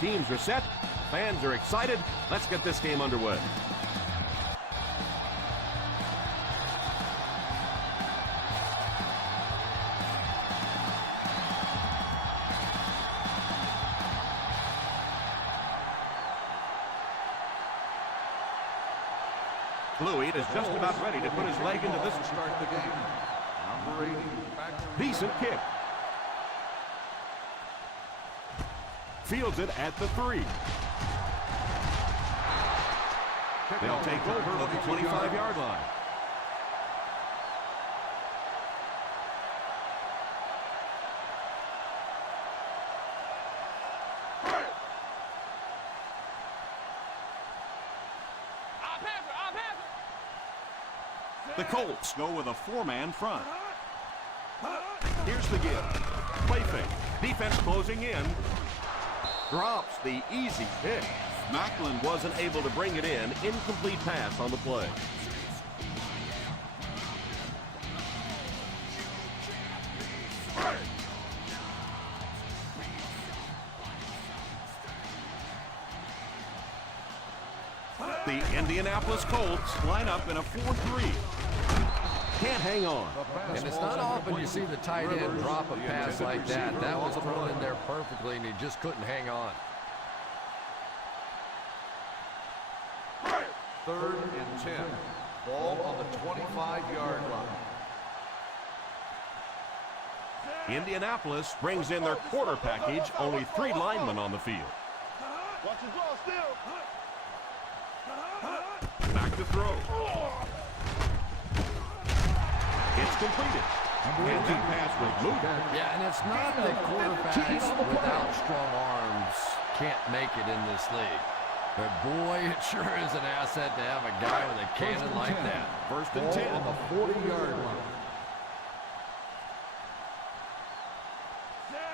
Teams are set. Fans are excited. Let's get this game underway. Louis is just about ready to put his leg into this to start the game. Number 80. Decent kick. Fields it at the 3. They'll take over at the 25-yard line. The Colts go with a 4-man front. Here's the give. Play fake. Defense closing in. Drops the easy pick. Macklin wasn't able to bring it in. Incomplete pass on the play. The Indianapolis Colts line up in a 4-3. Can't hang on. And it's not often you see the tight end drop a pass like that. That was thrown in there perfectly, and he just couldn't hang on. 3rd and 10. Ball on the 25-yard line. Indianapolis brings in their quarter package. Only 3 linemen on the field. Watch his ball still. Back to throw. It's completed. And that pass was moved. Yeah, and it's not that quarterbacks without strong arms can't make it in this league. But boy, it sure is an asset to have a guy with a cannon like that. 1st and 10. On the 40-yard line.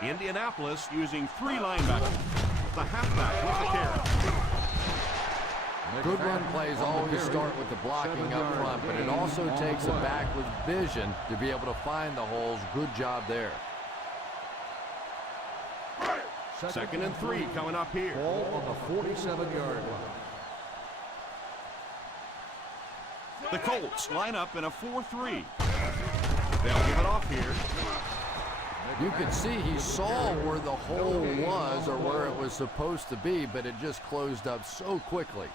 Indianapolis using 3 linebackers. The halfback with the carry. Good run plays always start with the blocking up front, but it also takes a back with vision to be able to find the holes. Good job there. 2nd and 3 coming up here. Ball on the 47-yard line. The Colts line up in a 4-3. They'll give it off here. You could see he saw where the hole was or where it was supposed to be, but it just closed up so quickly.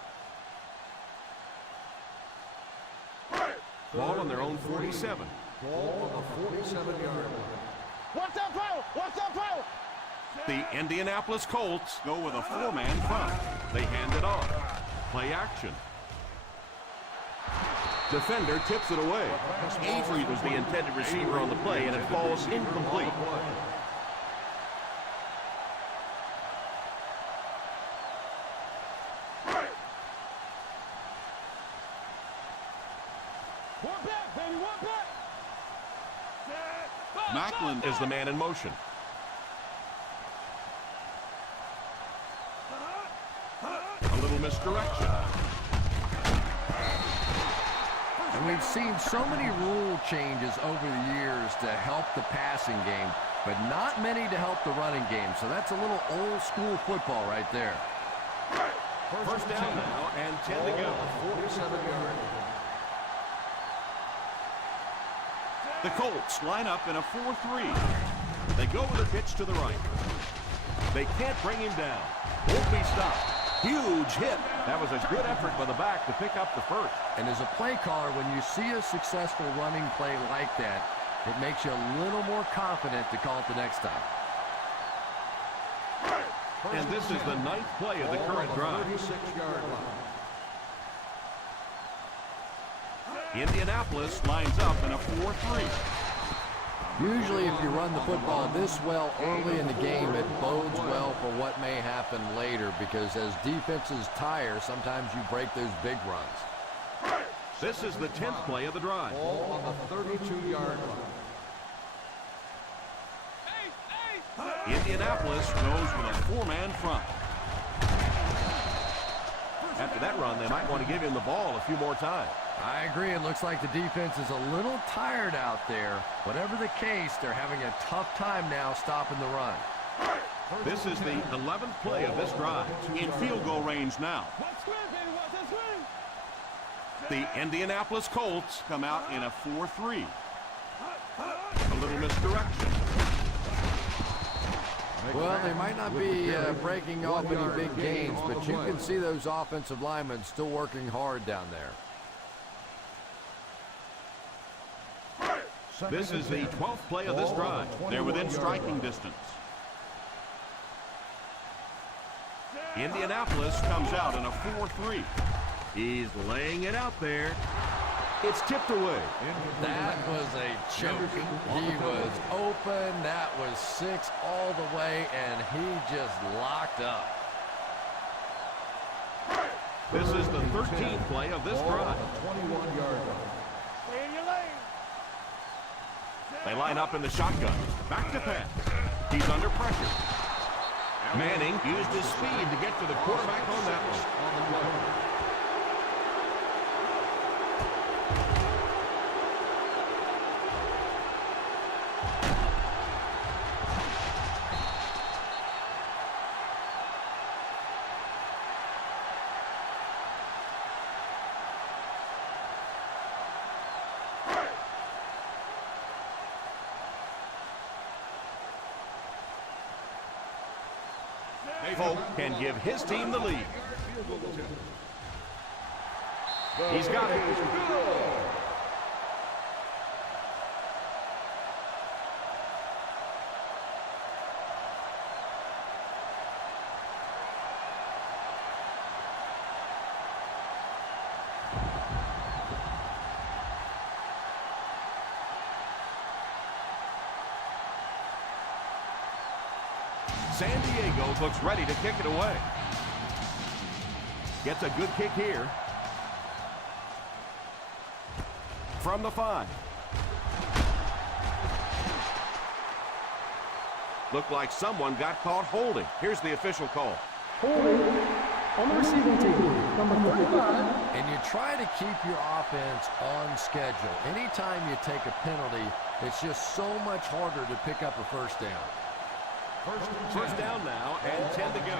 Ball on their own 47. Ball on the 47-yard line. Watch that power! Watch that power! The Indianapolis Colts go with a 4-man front. They hand it off. Play action. Defender tips it away. Avery was the intended receiver on the play, and it falls incomplete. Macklin is the man in motion. A little misdirection. And And we've seen so many rule changes over the years to help the passing game, but not many to help the running game. So that's a little old school football right there. First down now and 10 to go. 47-yard. The Colts line up in a 4-3. They go with a pitch to the right. They can't bring him down. Won't be stopped. Huge hit. That was a good effort by the back to pick up the first. And as a play caller, when you see a successful running play like that, it makes you a little more confident to call it the next time. And this is the 9th play of the current drive. 36-yard line. Indianapolis lines up in a 4-3. Usually if you run the football this well early in the game, it bodes well for what may happen later, because as defenses tire, sometimes you break those big runs. This is the 10th play of the drive. Ball on the 32-yard line. Indianapolis goes with a 4-man front. After that run, they might want to give him the ball a few more times. I agree. It looks like the defense is a little tired out there. Whatever the case, they're having a tough time now stopping the run. This is the 11th play of this drive. In field goal range now. The Indianapolis Colts come out in a 4-3. A little misdirection. Well, they might not be breaking off any big gains, but you can see those offensive linemen still working hard down there. This is the 12th play of this drive. They're within striking distance. Indianapolis comes out in a 4-3. He's laying it out there. It's tipped away. That was a choke. He was open. That was 6 all the way, and he just locked up. This is the 13th play of this drive. 21-yard line. Stay in your lane. They line up in the shotgun. Back to pass. He's under pressure. Manning used his speed to get to the quarterback on that one. On the play. Folk can give his team the lead. He's got it. San Diego looks ready to kick it away. Gets a good kick here. From the 5. Looked like someone got caught holding. Here's the official call. Holding on the receiving team, number 35. And you try to keep your offense on schedule. Anytime you take a penalty, it's just so much harder to pick up a first down. First down now and 10 to go.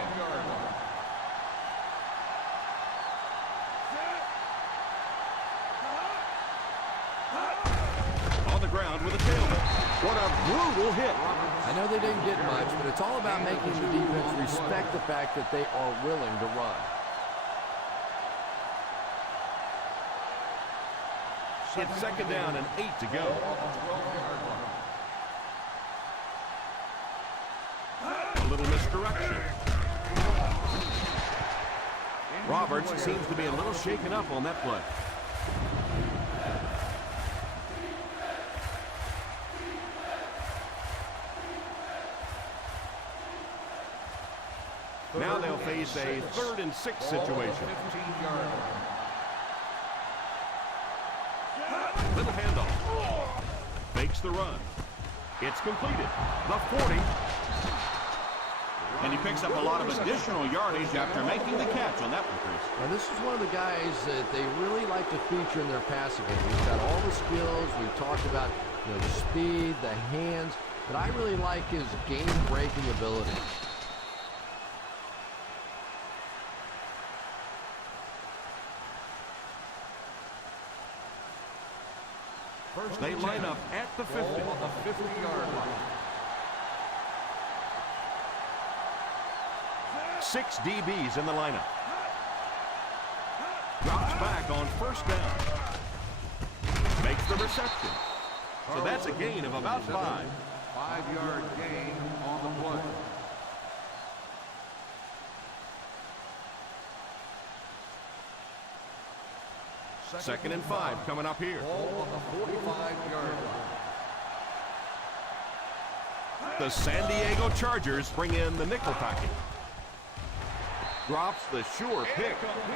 On the ground with a tailback. What a brutal hit. I know they didn't get much, but it's all about making the defense respect the fact that they are willing to run. It's second down and 8 to go. A little misdirection. Roberts seems to be a little shaken up on that play. Now they'll face a 3rd and 6 situation. 15-yard line. Little handoff. Fakes the run. It's completed. The 40. And he picks up a lot of additional yardage after making the catch on that one, Chris. And this is one of the guys that they really like to feature in their passing game. He's got all the skills. We've talked about the speed, the hands, but I really like his game-breaking ability. They line up at the 50. Ball on the 50-yard line. 6 DBs in the lineup. Drops back on first down. Makes the reception. So that's a gain of about 5. 5-yard gain on the play. Second and 5 coming up here. Ball on the 45-yard line. The San Diego Chargers bring in the nickel packing. Drops the sure pick.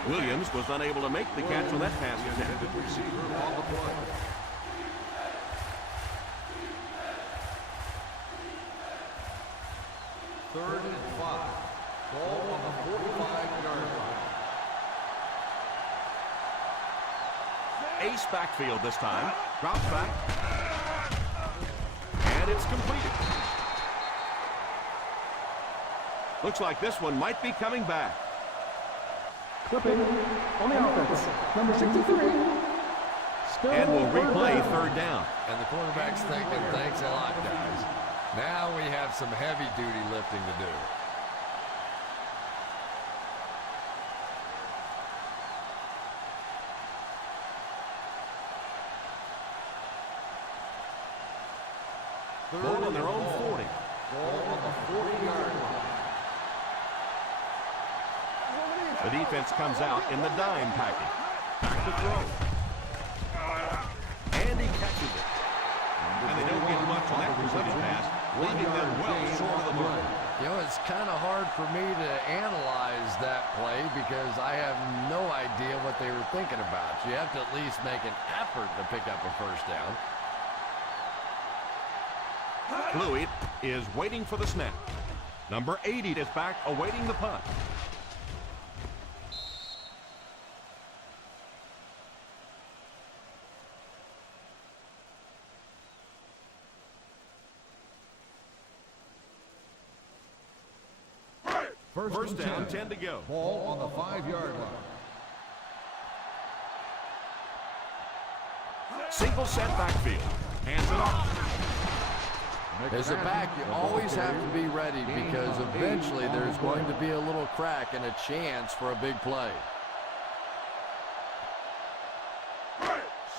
Williams was unable to make the catch on that pass attempt. Receiver on the play. Third and 5. Ball on the 45-yard line. Ace backfield this time. Drops back. And it's completed. Looks like this one might be coming back. Clipping on the offense. Number 63. Still And we'll replay down. third down. And the quarterback's thinking, thanks a lot, guys. Now we have some heavy-duty lifting to do. Ball on their own 40. Ball on the 40-yard line. The defense comes out in the dime package. Back to throw. And he catches it. And they don't get much on that receiving pass, leaving them well short of the mark. It's kind of hard for me to analyze that play because I have no idea what they were thinking about. You have to at least make an effort to pick up a first down. Fluid is waiting for the snap. Number 80 is back awaiting the punt. First down, 10 to go. Ball on the 5-yard line. Single set backfield. Hands it off. As a back, you always have to be ready because eventually there's going to be a little crack and a chance for a big play.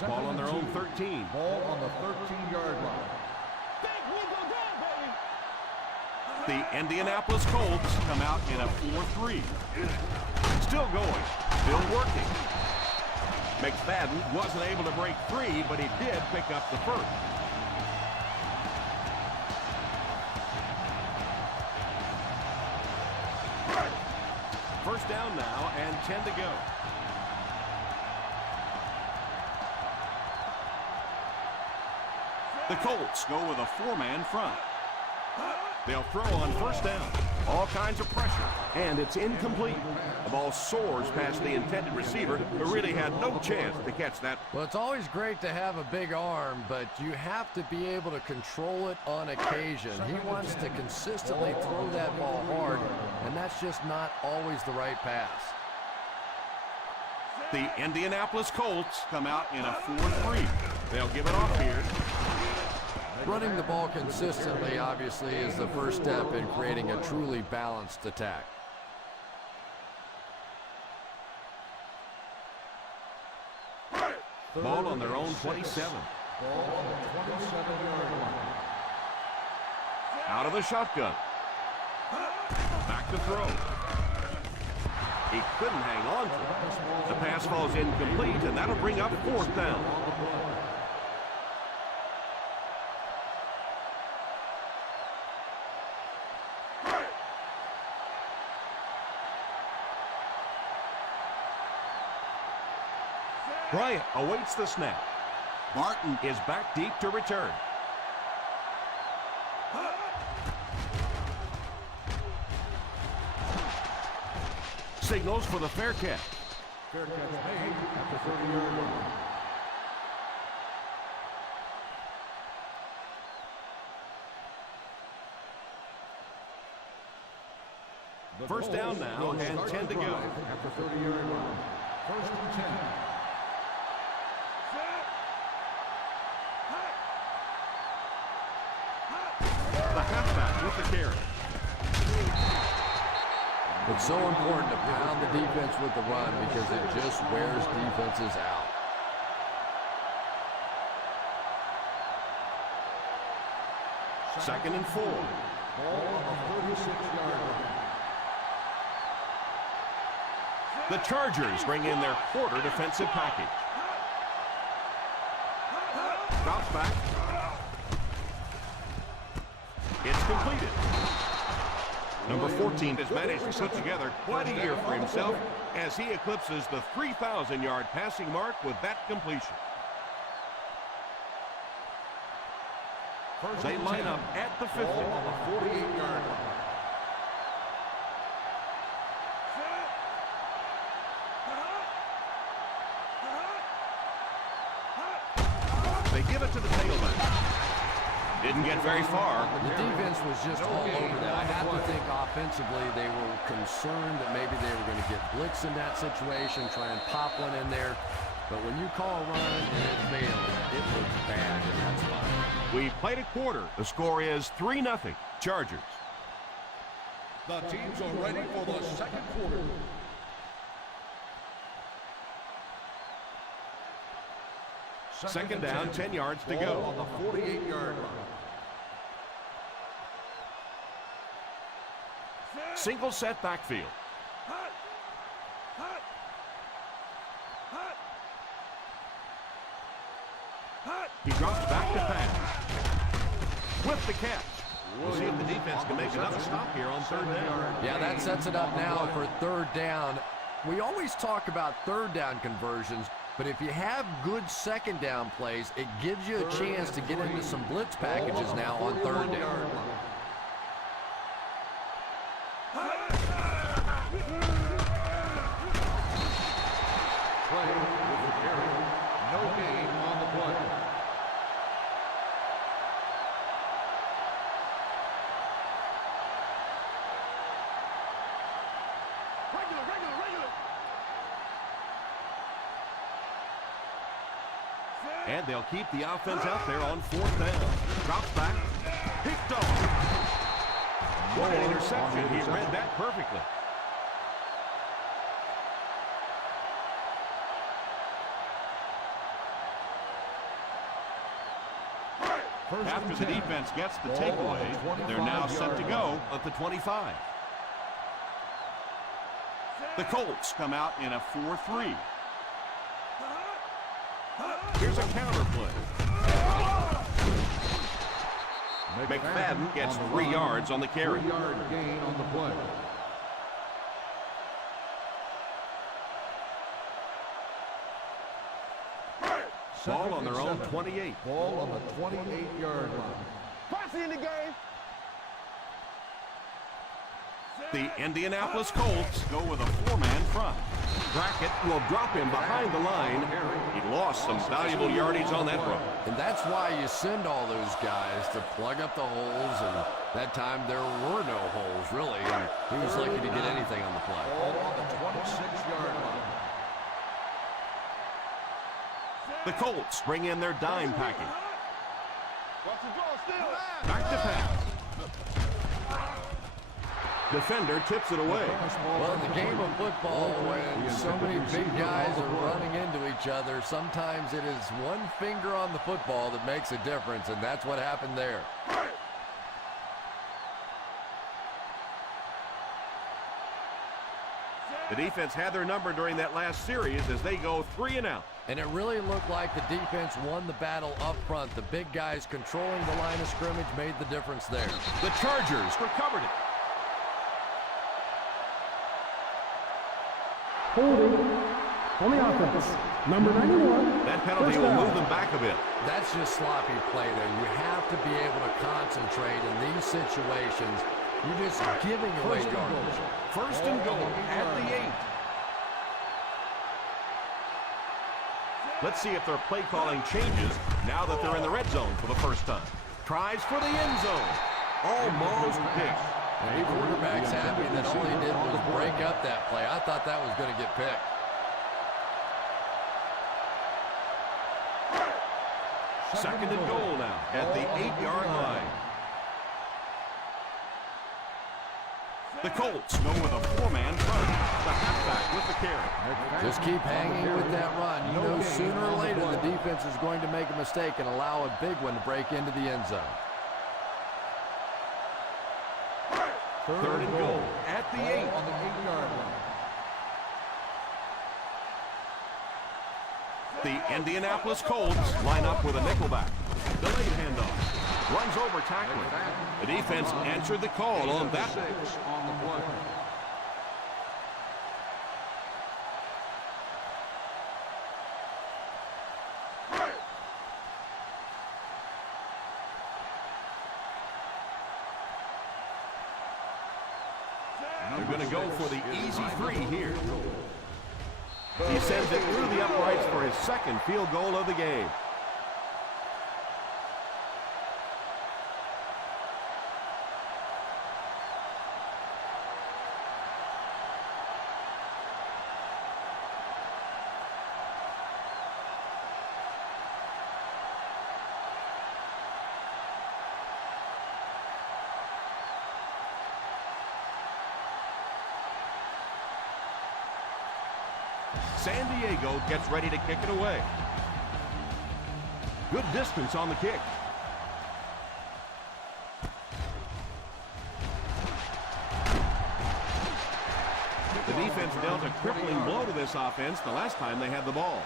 Ball on their own 13. Ball on the 13-yard line. The Indianapolis Colts come out in a 4-3. Still going. Still working. McFadden wasn't able to break free, but he did pick up the first. First down now and 10 to go. The Colts go with a 4-man front. They'll throw on first down. All kinds of pressure, and it's incomplete. The ball soars past the intended receiver, who really had no chance to catch that. Well, it's always great to have a big arm, but you have to be able to control it on occasion. He wants to consistently throw that ball hard, and that's just not always the right pass. The Indianapolis Colts come out in a 4-3. They'll give it off here. Running the ball consistently, obviously, is the first step in creating a truly balanced attack. Ball on their own 27. Ball on the 27-yard line. Out of the shotgun. Back to throw. He couldn't hang on to it. The pass falls incomplete, and that'll bring up fourth down. Bryant awaits the snap. Martin is back deep to return. signals for the fair catch. Fair catch made at the 30-yard line. First down now and 10 to go. At the 30-yard line. First and 10. The halfback with the carry. It's so important to pound the defense with the run because it just wears defenses out. Second and 4. Ball on the 36-yard line. The Chargers bring in their quarter defensive package. Drops back. It's completed. Number 14 has managed to put together quite a year for himself as he eclipses the 3,000-yard passing mark with that completion. They line up at the 50. Ball on the 48-yard line. They give it to the tailback. Didn't get very far. The defense was just all over that. I have to think offensively they were concerned that maybe they were going to get blitz in that situation, try and pop one in there. But when you call a run and it failed, it looks bad in that spot. We played a quarter. The score is 3-0 Chargers. The teams are ready for the second quarter. Second down, 10 yards to Ball go. on the 48-yard line. Single set backfield. He drops back to pass. With the catch. We'll see if the defense can make another stop here on third down. Yeah, that sets it up now for third down. We always talk about third down conversions, but if you have good second down plays, it gives you a chance to get into some blitz packages now on third down. Play with the carry. No gain on the play. Regular. And they'll keep the offense out there on fourth down. Drops back. Picked off. What an interception. He read that perfectly. After the defense gets the takeaway, they're now set to go at the 25. The Colts come out in a 4-3. Here's a counter play. McFadden gets 3 yards on the carry. 3-yard gain on the play. Ball on their own 28. Ball on the 28-yard line. Posse in the game. The Indianapolis Colts go with a 4-man front. Brackett will drop him behind the line. He lost some valuable yardage on that run. And that's why you send all those guys to plug up the holes, and that time there were no holes, really, and he was lucky to get anything on the play. Ball on the 26-yard line. The Colts bring in their dime package. Watch the draw still. Back to pass. Defender tips it away. Well, in the game of football, when so many big guys are running into each other, sometimes it is one finger on the football that makes a difference, and that's what happened there. The defense had their number during that last series as they go 3 and out. And it really looked like the defense won the battle up front. The big guys controlling the line of scrimmage made the difference there. The Chargers recovered it. Holding on the offense. Number 91. That penalty will move them back a bit. That's just sloppy play there. You have to be able to concentrate in these situations You're just giving away yardage. First and goal at the 8. Let's see if their play calling changes now that they're in the red zone for the first time. Tries for the end zone. Almost picked. And the quarterback's happy that all he did was break up that play. I thought that was going to get picked. Second and goal now at the 8-yard line. The Colts go with a 4-man front. The halfback with the carry. Just keep hanging with that run. You know sooner or later the defense is going to make a mistake and allow a big one to break into the end zone. Third and goal at the 8. On the 8-yard line. The Indianapolis Colts line up with a nickelback. Delayed handoff. Runs over tackling. The defense answered the call on that. 6 on the play. They're going to go for the easy 3 here. He sends it through the uprights for his second field goal of the game. San Diego gets ready to kick it away. Good distance on the kick. The defense dealt a crippling blow to this offense the last time they had the ball.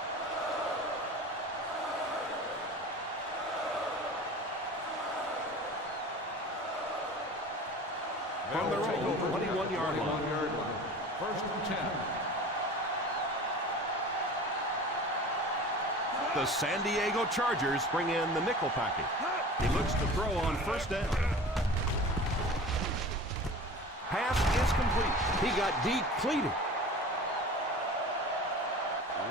From their own 21-yard line. First and 10. The San Diego Chargers bring in the nickel package. He looks to throw on first down. Pass is complete. He got depleted.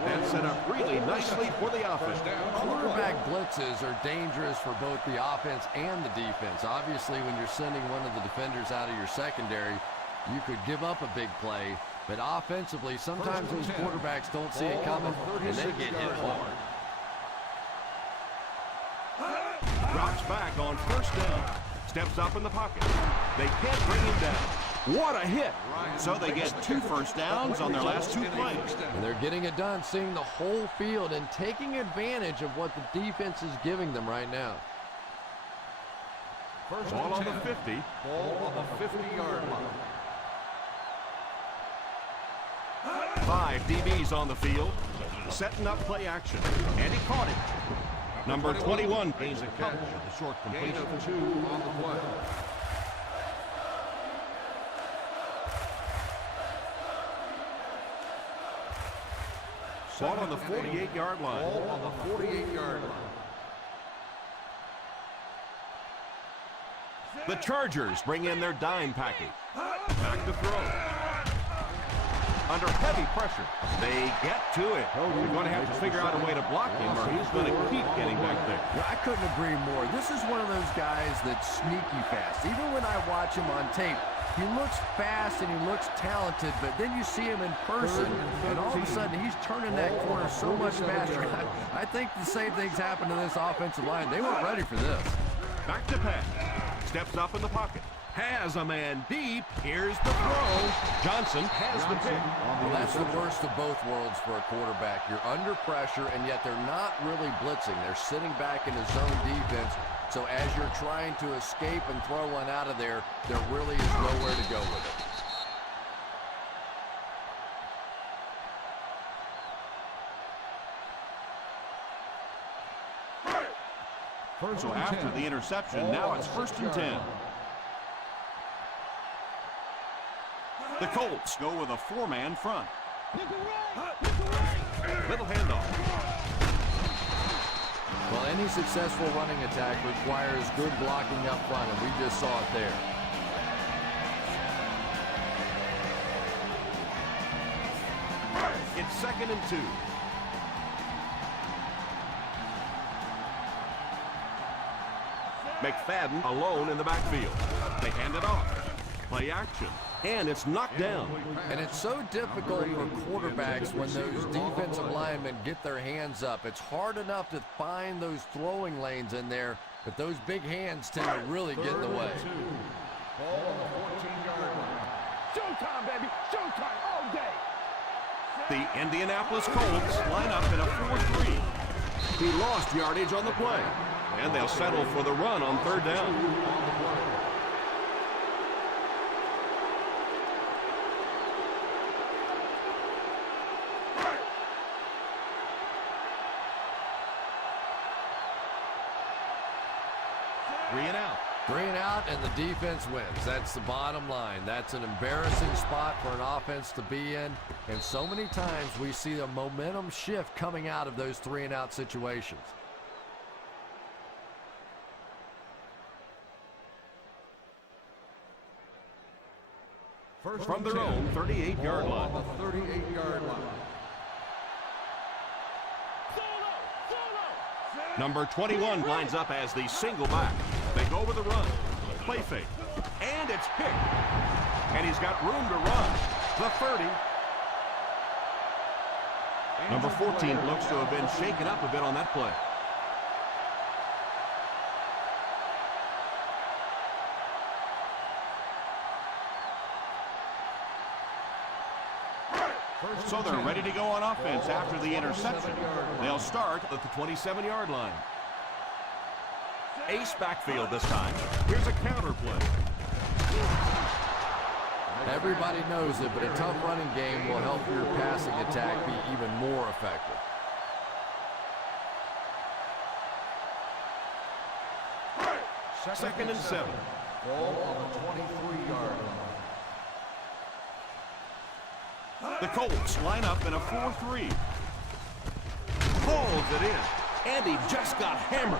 And set up really nicely for the offense. Quarterback blitzes are dangerous for both the offense and the defense. Obviously, when you're sending one of the defenders out of your secondary, you could give up a big play. But offensively, sometimes those quarterbacks don't see it coming, and they get hit hard. Drops back on first down. Steps up in the pocket. They can't bring him down. What a hit. So they get 2 first downs on their last 2 plays. And they're getting it done, seeing the whole field and taking advantage of what the defense is giving them right now. First Ball on and the 10. 50. Ball on the 50-yard line. 5 DBs on the field. Setting up play action. And he caught it. Number 21 gains a couple with a short Gain completion. of 2 on the play. Ball on the 48-yard line. Ball on the 48-yard line. The Chargers bring in their dime package. Back to throw. Under heavy pressure. They get to it. They're going to have to figure out a way to block him or he's going to keep getting back there. Well, I couldn't agree more. This is one of those guys that's sneaky fast. Even when I watch him on tape, he looks fast and he looks talented, but then you see him in person, and all of a sudden he's turning that corner so much faster. I think the same thing's happened to this offensive line. They weren't ready for this. Back to pass. Steps up in the pocket. Has a man deep. Here's the throw. Johnson has the pick. Well, that's the worst of both worlds for a quarterback. You're under pressure, and yet they're not really blitzing. They're sitting back in a zone defense. So as you're trying to escape and throw one out of there, there really is nowhere to go with it. So after the interception, now it's first and 10. The Colts go with a 4-man front. Little handoff. Well, any successful running attack requires good blocking up front, and we just saw it there. 2nd and 2. McFadden alone in the backfield. They hand it off. Play action. And it's knocked down. And it's so difficult for quarterbacks when those defensive linemen get their hands up. It's hard enough to find those throwing lanes in there, but those big hands tend to really get in the way. Ball on the 14-yard line. Showtime, baby. Showtime all day. The Indianapolis Colts line up in a 4-3. He lost yardage on the play, and they'll settle for the run on 3rd down. 3 and out. 3 and out, and the defense wins. That's the bottom line. That's an embarrassing spot for an offense to be in, and so many times we see a momentum shift coming out of those 3 and out situations. First From their own 38-yard line. On the 38-yard line. Number 21 lines up as the single back. They go with the run. Play fake. And it's picked. And he's got room to run. The 30. Number 14 looks to have been shaken up a bit on that play. So they're ready to go on offense after the interception. They'll start at the 27-yard line. Ace backfield this time. Here's a counter play. Everybody knows it, but a tough running game will help your passing attack be even more effective. Second and 7. Ball on the 23-yard line. The Colts line up in a 4-3. Pulls it in. And he just got hammered.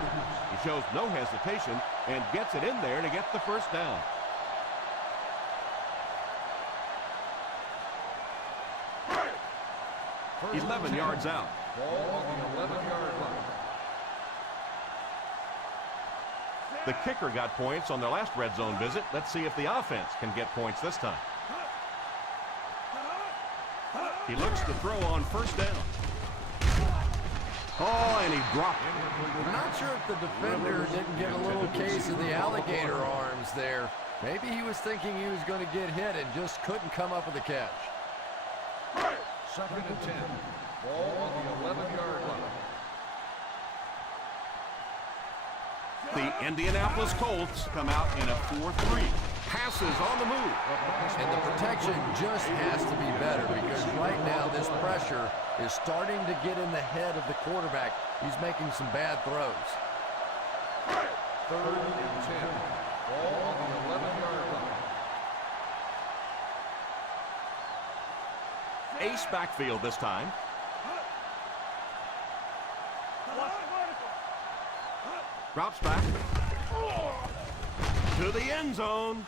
He shows no hesitation and gets it in there to get the first down. First 11 yards out. Ball on the 11-yard line. The kicker got points on their last red zone visit. Let's see if the offense can get points this time. He looks to throw on first down. Oh, and he dropped it. I'm not sure if the defender didn't get a little case of the alligator arms there. Maybe he was thinking he was going to get hit and just couldn't come up with a catch. Second and 10. Ball on the 11-yard line. The Indianapolis Colts come out in a 4-3. Passes on the move. And the protection just has to be better because right now this pressure is starting to get in the head of the quarterback. He's making some bad throws. Third and 10. Ball on the 11-yard line. Ace backfield this time. Drops back. To the end zone.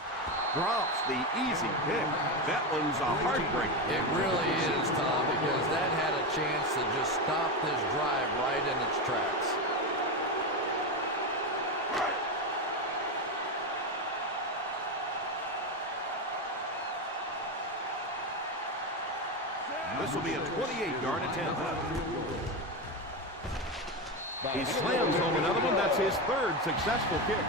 Drops the easy pick. That one's a heartbreaker. It really is, Tom, because that had a chance to just stop this drive right in its tracks. This will be a 28-yard attempt. He slams home another one. That's his third successful kick.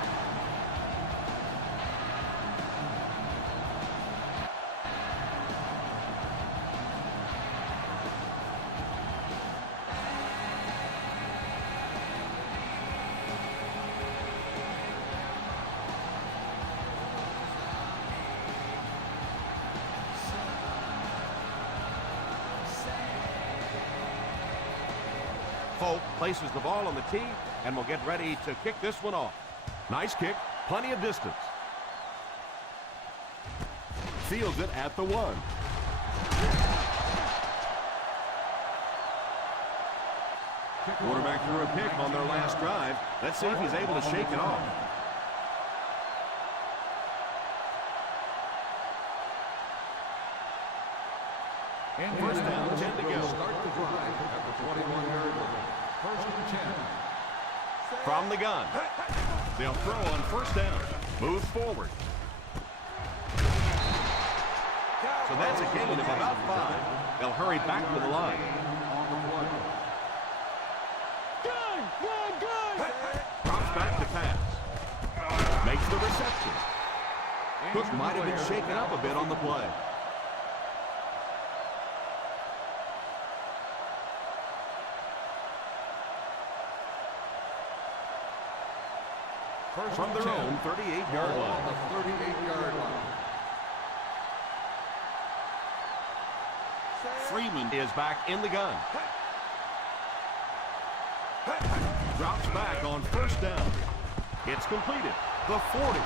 Folk places the ball on the tee and will get ready to kick this one off. Nice kick, plenty of distance. Fields it at the 1. Quarterback threw a pick on their last drive. Let's see if he's able to shake it off. First down, 10 to go. drive at the 21-yard line. First and 10. From the gun. They'll throw on first down. Moves forward. So that's a gain of about 5. They'll hurry back to the line. Drops back to pass. Makes the reception. Cook might have been shaken up a bit on the play. From their own 38-yard line. On the 38-yard line. Freeman is back in the gun. Drops back on first down. It's completed. The 40,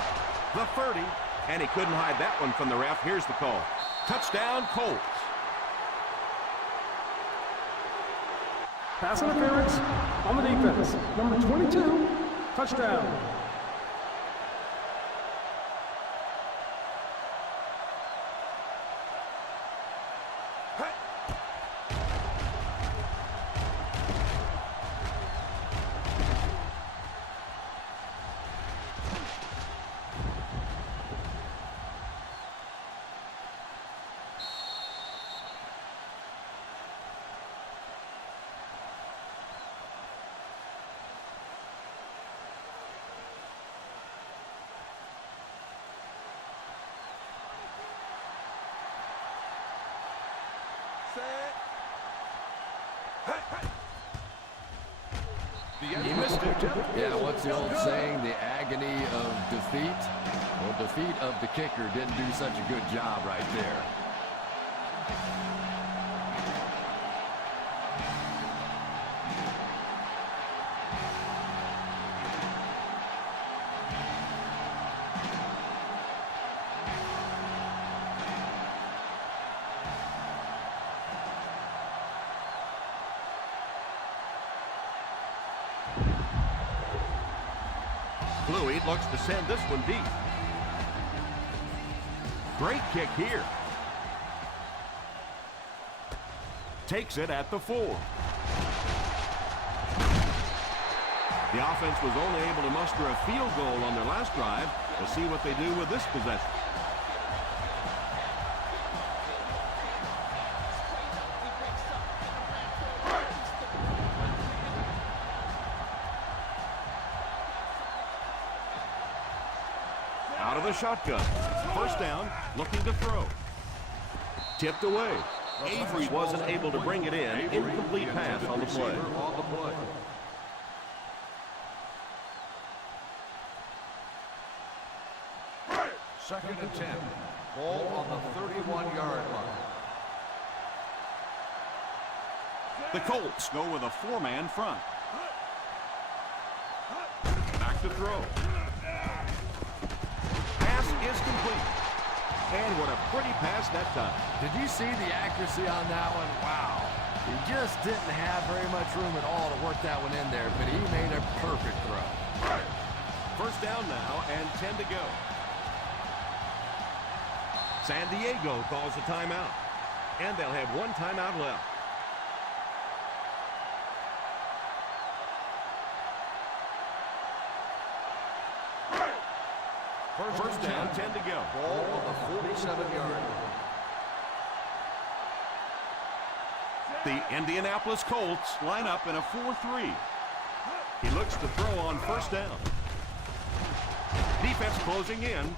the 30, and he couldn't hide that one from the ref. Here's the call. Touchdown, Colts. Pass interference on the defense. Number 22, touchdown. He missed it. Yeah, what's the old saying? The agony of defeat? Well, defeat of the kicker didn't do such a good job right there. Louis looks to send this one deep. Great kick here. Takes it at the 4. The offense was only able to muster a field goal on their last drive. We'll see what they do with this possession. Out of the shotgun. First down, looking to throw. Tipped away. Avery wasn't able to bring it in. Incomplete pass on the play. Second and 10. Ball on the 31-yard line. The Colts go with a 4-man front. Back to throw. Pass is complete. And what a pretty pass that time. Did you see the accuracy on that one? Wow. He just didn't have very much room at all to work that one in there, but he made a perfect throw. First down now and 10 to go. San Diego calls a timeout. And they'll have one timeout left. First down, 10 to go. Ball on the 47-yard line. The Indianapolis Colts line up in a 4-3. He looks to throw on first down. Defense closing in.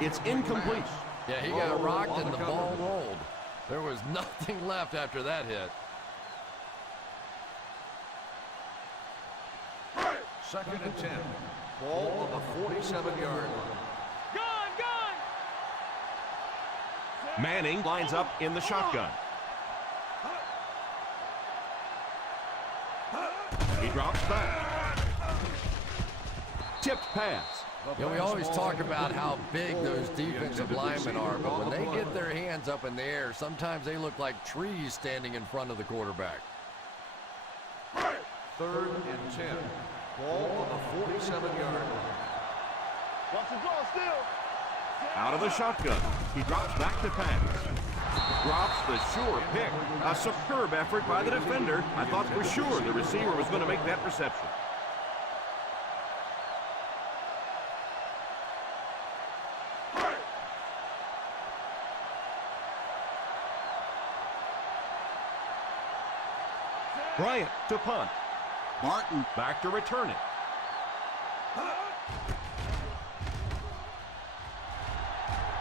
It's incomplete. Yeah, he got rocked and the ball rolled. There was nothing left after that hit. Second and 10. Ball on the 47-yard line. Manning lines up in the shotgun. He drops back. Tipped pass. Yeah, we always talk about how big those defensive linemen are, but when they get their hands up in the air, sometimes they look like trees standing in front of the quarterback. Third and 10. Ball on the 47-yard line. Watch the ball still. Out of the shotgun. He drops back to pass. Drops the sure pick. A superb effort by the defender. I thought for sure the receiver was going to make that reception. Bryant to punt. Martin back to return it.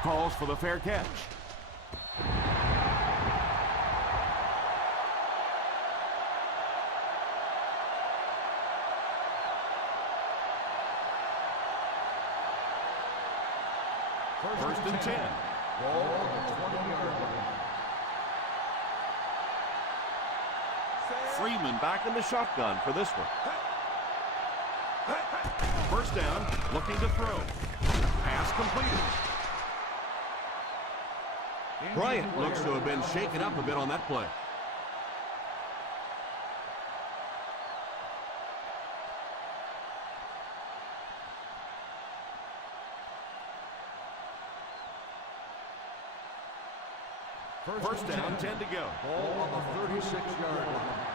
Calls for the fair catch. First and 10. Ball on the 20-yard line. Freeman back in the shotgun for this one. First down, looking to throw. Pass completed. Bryant looks to have been shaken up a bit on that play. First down, 10 to go. Ball on the 36-yard line.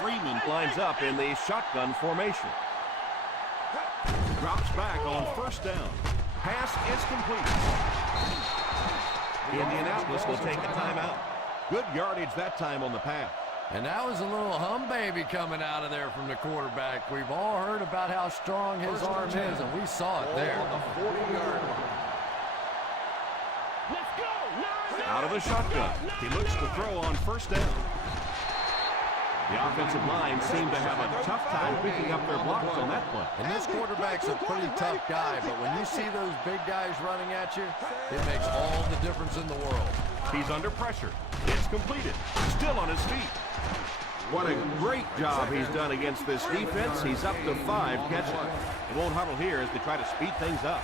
Freeman lines up in the shotgun formation. Drops back on first down. Pass is complete. Indianapolis will take a timeout. Good yardage that time on the pass. And that was a little hum baby coming out of there from the quarterback. We've all heard about how strong his arm is, and we saw it there. Ball on the 40-yard line. Let's go! Out of the shotgun. He looks to throw on first down. The offensive line seemed to have a tough time picking up their blocks on that play. And this quarterback's a pretty tough guy, but when you see those big guys running at you, it makes all the difference in the world. He's under pressure. It's completed. Still on his feet. What a great job he's done against this defense. He's up to 5 catches. He won't huddle here as they try to speed things up.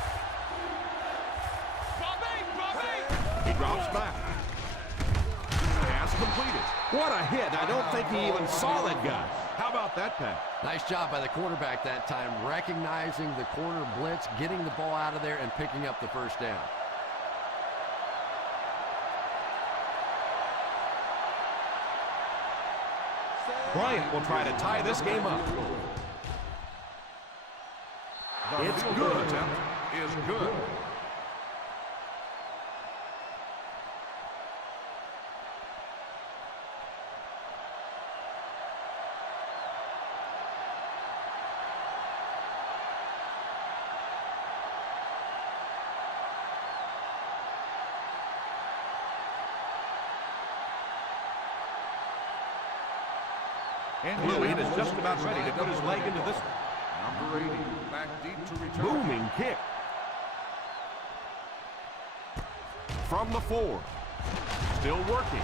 He drops back. Pass completed. What a hit. I don't think he even saw that guy. How about that pass? Nice job by the quarterback that time, recognizing the corner blitz, getting the ball out of there, and picking up the first down. Bryant will try to tie this game up. It's good. Is good. Louis is just about ready to put his leg into this one. Number 80, back deep to return. Booming kick. From the 4. Still working.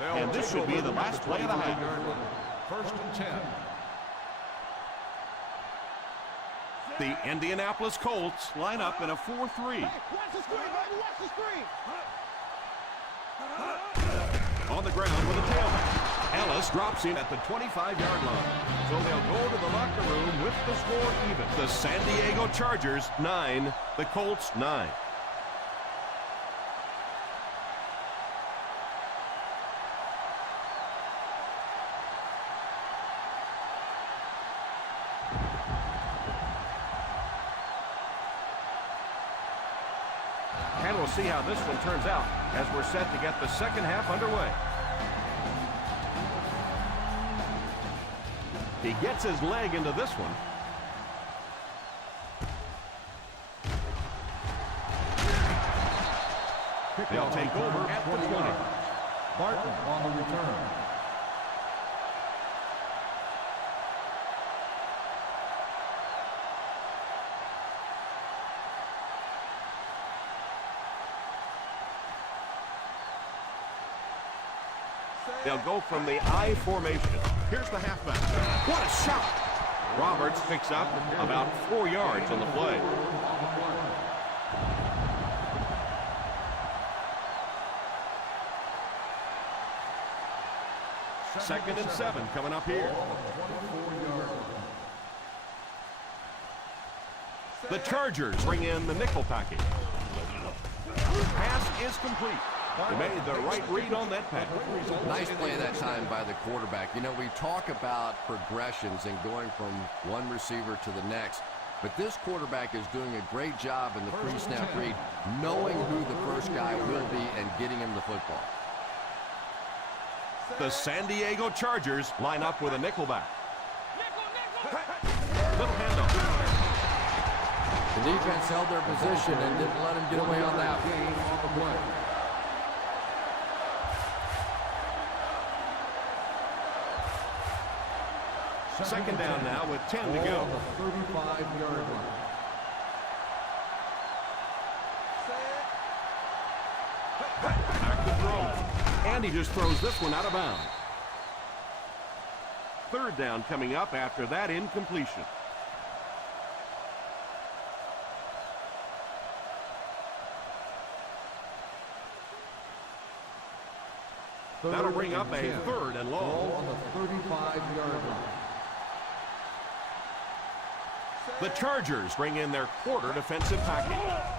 And this should be the last play of the half. First and 10. The Indianapolis Colts line up in a 4-3. Hey, watch the screen, baby, watch the screen. On the ground with a tailback. Ellis drops in at the 25-yard line. So they'll go to the locker room with the score even. The San Diego Chargers 9, the Colts 9. And we'll see how this one turns out as we're set to get the second half underway. He gets his leg into this one. They'll take over at the 20. Barton on the return. They'll go from the I formation. Here's the halfback. What a shot! Roberts picks up about 4 yards on the play. 2nd and 7 coming up here. The Chargers bring in the nickel package. Pass is complete. He made the right read on that pass. Nice play that time by the quarterback. You know, we talk about progressions and going from one receiver to the next, but this quarterback is doing a great job in the pre-snap read, knowing who the first guy will be and getting him the football. The San Diego Chargers line up with a nickelback. Little handoff. The defense held their position and didn't let him get away on that. Second down now with 10 to go. 35-yard line. Back to throw. And he just throws this one out of bounds. Third down coming up after that incompletion. That'll bring up a 3rd and long. Ball on the 35-yard line. The Chargers bring in their quarter defensive package.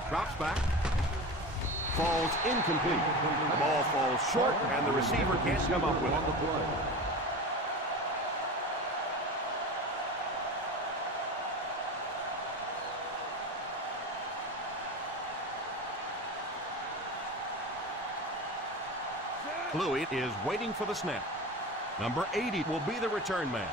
Drops back. Falls incomplete. The ball falls short, and the receiver can't come up with it. Louis is waiting for the snap. Number 80 will be the return man.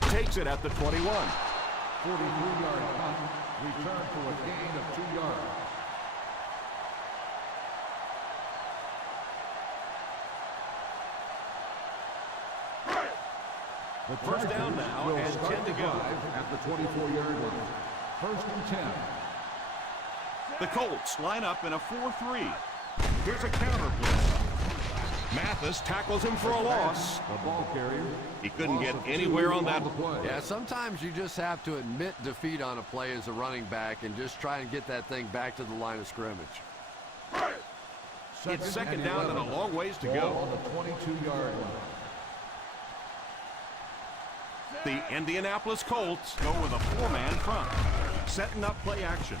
Takes it at the 21. 43-yard punt. Return for a gain of 2 yards. First down now and 10 to go. At the 24-yard line. 1st and 10. The Colts line up in a 4-3. Here's a counter blitz. Mathis tackles him for a loss. The ball carrier. He couldn't get anywhere on that. Yeah, sometimes you just have to admit defeat on a play as a running back and just try and get that thing back to the line of scrimmage. It's second down and a long ways to Ball go. on the 22-yard line. The Indianapolis Colts go with a 4-man front, setting up play action.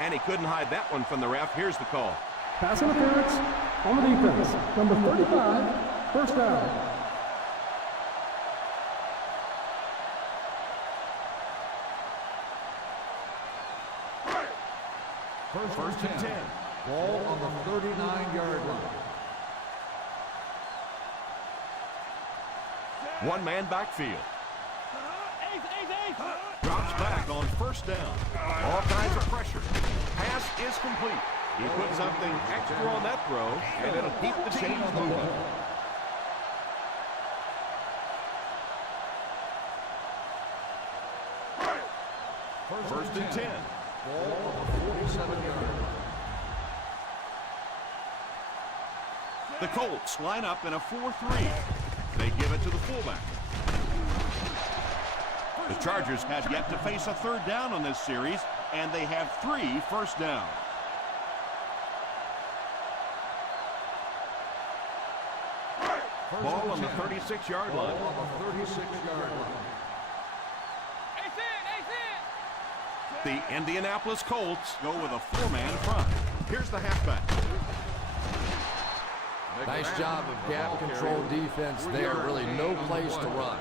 And he couldn't hide that one from the ref. Here's the call. Pass interference on the defense. Number 35, first down. First and 10. Ball on the 39-yard line. One-man backfield. Drops back on first down. All kinds of pressure. Pass is complete. He put something extra on that throw, and it'll keep the chains moving. First and 10. Ball on the 47-yard line. The Colts line up in a 4-3. They give it to the fullback. The Chargers have yet to face a third down on this series, and they have 3 first downs. Ball on the 36-yard line. Ball on the 36-yard line. The Indianapolis Colts go with a 4-man front. Here's the halfback. Nice job of gap control defense there. Really no place to run.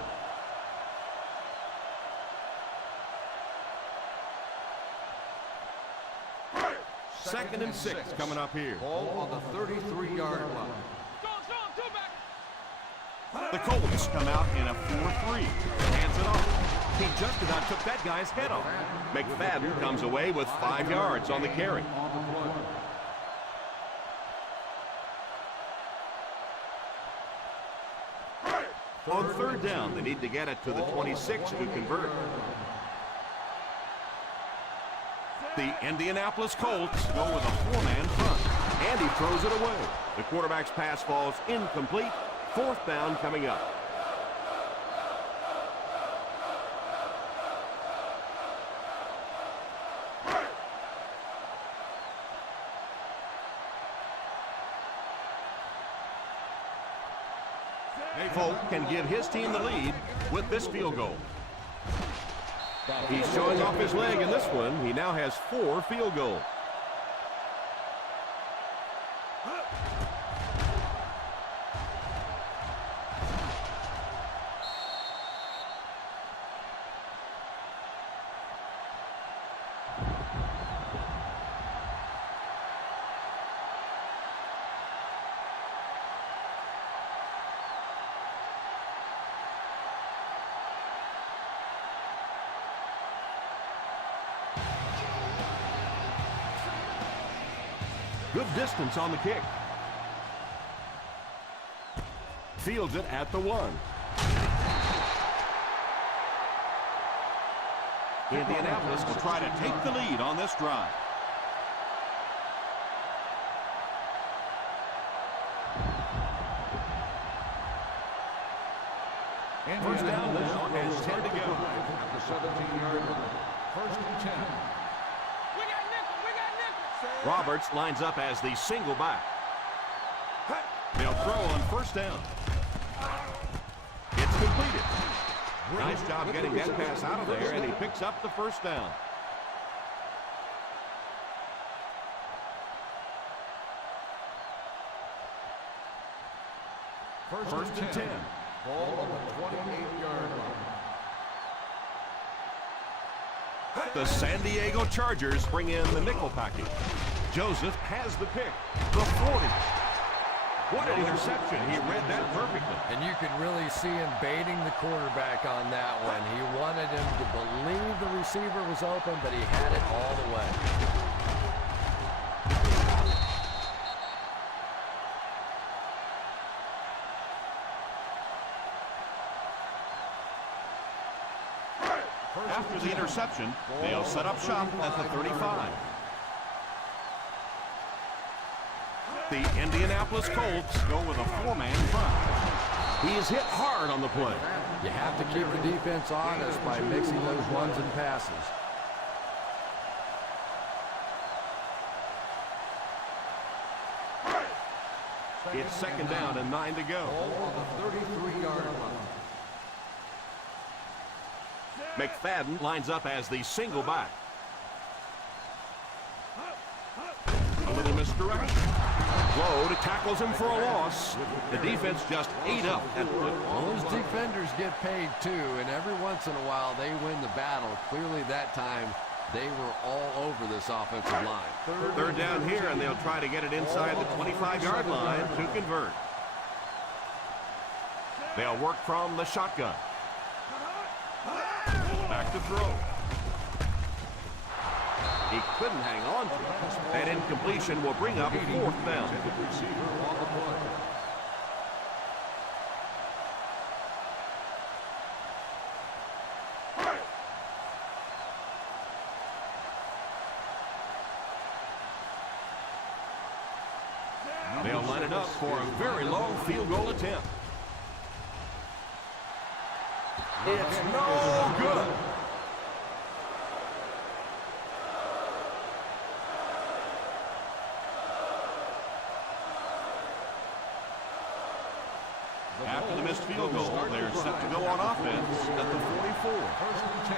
Second and 6 coming up here. Ball on the 33-yard line. The Colts come out in a 4-3. Hands it off. He just about took that guy's head off. McFadden comes away with 5 yards on the carry. On third down, they need to get it to the 26 to convert. The Indianapolis Colts go with a 4-man front, and he throws it away. The quarterback's pass falls incomplete. Fourth down coming up. Folk can give his team the lead with this field goal. He's showing off his leg in this one. He now has 4 field goals. Good distance on the kick. Fields it at the 1. Indianapolis will try to take the lead on this drive. First down now and 10 to go. At the 17-yard line. First and 10. Roberts lines up as the single back. They'll throw on first down. It's completed. Nice job getting that pass out of there, and he picks up the first down. First and 10. Ball on the 28-yard line. The San Diego Chargers bring in the nickel package. Joseph has the pick. The 40. What an interception. He read that perfectly. And you could really see him baiting the quarterback on that one. He wanted him to believe the receiver was open, but he had it all the way. After the interception, they'll set up shop at the 35. The Indianapolis Colts go with a 4-man front. He is hit hard on the play. You have to keep the defense honest by mixing those runs and passes. It's second down and 9 to go. Ball on the 33-yard line. McFadden lines up as the single back. A little misdirection. Lowe tackles him for a loss. The defense just ate up that foot. Well, those defenders get paid too, and every once in a while they win the battle. Clearly that time they were all over this offensive line. Third down here, and they'll try to get it inside the 25-yard line to convert. They'll work from the shotgun. Back to throw. He couldn't hang on to it. That incompletion will bring up 4th down. Receiver on the play. They'll line it up for a very long field goal attempt. It's no good. After the missed field goal, they're set to go on offense at the 44. First and 10.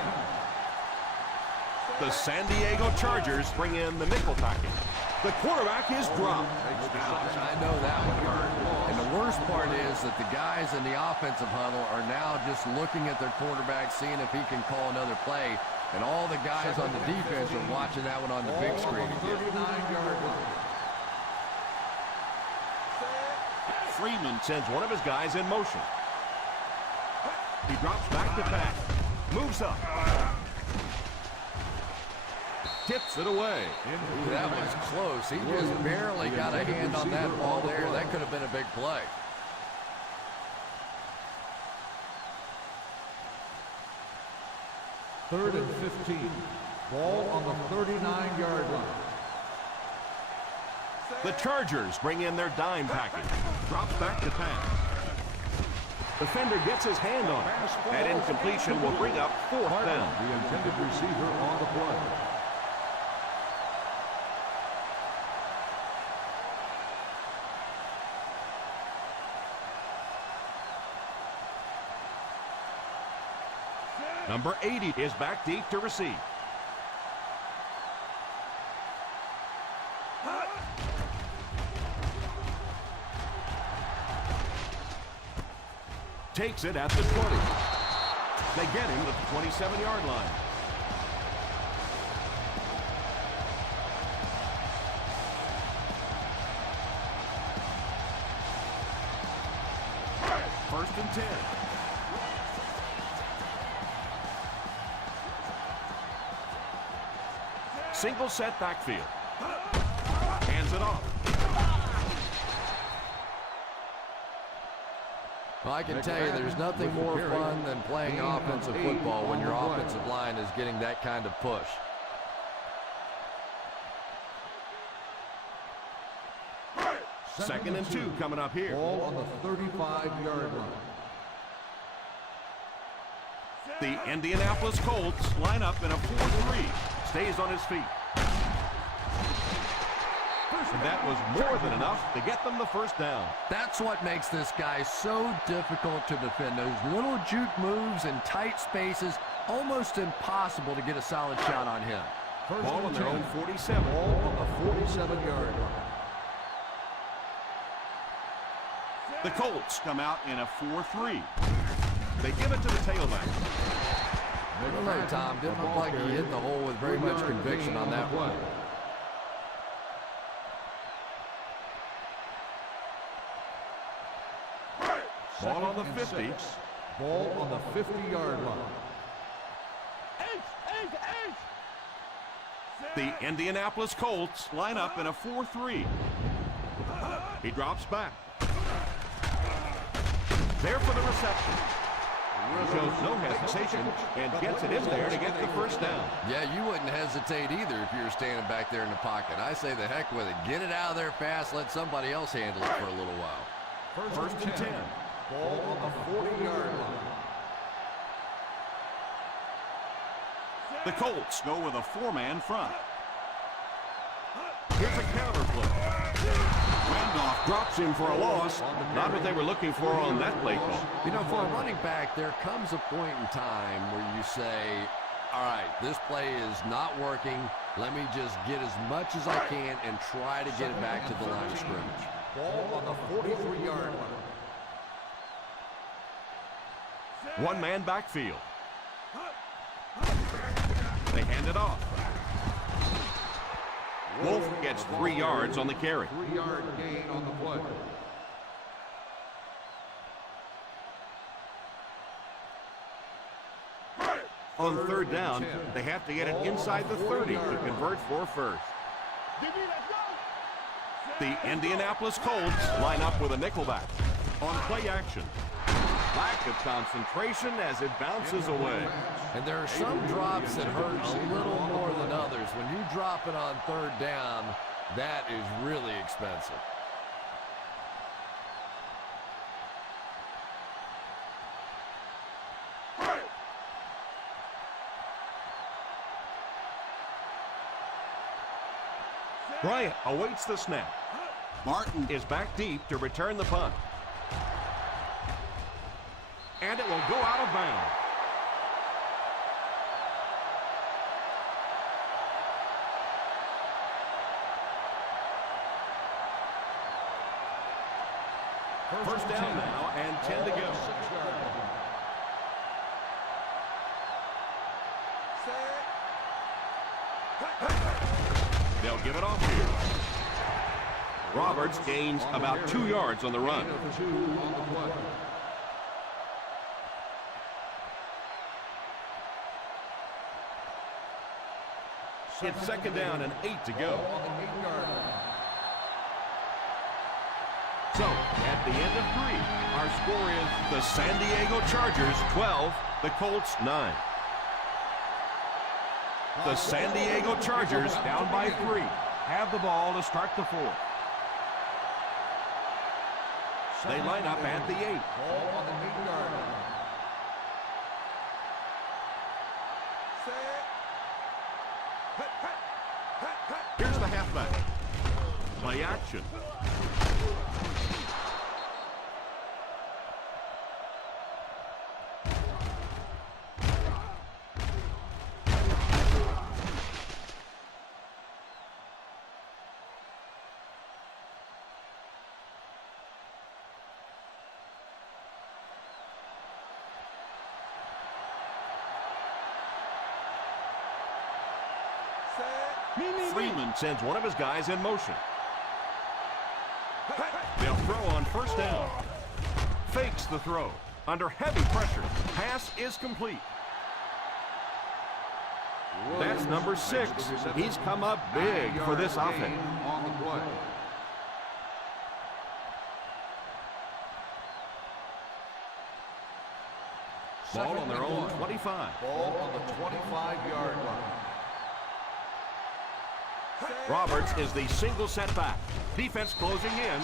The San Diego Chargers bring in the nickel package. The quarterback is dropped. I know that one hurt. And the worst part is that the guys in the offensive huddle are now just looking at their quarterback, seeing if he can call another play. And all the guys on the defense are watching that one on the big screen again. 39-yard line. Freeman sends one of his guys in motion. He drops back to back. Moves up. Tips it away. Ooh, that was close. He just barely got a hand on that ball there. That could have been a big play. Third and 15. Ball on the 39-yard line. The Chargers bring in their dime package. Drops back to pass. Defender gets his hand on it. That incompletion will bring up 4th down. The intended receiver on the play. Number 80 is back deep to receive. Takes it at the 20. They get him at the 27-yard line. First and 10. Single set backfield. Hands it off. Well, I can tell you there's nothing more fun than playing offensive football when your offensive line is getting that kind of push. Second and 2 coming up here. Ball on the 35-yard line. The Indianapolis Colts line up in a 4-3. Stays on his feet. And that was more than enough to get them the first down. That's what makes this guy so difficult to defend. Those little juke moves in tight spaces, almost impossible to get a solid shot on him. Ball on their own 47. Ball on the 47-yard line. The Colts come out in a 4-3. They give it to the tailback. I don't know, Tom. Didn't look like he hit the hole with very much conviction on that one. Ball on the 50. Ball on the 50-yard line. The Indianapolis Colts line up in a 4-3. He drops back. There for the reception. Shows no hesitation and gets it in there to get the first down. Yeah, you wouldn't hesitate either if you were standing back there in the pocket. I say the heck with it. Get it out of there fast. Let somebody else handle it for a little while. First and 10. Ball on the 40-yard line. The Colts go with a 4-man front. Here's a counter play. Randolph drops him for a loss. Not what they were looking for on that play call. You know, for a running back, there comes a point in time where you say, all right, this play is not working. Let me just get as much as I can and try to get it back to the line of scrimmage. Ball on the 43-yard line. One-man backfield. They hand it off. Wolf gets 3 yards on the carry. 3-yard gain on the play. On third down, they have to get it inside the 30 to convert for first. The Indianapolis Colts line up with a nickelback. On play action. Lack of concentration as it bounces away. And there are some drops that hurt a little more than others. When you drop it on third down, that is really expensive. Bryant awaits the snap. Martin is back deep to return the punt. And it will go out of bounds. First down now and 10 to go. They'll give it off here. Roberts gains about 2 yards on the run. It's second down and 8 to go. So, at the end of 3, our score is the San Diego Chargers 12, the Colts 9. The San Diego Chargers down by 3. Have the ball to start the 4th. They line up at the 8. Ball on the 8-yard line. Here's the halfback. Play action. Freeman sends one of his guys in motion. They'll throw on first down. Fakes the throw. Under heavy pressure. Pass is complete. That's number 6. He's come up big for this offense. On the play. Ball on their own 25. Ball on the 25-yard line. Roberts is the single setback. Defense closing in.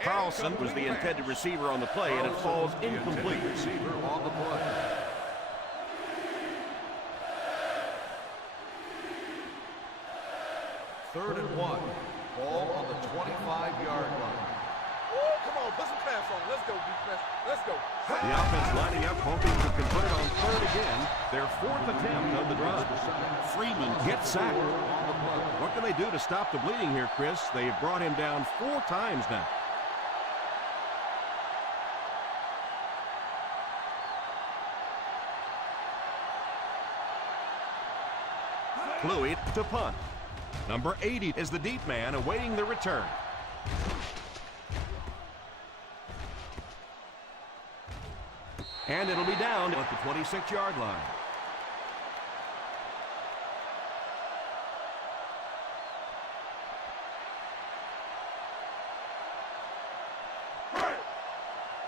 Carlson was the intended receiver on the play, and it falls incomplete. Receiver on the play. Third and 1. Ball on the 25-yard line. Come on, put some pass on. Let's go, defense. Let's go. The offense lining up, hoping to convert it on third again. Their 4th attempt on the drive. Freeman gets sacked. What can they do to stop the bleeding here, Chris? They've brought him down 4 times now. Louis to punt. Number 80 is the deep man awaiting the return. And it'll be down at the 26-yard line.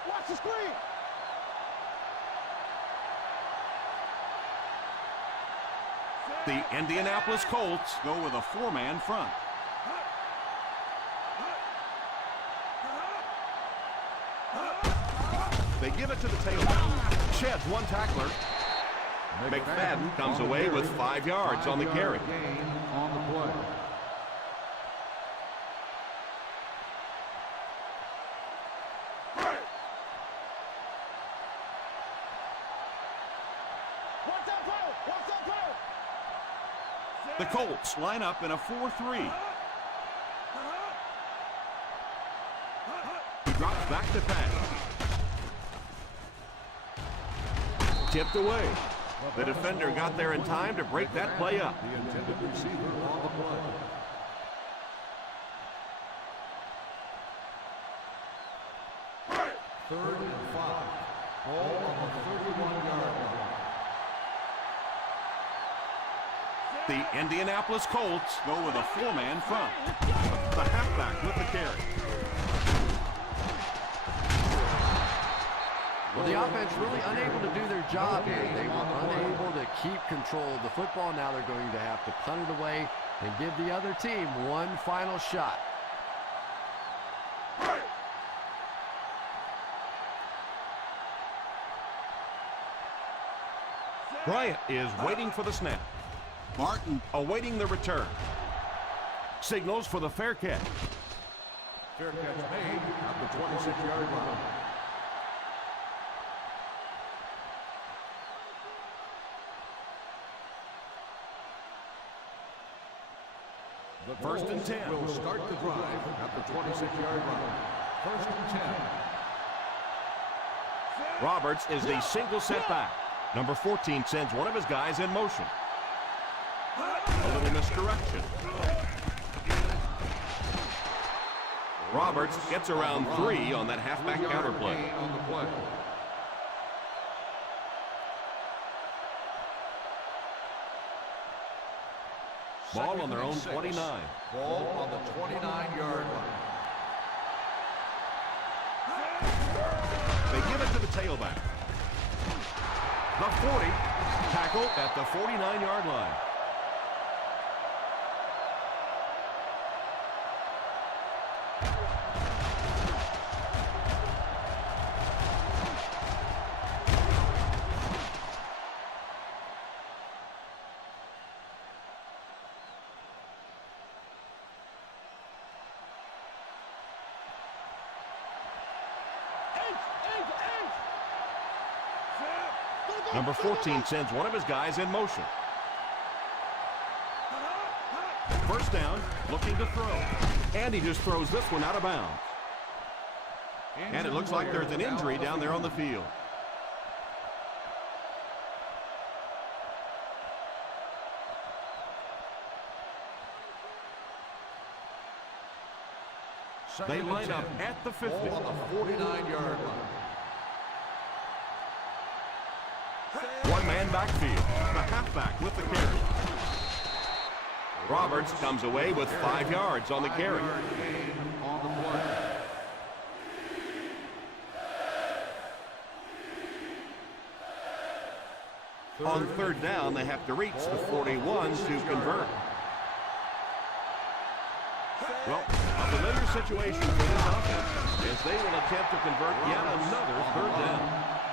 Watch the screen. The Indianapolis Colts go with a 4-man front. They give it to the tailback. Sheds one tackler. McFadden comes away with 5 yards on the carry. Gain on the play. Watch that play. Watch that play. The Colts line up in a 4-3. He drops back to pass. Tipped away. The defender got there in time to break that play up. The intended receiver on the play. Third and 5. Ball on the 31-yard line. The Indianapolis Colts go with a 4-man front. The halfback with the carry. Well, the offense really unable to do their job here. They were unable to keep control of the football. Now they're going to have to punt it away and give the other team one final shot. Bryant is waiting for the snap. Martin awaiting the return. Signals for the fair catch. Fair catch made at the 26-yard line. The First and 10. will start the drive at the 26-yard line. First and 10. Roberts is the single setback. Number 14 sends one of his guys in motion. A little misdirection. Roberts gets around 3 on that halfback counter play. Gain on the play. Ball on their own 29. Ball on the 29-yard line. They give it to the tailback. The 40, tackled at the 49-yard line. Number 14 sends one of his guys in motion. First down, looking to throw. And he just throws this one out of bounds. And it looks like there's an injury down there on the field. They line up at the 50. Ball on the 49-yard line. One-man backfield. The halfback with the carry. Roberts comes away with 5 yards on the carry. 5-yard gain on the play. On third down, they have to reach the 41 to convert. Well, a familiar situation for this offense as they will attempt to convert yet another third down.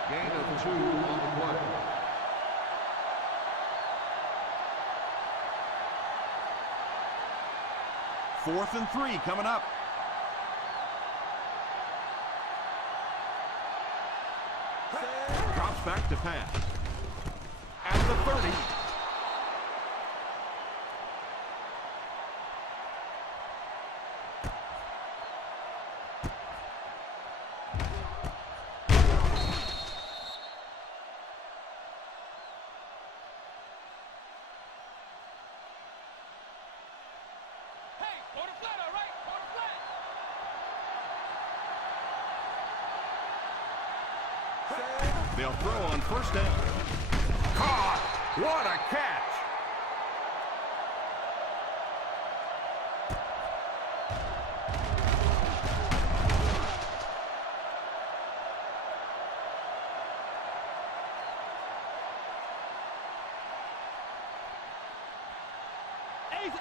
Gain of 2 on the play. Fourth and 3 coming up. Drops back to pass. At the 30. They'll throw on first down. Caught! What a catch! Ace!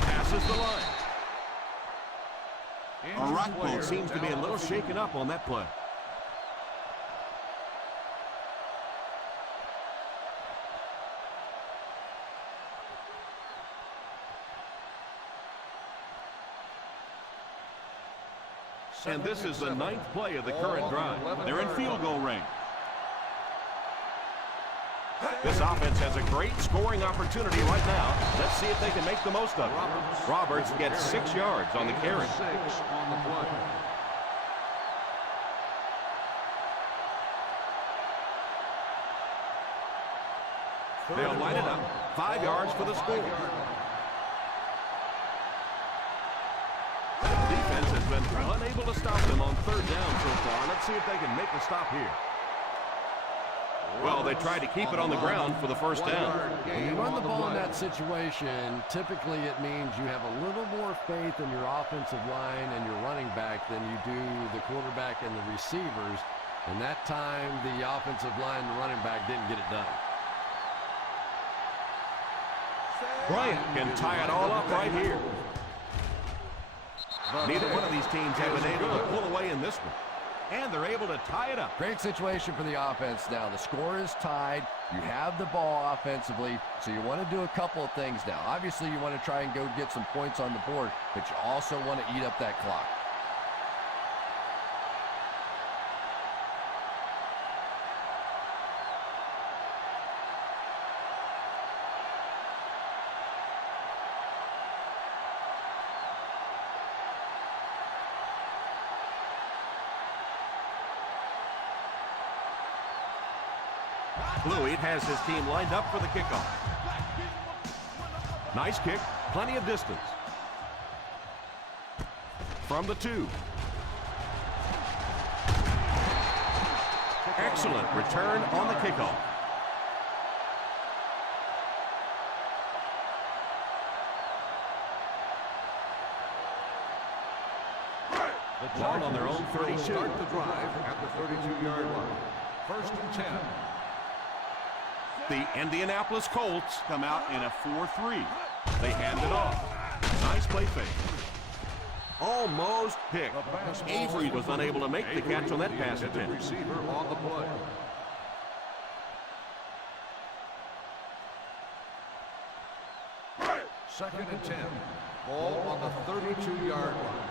Passes the line. Arrowhead seems to be a little shaken up on that play. And this is the 9th play of the current drive. They're in field goal range. This offense has a great scoring opportunity right now. Let's see if they can make the most of it. Roberts gets 6 yards on the carry. 6 on the play. They'll line it up. 5 yards for the score. Defense has been unable to stop them on third down so far. Let's see if they can make a stop here. Well, they tried to keep it on the ground for the first down. When you run the ball in that situation, typically it means you have a little more faith in your offensive line and your running back than you do the quarterback and the receivers. And that time, the offensive line and the running back didn't get it done. Bryant can tie it all up right here. Neither one of these teams have been able to pull away in this one. And they're able to tie it up. Great situation for the offense now. The score is tied. You have the ball offensively, so you want to do a couple of things now. Obviously, you want to try and go get some points on the board, but you also want to eat up that clock. Louis has his team lined up for the kickoff. Nice kick, plenty of distance. From the 2. Excellent return on the kickoff. The ball on their own 32. Start the drive at the 32-yard line. First and 10. The Indianapolis Colts come out in a 4-3. They hand it off. Nice play fake. Almost picked. Avery was unable to make the catch on that pass attempt. Receiver on the play. Second and 10. Ball on the 32-yard line.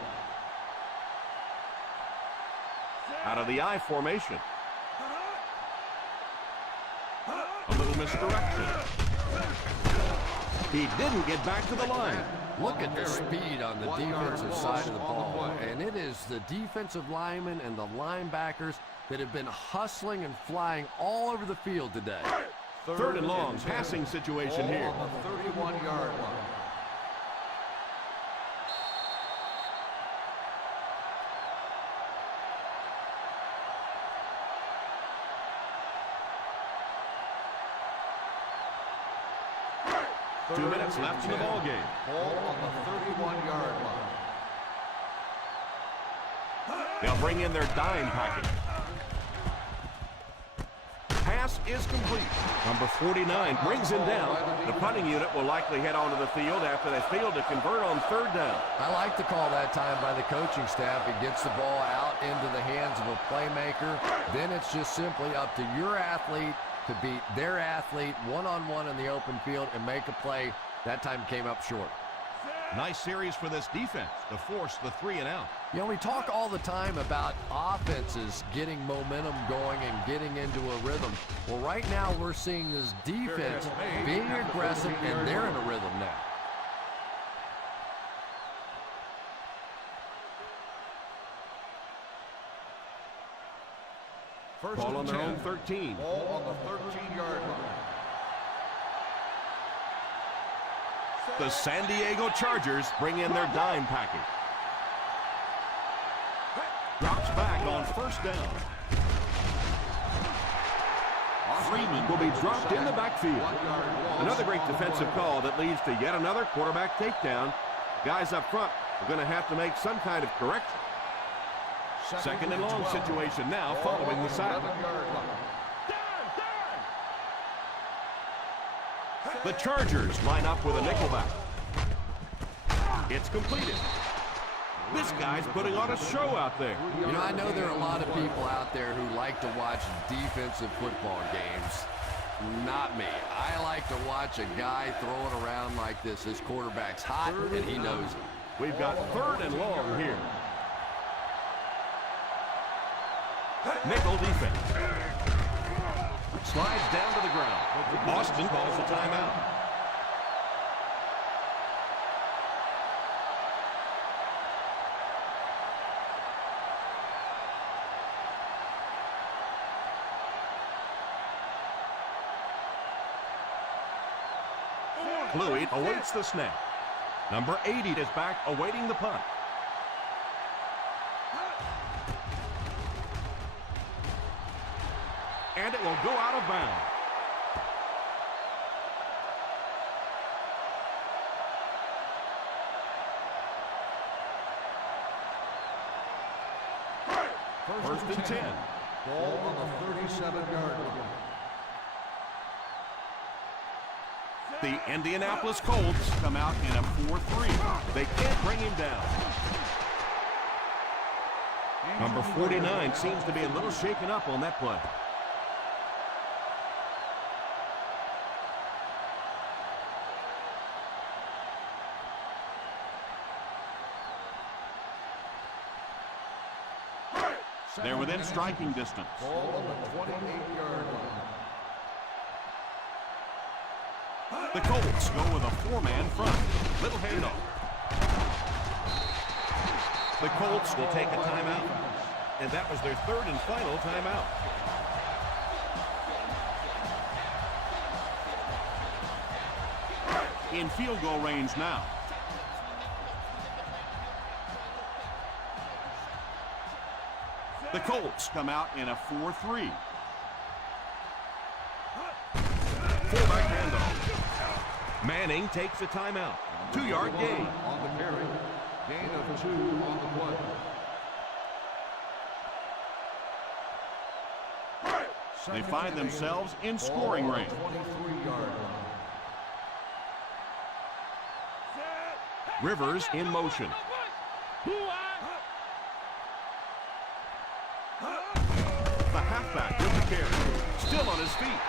Out of the I formation. A little misdirection. He didn't get back to the line. Look at the speed on the defensive side of the ball. And it is the defensive linemen and the linebackers that have been hustling and flying all over the field today. Third and long, passing situation here. On the 31-yard line. Two minutes left in the ball game. Ball on the 31-yard line. They'll bring in their dime package. Pass is complete. Number 49 brings him down. The punting unit will likely head onto the field after they failed to convert on third down. I like the call that time by the coaching staff. It gets the ball out into the hands of a playmaker. Then it's just simply up to your athlete to beat their athlete one-on-one in the open field and make a play. That time came up short. Nice series for this defense to force the 3 and out. You know, we talk all the time about offenses getting momentum going and getting into a rhythm. Well, right now we're seeing this defense being aggressive, and they're in a rhythm now. Ball on their own 13. Ball on the 13-yard line. The San Diego Chargers bring in their dime package. Drops back on first down. Freeman will be dropped in the backfield. Another great defensive call that leads to yet another quarterback takedown. Guys up front are going to have to make some kind of correction. Second and long situation now following the sack. The Chargers line up with a nickelback. It's completed. This guy's putting on a show out there. You know, I know there are a lot of people out there who like to watch defensive football games. Not me. I like to watch a guy throwing around like this. His quarterback's hot, and he knows it. We've got third and long here. Nickel defense. Slides down to the ground. Austin calls the timeout. Louis awaits the snap. Number 80 is back awaiting the punt. And it will go out of bounds. First and 10. Ball on the 37-yard line. The Indianapolis Colts come out in a 4-3. They can't bring him down. Number 49 seems to be a little shaken up on that play. They're within striking distance. Ball on the 28-yard line. The Colts go with a four-man front. Little handoff. The Colts will take a timeout, and that was their third and final timeout. In field goal range now. The Colts come out in a 4-3. Fullback handoff. Manning takes a timeout. 2-yard gain. On the carry. Gain of 2 on the play. They find themselves in scoring range. 23-yard line. Rivers in motion. The halfback with the carry. Still on his feet.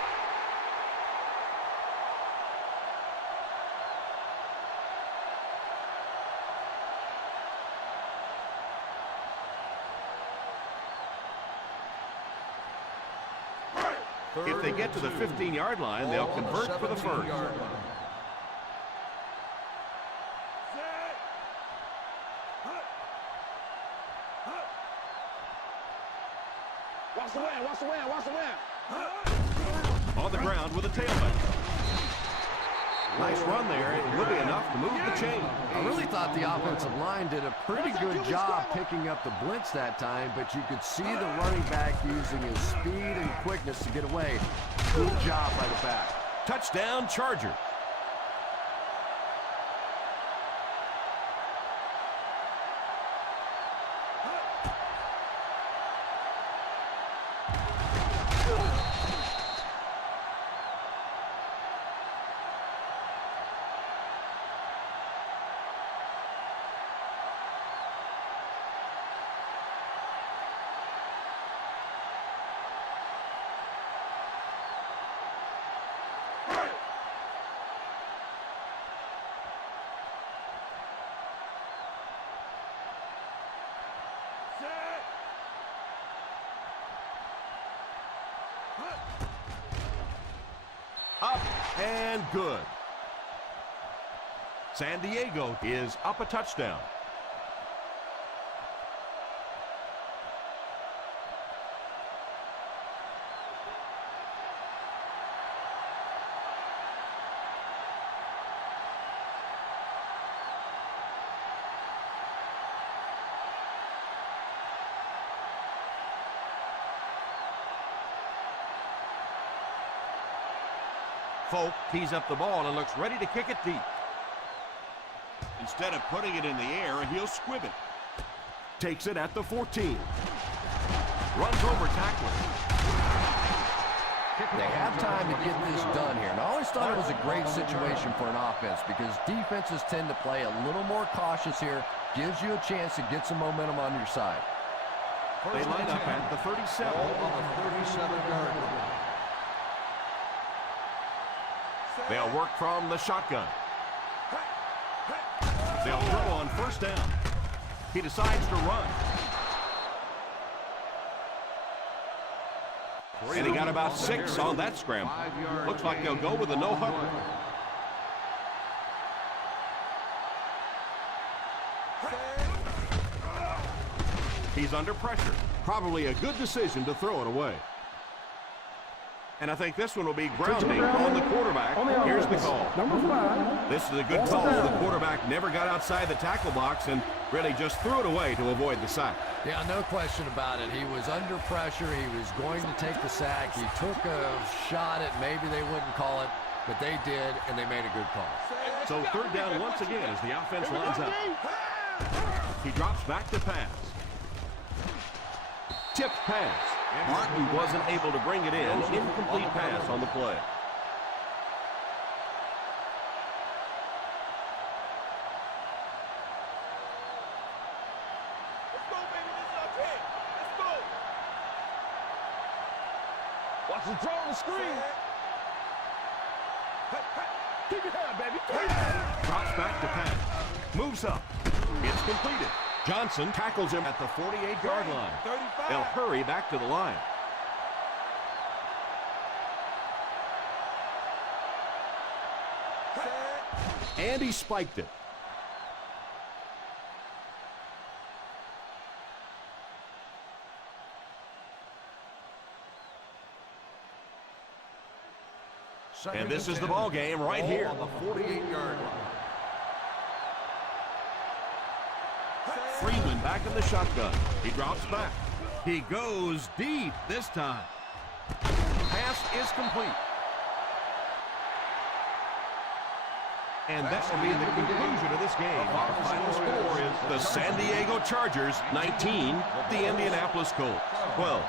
If they get to the 15-yard line, they'll convert for the first. Watch the wind, watch the wind, watch the wind. On the ground with a tailback. Nice run there. It will be enough to move the chain. I really thought the offensive line did a pretty good job picking up the blitz that time, but you could see the running back using his speed and quickness to get away. Good job by the back. Touchdown, Chargers. Up and good. San Diego is up a touchdown. Folk tees up the ball and looks ready to kick it deep. Instead of putting it in the air, he'll squib it. Takes it at the 14. Runs over tackler. They have time to get this done here. And I always thought it was a great situation for an offense because defenses tend to play a little more cautious here. Gives you a chance to get some momentum on your side. They line up at the 37. Ball on the 37-yard line. They'll work from the shotgun. They'll throw on first down. He decides to run. And he got about 6 on that scramble. Looks like they'll go with a no huddle. He's under pressure. Probably a good decision to throw it away. And I think this one will be grounding on the quarterback. Here's the call. Number 5. This is a good call. The quarterback never got outside the tackle box and really just threw it away to avoid the sack. Yeah, no question about it. He was under pressure. He was going to take the sack. He took a shot at maybe they wouldn't call it, but they did, and they made a good call. So third down once again as the offense lines up. He drops back to pass. Tipped pass. Martin wasn't able to bring it in. Incomplete pass on the play. Let's go, baby. This is our team. Let's go. Watch him throw on the screen. Keep your head, baby. Drops back to pass. Moves up. It's completed. Johnson tackles him at the 48-yard line. 35. They'll hurry back to the line. And he spiked it. And this is the ball game right here. On the 48-yard line. Freeman back in the shotgun. He drops back. He goes deep this time. Pass is complete. And that will be the conclusion of this game. Our final score is the San Diego Chargers 19, the Indianapolis Colts 12.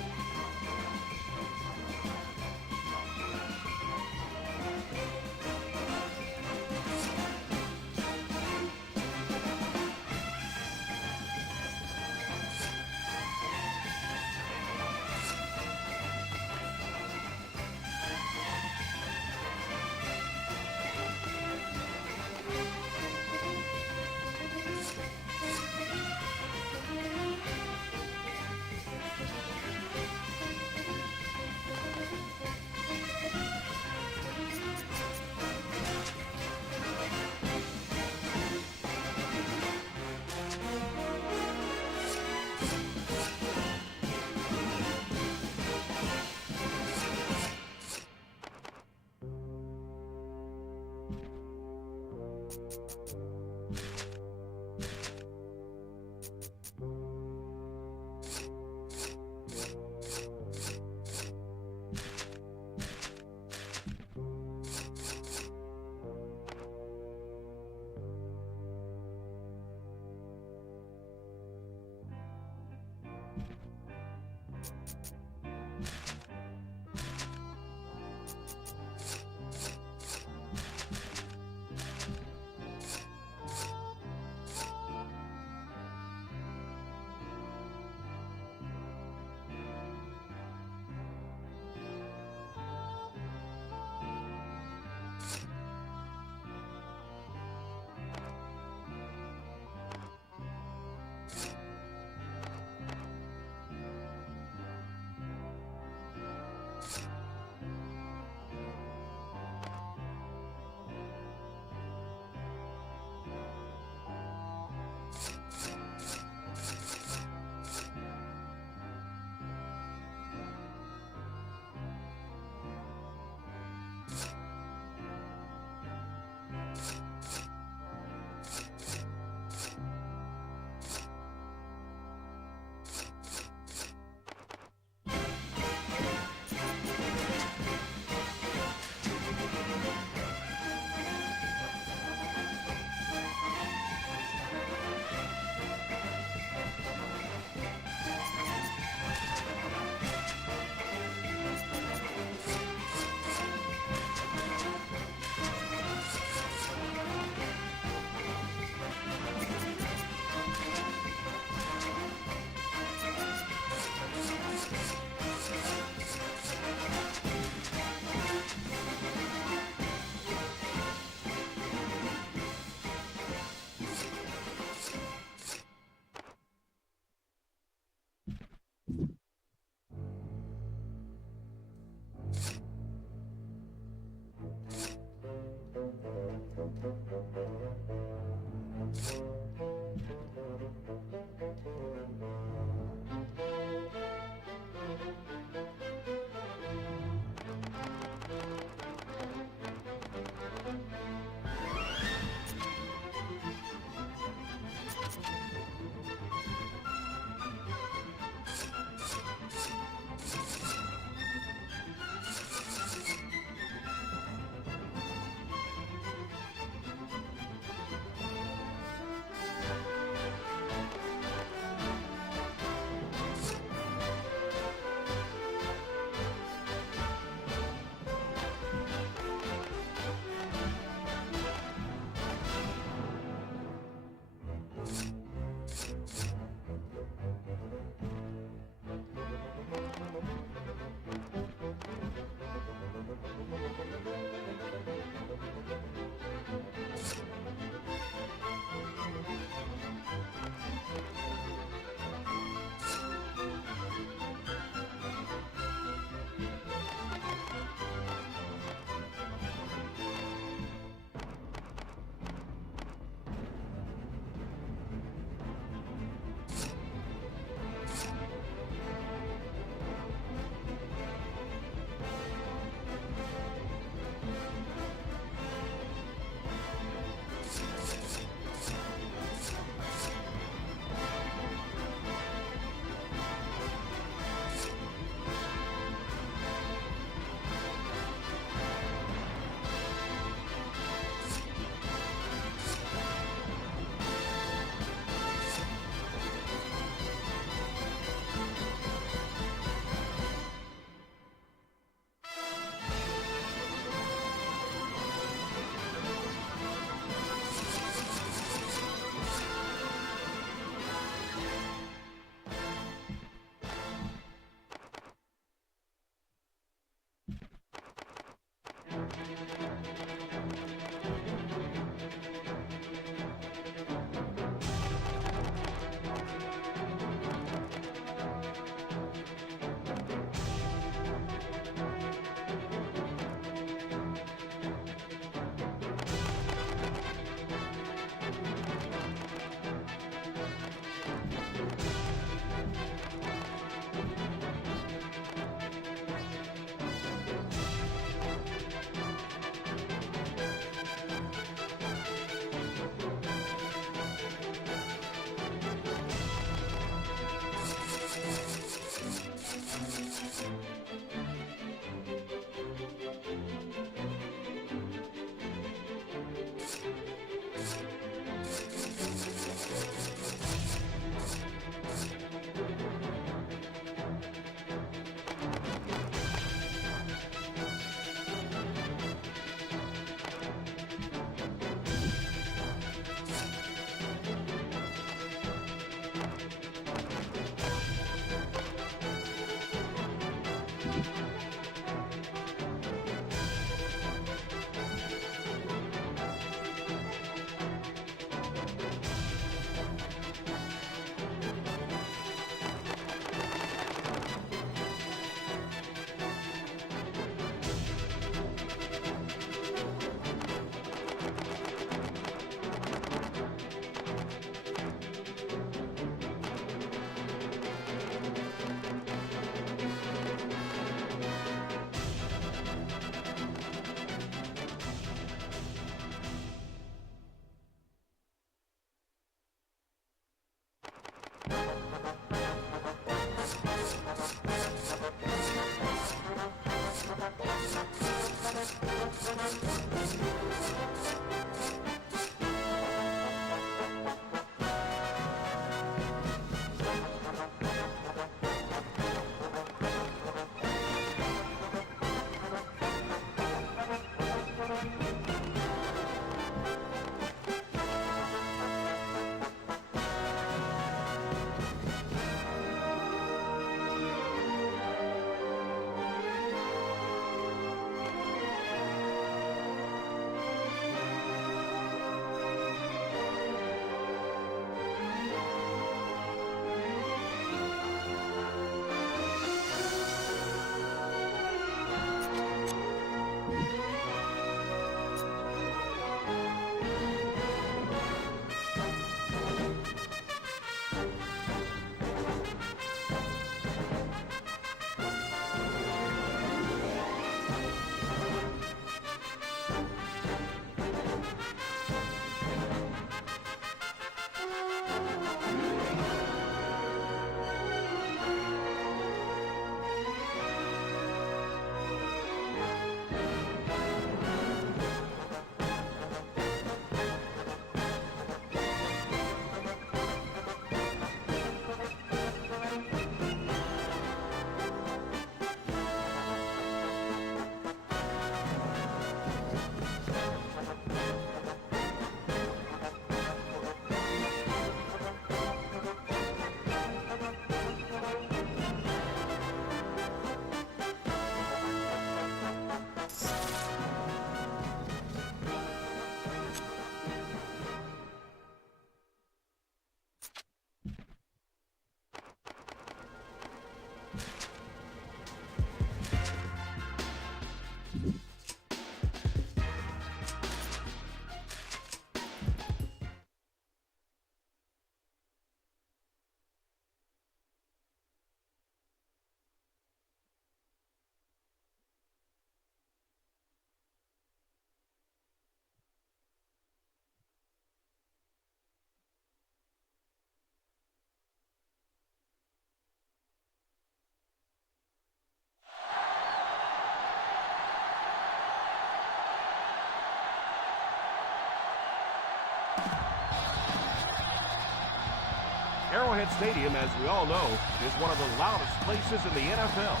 Arrowhead Stadium, as we all know, is one of the loudest places in the NFL.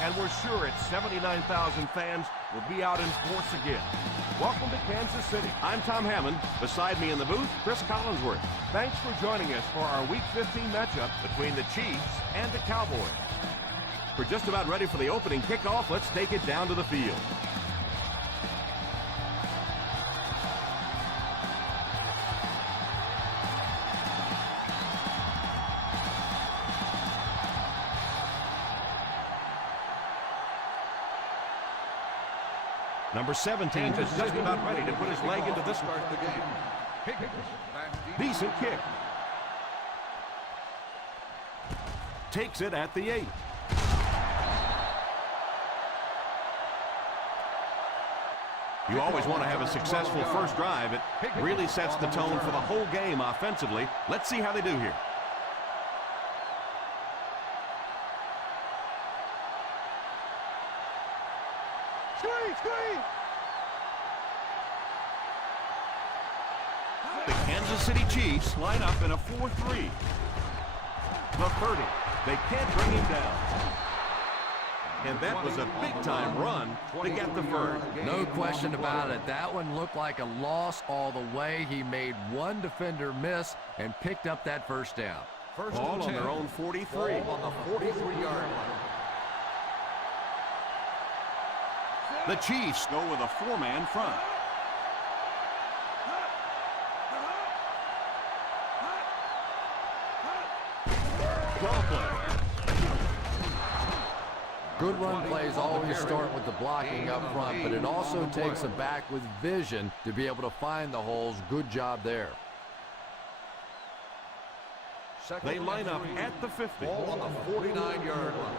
And we're sure its 79,000 fans will be out in force again. Welcome to Kansas City. I'm Tom Hammond. Beside me in the booth, Chris Collinsworth. Thanks for joining us for our Week 15 matchup between the Chiefs and the Cowboys. We're just about ready for the opening kickoff. Let's take it down to the field. Number 17 is just about ready to put his leg into this one. Start the game. Decent kick. Takes it at the 8. You always want to have a successful first drive. It really sets the tone for the whole game offensively. Let's see how they do here. The Kansas City Chiefs line up in a 4-3. The 30. They can't bring him down. And that was a big-time run to get the first. No question about it. That one looked like a loss all the way. He made one defender miss and picked up that first down. Ball on their own 43. Ball on the 43-yard line. The Chiefs go with a 4-man front. Draw play. Good run plays always start with the blocking up front, but it also takes a back with vision to be able to find the holes. Good job there. They line up at the 50. Ball on the 49-yard line.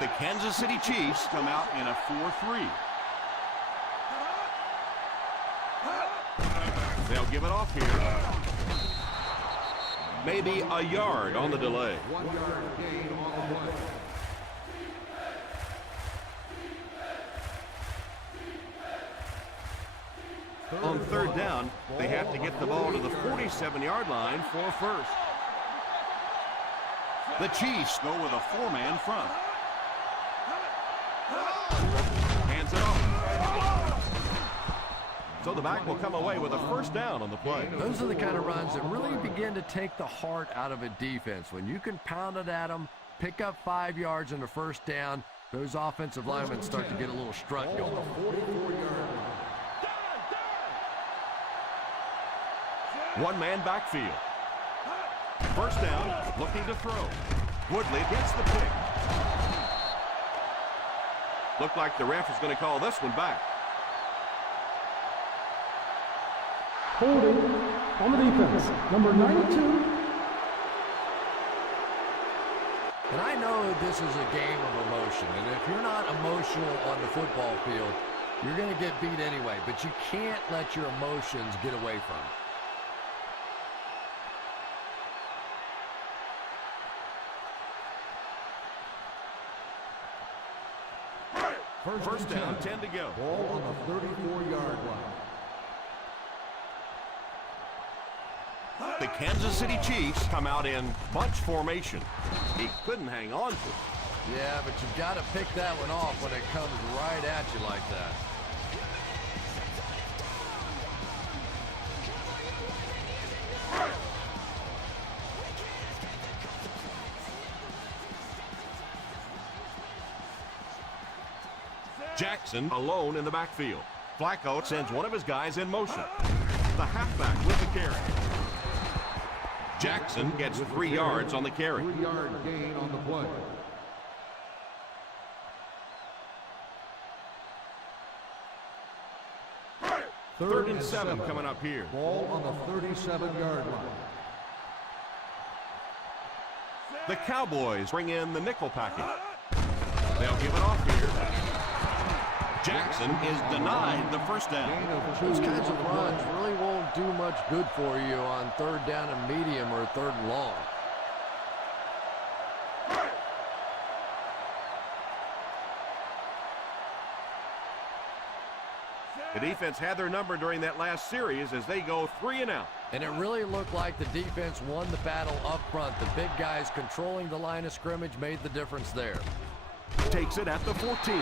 The Kansas City Chiefs come out in a 4-3. They'll give it off here. Maybe a yard on the delay. 1-yard gain on the play. On third down, they have to get the ball to the 47-yard line for a first. The Chiefs go with a 4-man front. Hands it off. So the back will come away with a first down on the play. Those are the kind of runs that really begin to take the heart out of a defense. When you can pound it at them, pick up 5 yards and a first down, those offensive linemen start to get a little strut going. 1-man backfield. First down, looking to throw. Woodley gets the pick. Looked like the ref is going to call this one back. Holding on the defense, number 92. And I know this is a game of emotion, and if you're not emotional on the football field, you're going to get beat anyway, but you can't let your emotions get away from it. First down, 10 to go. Ball on the 34-yard line. The Kansas City Chiefs come out in bunch formation. He couldn't hang on to it. Yeah, but you've got to pick that one off when it comes right at you like that. Jackson alone in the backfield. Flacco sends one of his guys in motion. The halfback with the carry. Jackson gets 3 yards on the carry. 3-yard gain on the play. Third and 7 coming up here. Ball on the 37-yard line. The Cowboys bring in the nickel package. They'll give it off here. Jackson is denied the first down. Those kinds of runs really won't do much good for you on third down and medium or third and long. The defense had their number during that last series as they go 3 and out. And it really looked like the defense won the battle up front. The big guys controlling the line of scrimmage made the difference there. Takes it at the 14.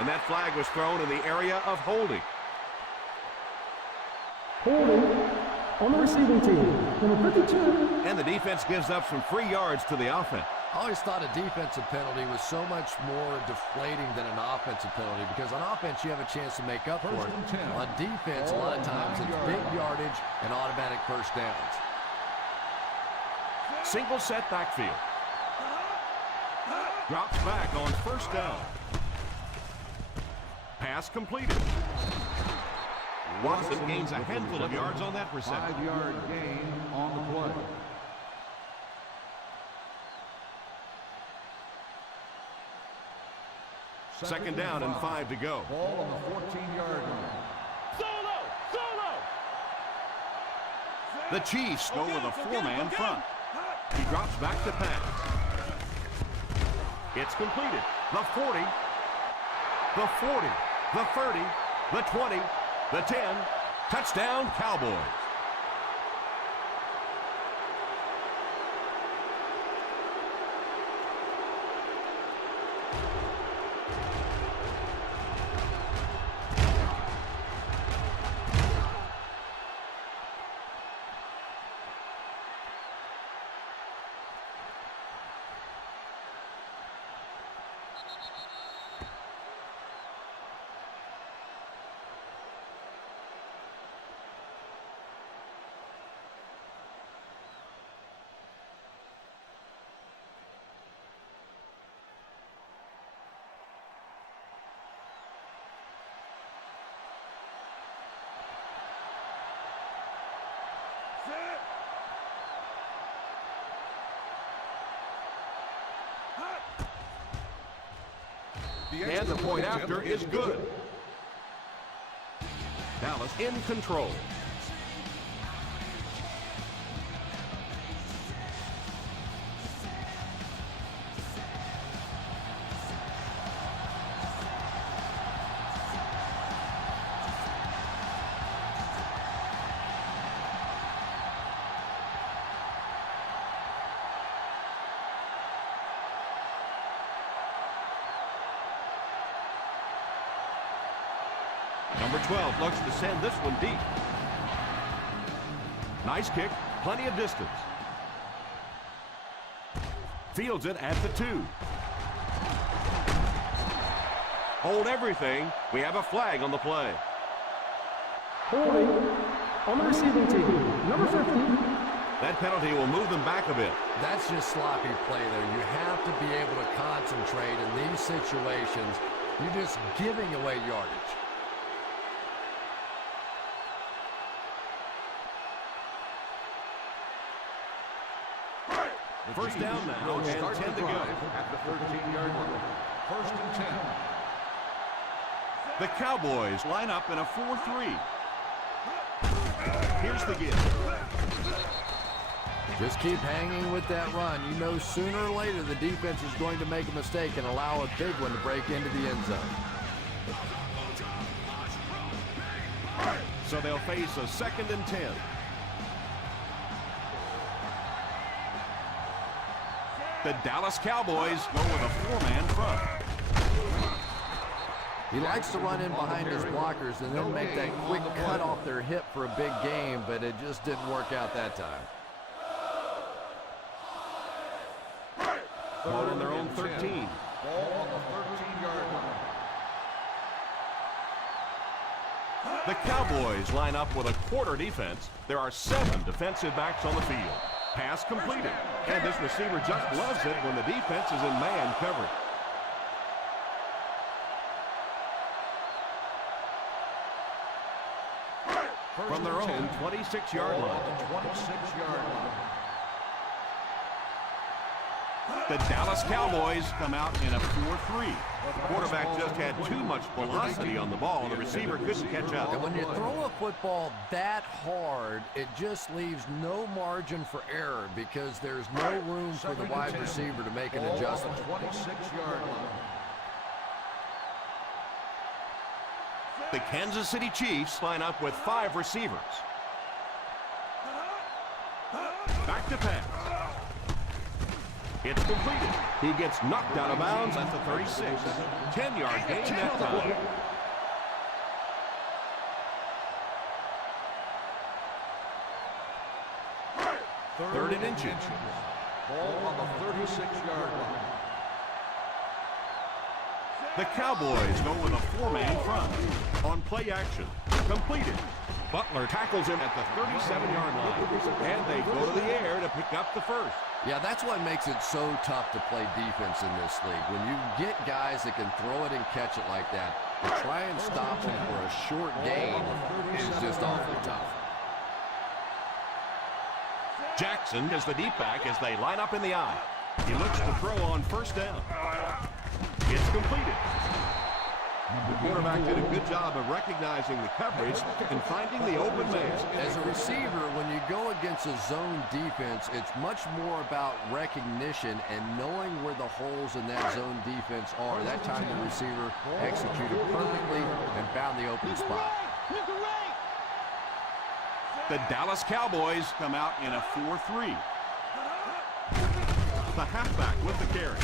And that flag was thrown in the area of holding. Holding on the receiving team. Number 52. And the defense gives up some free yards to the offense. I always thought a defensive penalty was so much more deflating than an offensive penalty because on offense you have a chance to make up for it. On defense, a lot of times it's big yardage and automatic first downs. Single set backfield. Drops back on first down. Pass completed. Watson gains a handful of yards on that reception. 5-yard gain on the play. Second down and 5 to go. Ball on the 14-yard line. The Chiefs go with a 4-man front. He drops back to pass. It's completed. The 40, the 40, the 30, the 20, the 10. Touchdown, Cowboys. And the point after is good. Dallas in control. Number 12 looks to send this one deep. Nice kick, plenty of distance. Fields it at the 2. Hold everything. We have a flag on the play. Holding on the receiving team. Number 50. That penalty will move them back a bit. That's just sloppy play there. You have to be able to concentrate in these situations. You're just giving away yardage. First down now and 10 to go. At the 13-yard line. First and 10. The Cowboys line up in a 4-3. Here's the give. Just keep hanging with that run. You know sooner or later the defense is going to make a mistake and allow a big one to break into the end zone. So they'll face a 2nd and 10. The Dallas Cowboys go with a 4-man front. He likes to run in behind his blockers and then make that quick cut off their hip for a big game, but it just didn't work out that time. Ball on their own 13. Ball on the 13-yard line. The Cowboys line up with a quarter defense. There are 7 defensive backs on the field. Pass completed. And this receiver just loves it when the defense is in man coverage. From their own 26-yard line. 26-yard line. The Dallas Cowboys come out in a 4-3. The quarterback just had too much velocity on the ball, and the receiver couldn't catch up. And when you throw a football that hard, it just leaves no margin for error because there's no room for the wide receiver to make an adjustment. 26-yard line. The Kansas City Chiefs line up with 5 receivers. Back to pass. It's completed. He gets knocked out of bounds at the 36. 10-yard gain that time. Third and inches. Ball on the 36-yard line. The Cowboys go with a 4-man front. On play action. Completed. Butler tackles him at the 37-yard line. And they go to the air to pick up the first. Yeah, that's what makes it so tough to play defense in this league. When you get guys that can throw it and catch it like that, to try and stop them for a short gain is just awfully tough. Jackson is the deep back as they line up in the eye. He looks to throw on first down. It's completed. The quarterback did a good job of recognizing the coverage and finding the open man. As a receiver, when you go against a zone defense, it's much more about recognition and knowing where the holes in that zone defense are. That time the receiver executed perfectly and found the open spot. The Dallas Cowboys come out in a 4-3. The halfback with the carry.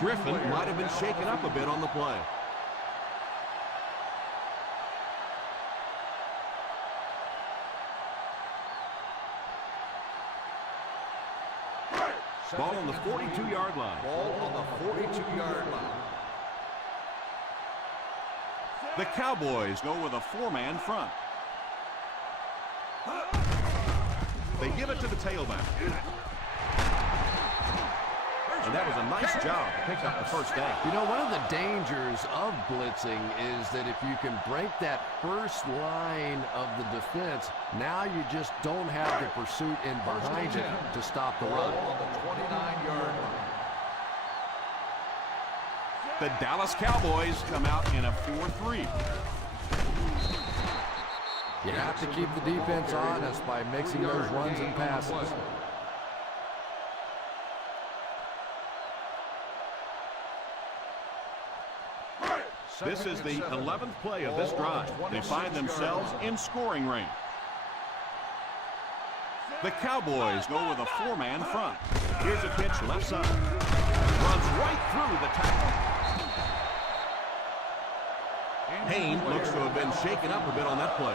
Griffin might have been shaken up a bit on the play. Ball on the 42-yard line. Ball on the 42-yard line. The Cowboys go with a 4-man front. They give it to the tailback. And that was a nice job to pick up the first down. You know, one of the dangers of blitzing is that if you can break that first line of the defense, now you just don't have the pursuit in behind it to stop the run. On the 29-yard line. The Dallas Cowboys come out in a 4-3. You have to keep the defense honest by mixing those runs and passes. This is the 11th play of this drive. They find themselves in scoring range. The Cowboys go with a 4-man front. Here's a pitch left side. Runs right through the tackle. Hayne looks to have been shaken up a bit on that play.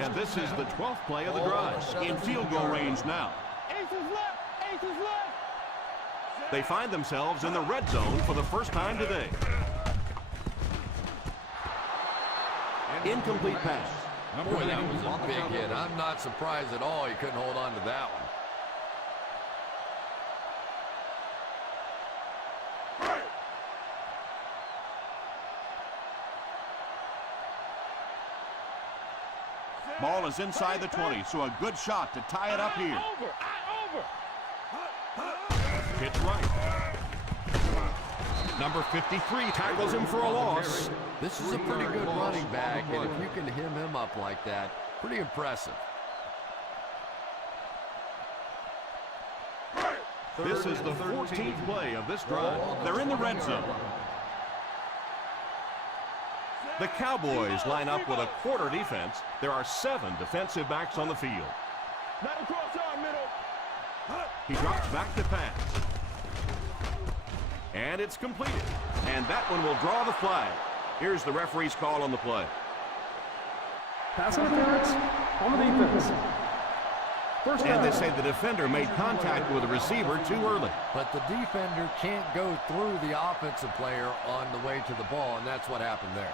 And this is the 12th play of the drive. In field goal range now. They find themselves in the red zone for the first time today. Incomplete pass. Boy, that was a big hit. I'm not surprised at all he couldn't hold on to that one. Ball is inside the 20, so a good shot to tie it up here. Pitch right. Number 53 tackles him for a loss. This is a pretty good running back, and if you can hem him up like that, pretty impressive. This is the 14th play of this drive. They're in the red zone. The Cowboys line up with a quarter defense. There are 7 defensive backs on the field. He drops back to pass. And it's completed. And that one will draw the flag. Here's the referee's call on the play. Pass interference on the defense. First down. And they say the defender made contact with the receiver too early. But the defender can't go through the offensive player on the way to the ball, and that's what happened there.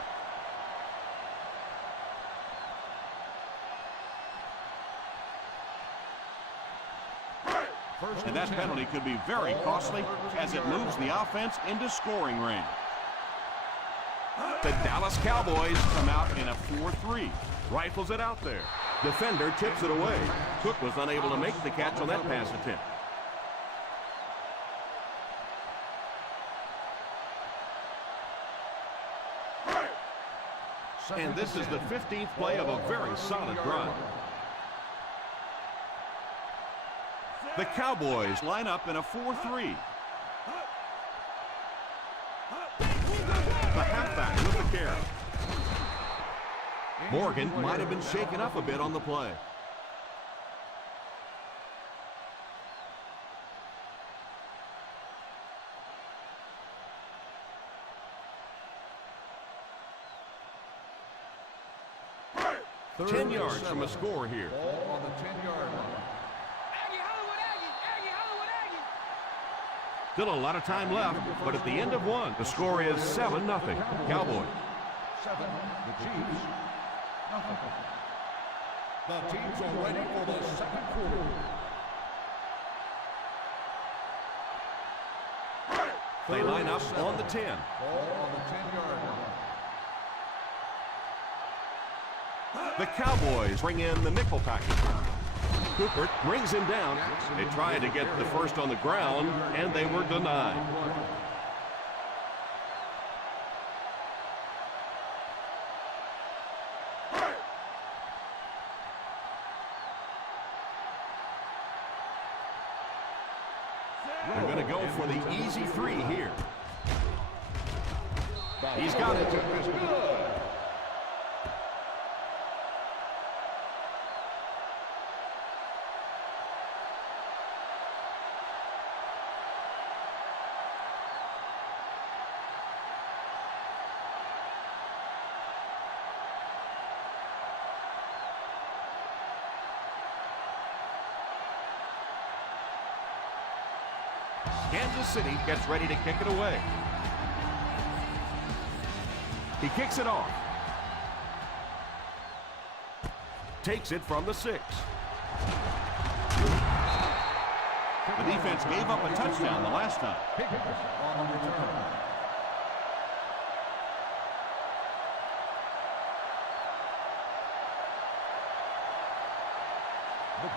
And that penalty could be very costly as it moves the offense into scoring range. The Dallas Cowboys come out in a 4-3. Rifles it out there. Defender tips it away. Cook was unable to make the catch on that pass attempt. And this is the 15th play of a very solid drive. The Cowboys line up in a 4-3. The halfback with the carry. Morgan might have been shaken up a bit on the play. Third 10 yards and from a 7. score here. Ball on the 10-yard line. Still a lot of time left, but at the end of one, the score is 7-0. Cowboys. 7, the Chiefs. Nothing. The teams are ready for the second quarter. They line up on the 10. Ball on the 10-yard line. The Cowboys bring in the nickel package. Cooper brings him down. They tried to get the first on the ground, and they were denied. They're going to go for the easy 3 here. He's got it. It's good. Kansas City gets ready to kick it away. He kicks it off. Takes it from the 6. The defense gave up a touchdown the last time. On the return.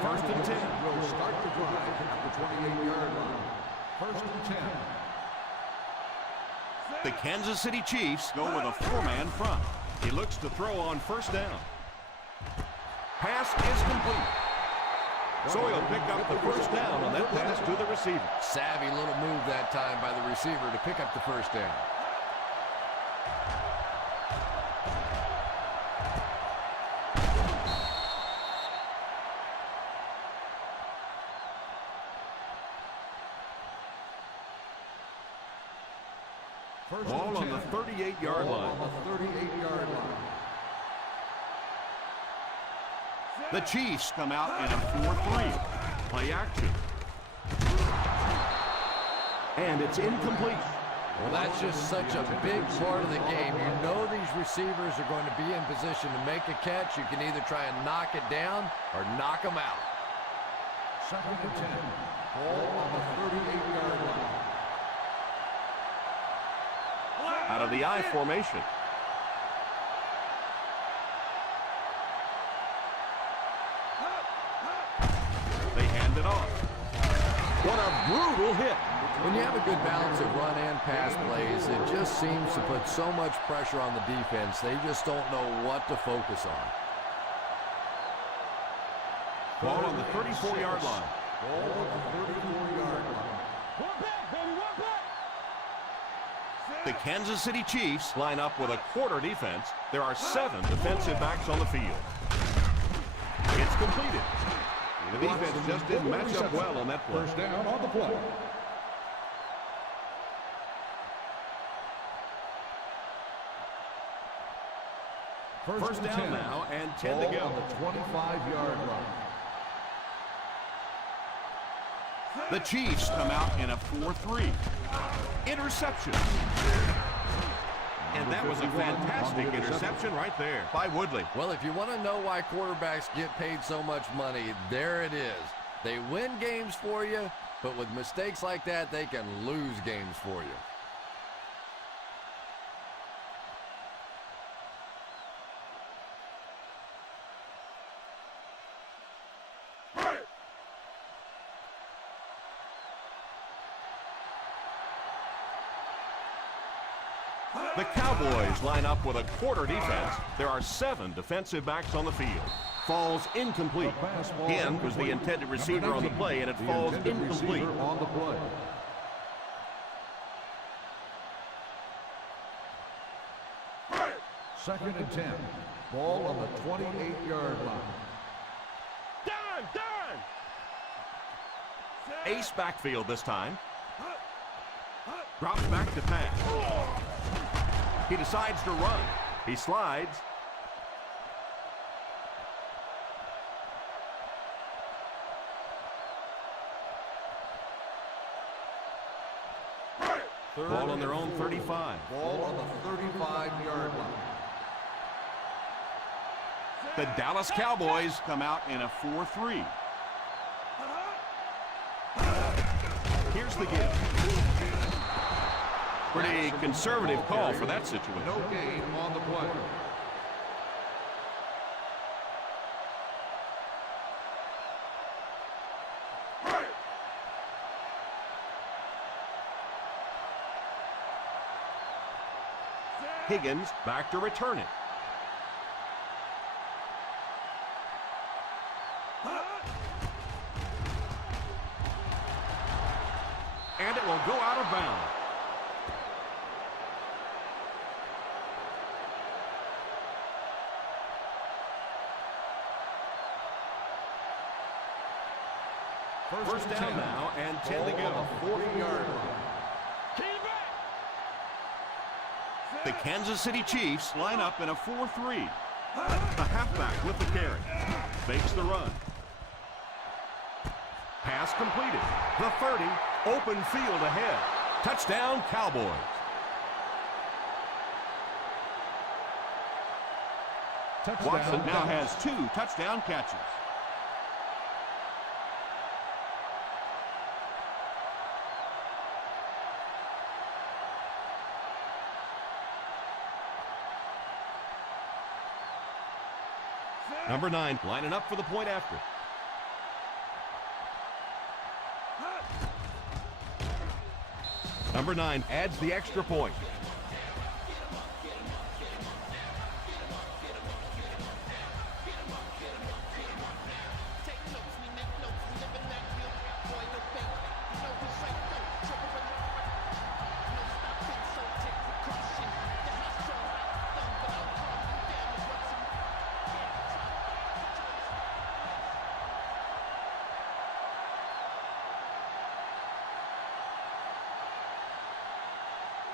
First and 10. Will start the drive at the 28-yard line. First and 10. The Kansas City Chiefs go with a 4-man front. He looks to throw on first down. Pass is complete. So he'll pick up the first down on that pass to the receiver. Savvy little move that time by the receiver to pick up the first down. Ball on the 38-yard line. On the 38-yard line. The Chiefs come out in a 4-3. Play action. And it's incomplete. Well, that's just such a big part of the game. You know these receivers are going to be in position to make a catch. You can either try and knock it down or knock them out. Second and 10. Ball on the 38-yard line. Out of the I formation. They hand it off. What a brutal hit. When you have a good balance of run and pass plays, it just seems to put so much pressure on the defense. They just don't know what to focus on. Ball on the 34-yard line. Ball on the 34-yard line. The Kansas City Chiefs line up with a quarter defense. There are 7 defensive backs on the field. It's completed. The defense just didn't match up well on that play. First down on the play. First down now and 10 to go. On the 25-yard line. The Chiefs come out in a 4-3. Interception. And that was a fantastic interception right there by Woodley. Well, if you want to know why quarterbacks get paid so much money, there it is. They win games for you, but with mistakes like that, they can lose games for you. The Cowboys line up with a quarter defense. There are 7 defensive backs on the field. Falls incomplete. Again was the intended receiver on the play, and it falls incomplete. On the play. Second and 10. Ball on the 28-yard line. Ace backfield this time. Drops back to pass. He decides to run. He slides. Ball on their own 35. Ball on the 35-yard line. The Dallas Cowboys come out in a 4-3. Here's the give. Pretty conservative call for that situation. No gain on the play. Higgins back to return it. And it will go out of bounds. First down now and 10 to go. 40-yard line. The Kansas City Chiefs line up in a 4-3. A halfback with the carry. Fakes the run. Pass completed. The 30. Open field ahead. Touchdown, Cowboys. Watson now has 2 touchdown catches. Number 9 lining up for the point after. Number 9 adds the extra point.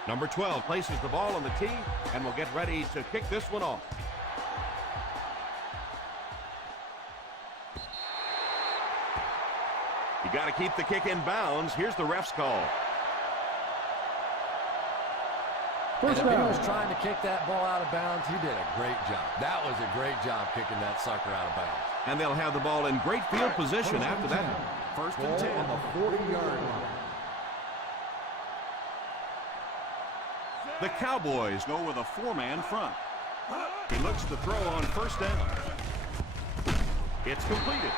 Number 12 places the ball on the tee and will get ready to kick this one off. You got to keep the kick in bounds. Here's the ref's call. And if he was trying to kick that ball out of bounds, he did a great job. That was a great job kicking that sucker out of bounds. And they'll have the ball in great field position after that. First and 10. On the 40-yard line. The Cowboys go with a 4-man front. He looks to throw on first down. It's completed.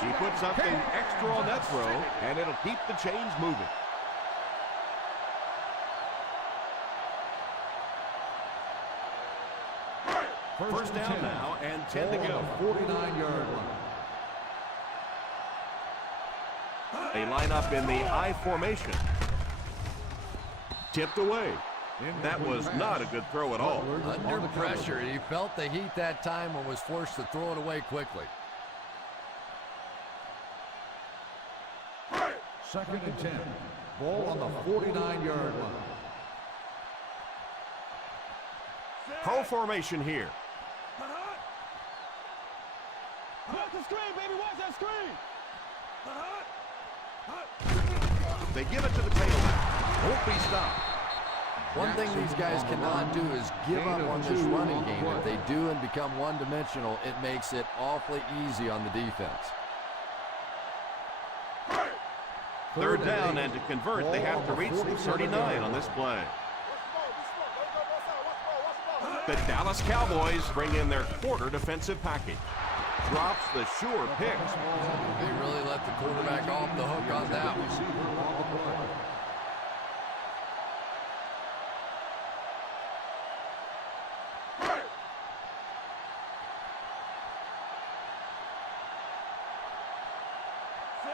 He puts something extra on that throw, and it'll keep the chains moving. First down now, and 10 to go. 49-yard line. They line up in the I formation. Tipped away. That was not a good throw at all. Under pressure, he felt the heat that time and was forced to throw it away quickly. Second and 10. Ball on the 49-yard line. Pro formation here. Watch the screen, baby, watch that screen. They give it to the tailback. Won't be stopped. One thing these guys cannot do is give up on this running game. If they do and become one-dimensional, it makes it awfully easy on the defense. Third down, and to convert, they have to reach the 39 on this play. The Dallas Cowboys bring in their quarter defensive package. Drops the sure pick. They really let the quarterback off the hook on that one.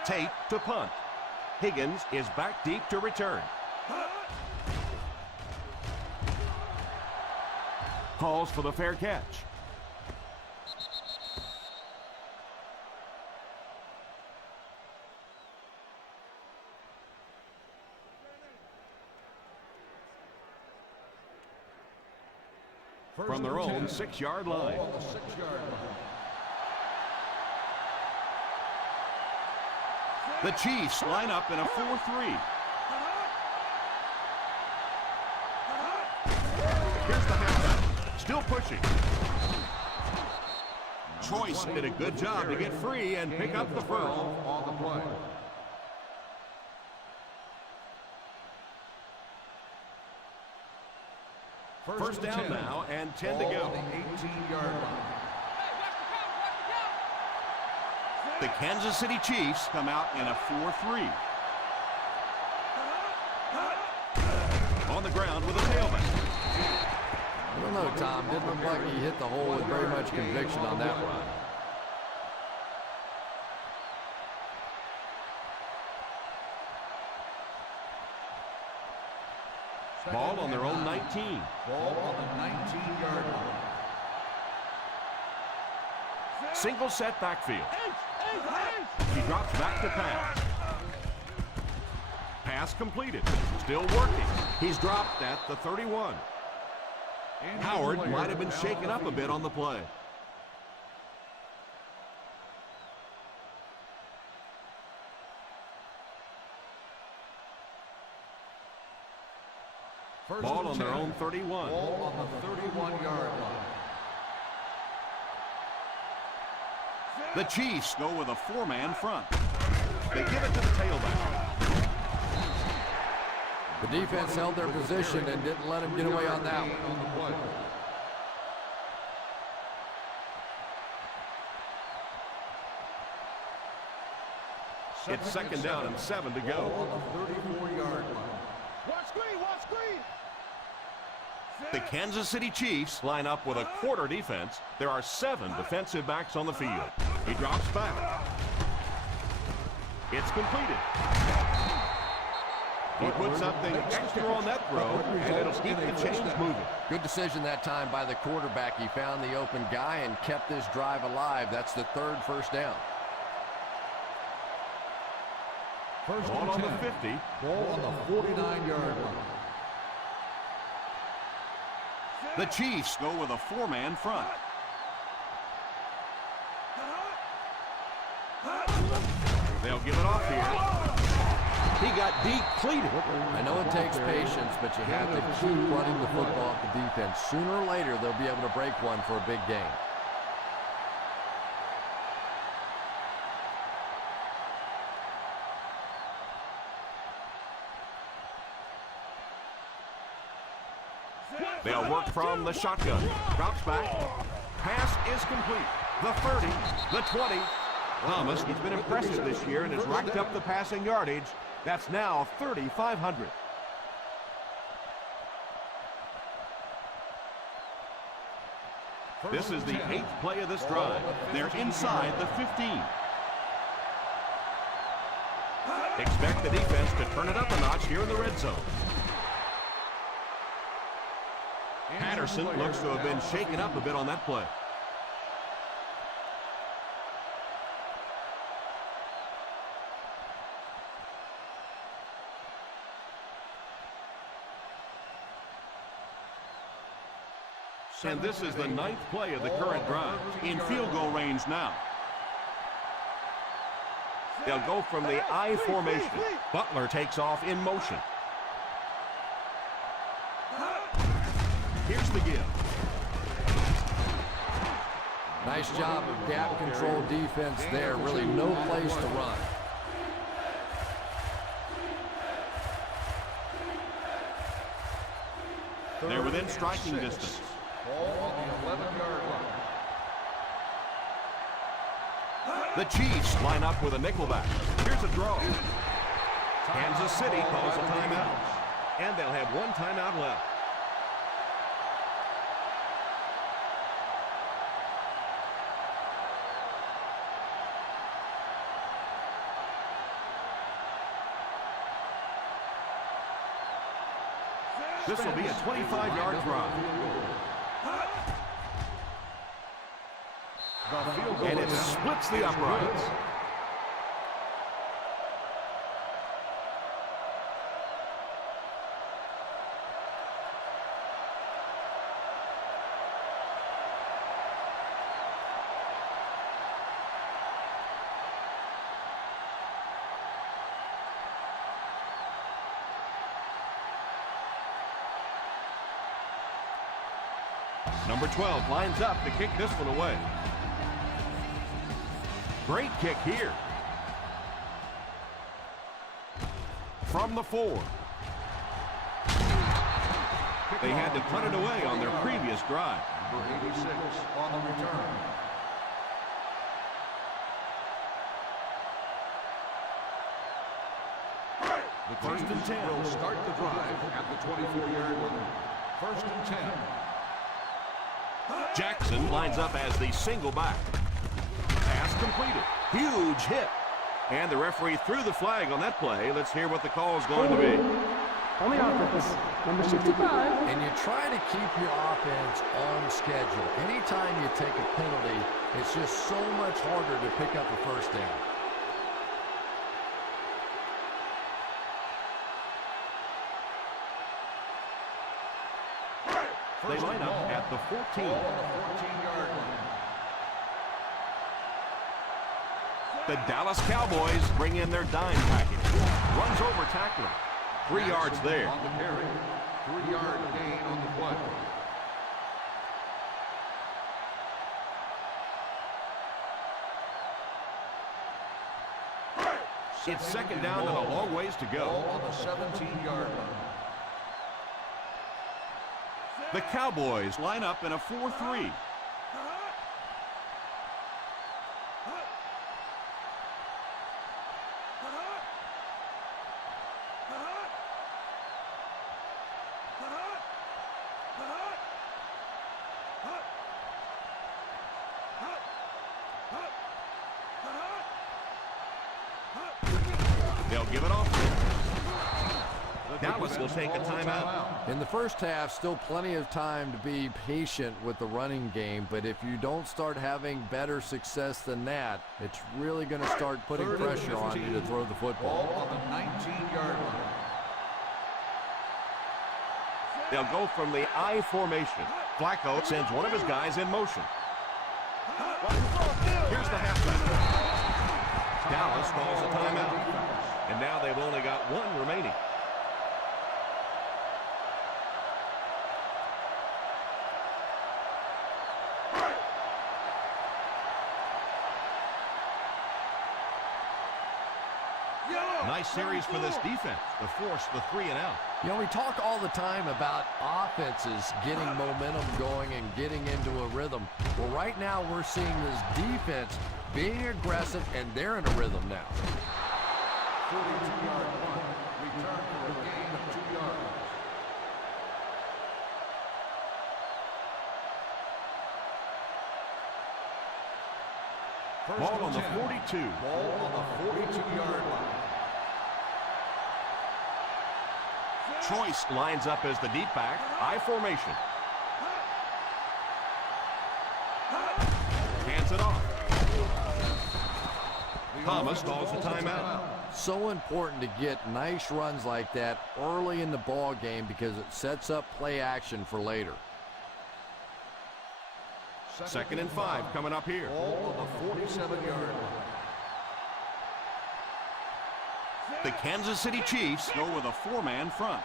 Tate to punt. Higgins is back deep to return. Calls for the fair catch. From their own 6-yard line. The Chiefs line up in a 4-3. Here's the halfback, still pushing. Choice did a good job to get free and pick up the first. On the play. First down now and 10 to go. The 18-yard line. The Kansas City Chiefs come out in a 4-3. On the ground with a tailback. I don't know, Tom. Didn't look like he hit the hole with very much conviction on that run. Ball on their own 19. Ball on the 19-yard line. Single set backfield. He drops back to pass. Pass completed. Still working. He's dropped at the 31. Howard might have been shaken up a bit on the play. Ball on their own 31. Ball on the 31-yard line. The Chiefs go with a 4-man front. They give it to the tailback. The defense held their position and didn't let him get away on that one. On the play. It's second down and 7 to Ball go. on the 34-yard line. Watch screen, watch screen. The Kansas City Chiefs line up with a quarter defense. There are 7 defensive backs on the field. He drops back. It's completed. He puts something extra on that throw, and it'll keep the chains moving. Good decision that time by the quarterback. He found the open guy and kept this drive alive. That's the 3rd first down. Ball on the 50. Ball on the 49-yard line. The Chiefs go with a 4-man front. They'll give it off here. He got depleted. I know it takes patience, but you have to keep running the football at the defense. Sooner or later, they'll be able to break one for a big game. They'll work from the shotgun. Drops back. Pass is complete. The 30, the 20. Thomas, he's been impressive this year and has racked up the passing yardage. That's now 3,500. This is the 8th play of this drive. They're inside the 15. Expect the defense to turn it up a notch here in the red zone. Patterson looks to have been shaken up a bit on that play. And this is the 9th play of the current drive. In field goal range now. They'll go from the I formation. Butler takes off in motion. Here's the give. Nice job of gap control defense there. Really no place to run. They're within striking distance. Ball on the 11-yard line. The Chiefs line up with a nickelback. Here's a draw. Kansas City calls a timeout. And they'll have one timeout left. This will be a 25-yard drive. And it splits the uprights. Number 12 lines up to kick this one away. Great kick here. From the 4. They had to punt it away on their previous drive. Number 86 on the return. The First and 10. Will start the drive at the 24-yard line. First and 10. Jackson lines up as the single back. Pass completed. Huge hit. And the referee threw the flag on that play. Let's hear what the call is going to be. On the offense, number 65. And you try to keep your offense on schedule. Anytime you take a penalty, it's just so much harder to pick up a first down. They line up at the 14. On the 14-yard line. The Dallas Cowboys bring in their dime package. Runs over tackler. 3 yards there. On the carry. 3-yard gain on the play. It's second down and a long ways to go. On the 17-yard line. The Cowboys line up in a 4-3. They'll give it off. Dallas will take a timeout. In the first half, still plenty of time to be patient with the running game, but if you don't start having better success than that, it's really going to start putting pressure on you to throw the football. On the 19-yard line. They'll go from the I formation. Flacco sends one of his guys in motion. Here's the halfback. Dallas calls a timeout. And now they've only got one remaining. Nice series for this defense to force the 3 and out. You know, we talk all the time about offenses getting momentum going and getting into a rhythm. Well, right now we're seeing this defense being aggressive, and they're in a rhythm now. 42-yard line. Return for a gain of 2 yards. Ball on the 42. Ball on the 42-yard line. Choice lines up as the deep back. I formation. Hands it off. Thomas calls a timeout. So important to get nice runs like that early in the ball game because it sets up play action for later. 2nd and 5 coming up here. Ball on the 47-yard line. The Kansas City Chiefs go with a 4-man front.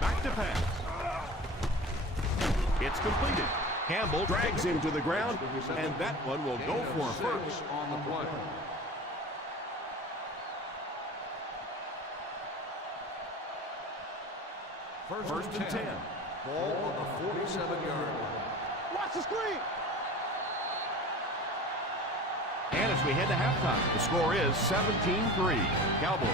Back to pass. It's completed. Campbell drags him to the ground, and that one will go for a first. On the play. First and 10. Ball on the 47-yard line. Watch the screen. And as we head to halftime, the score is 17-3. Cowboys.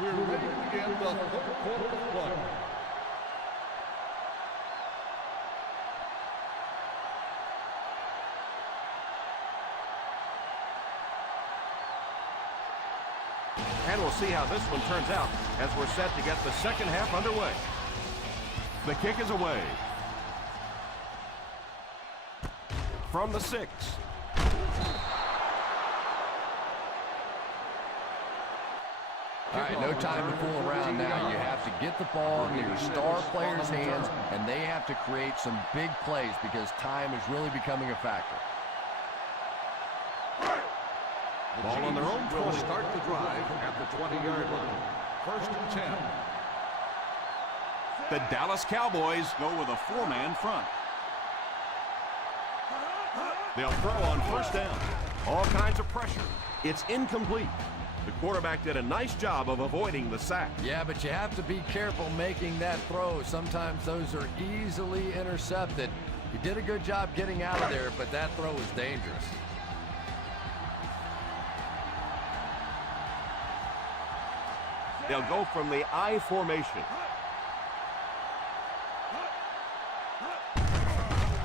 We're ready to begin the third quarter of play. And we'll see how this one turns out as we're set to get the second half underway. The kick is away. From the 6. All right, no time to fool around now. You have to get the ball in your star players' hands, and they have to create some big plays because time is really becoming a factor. Ball on their own 20. Will start the drive at the 20-yard line. 1st and 10. The Dallas Cowboys go with a 4-man front. They'll throw on 1st down. All kinds of pressure. It's incomplete. The quarterback did a nice job of avoiding the sack. Yeah, but you have to be careful making that throw. Sometimes those are easily intercepted. He did a good job getting out of there, but that throw was dangerous. They'll go from the I formation.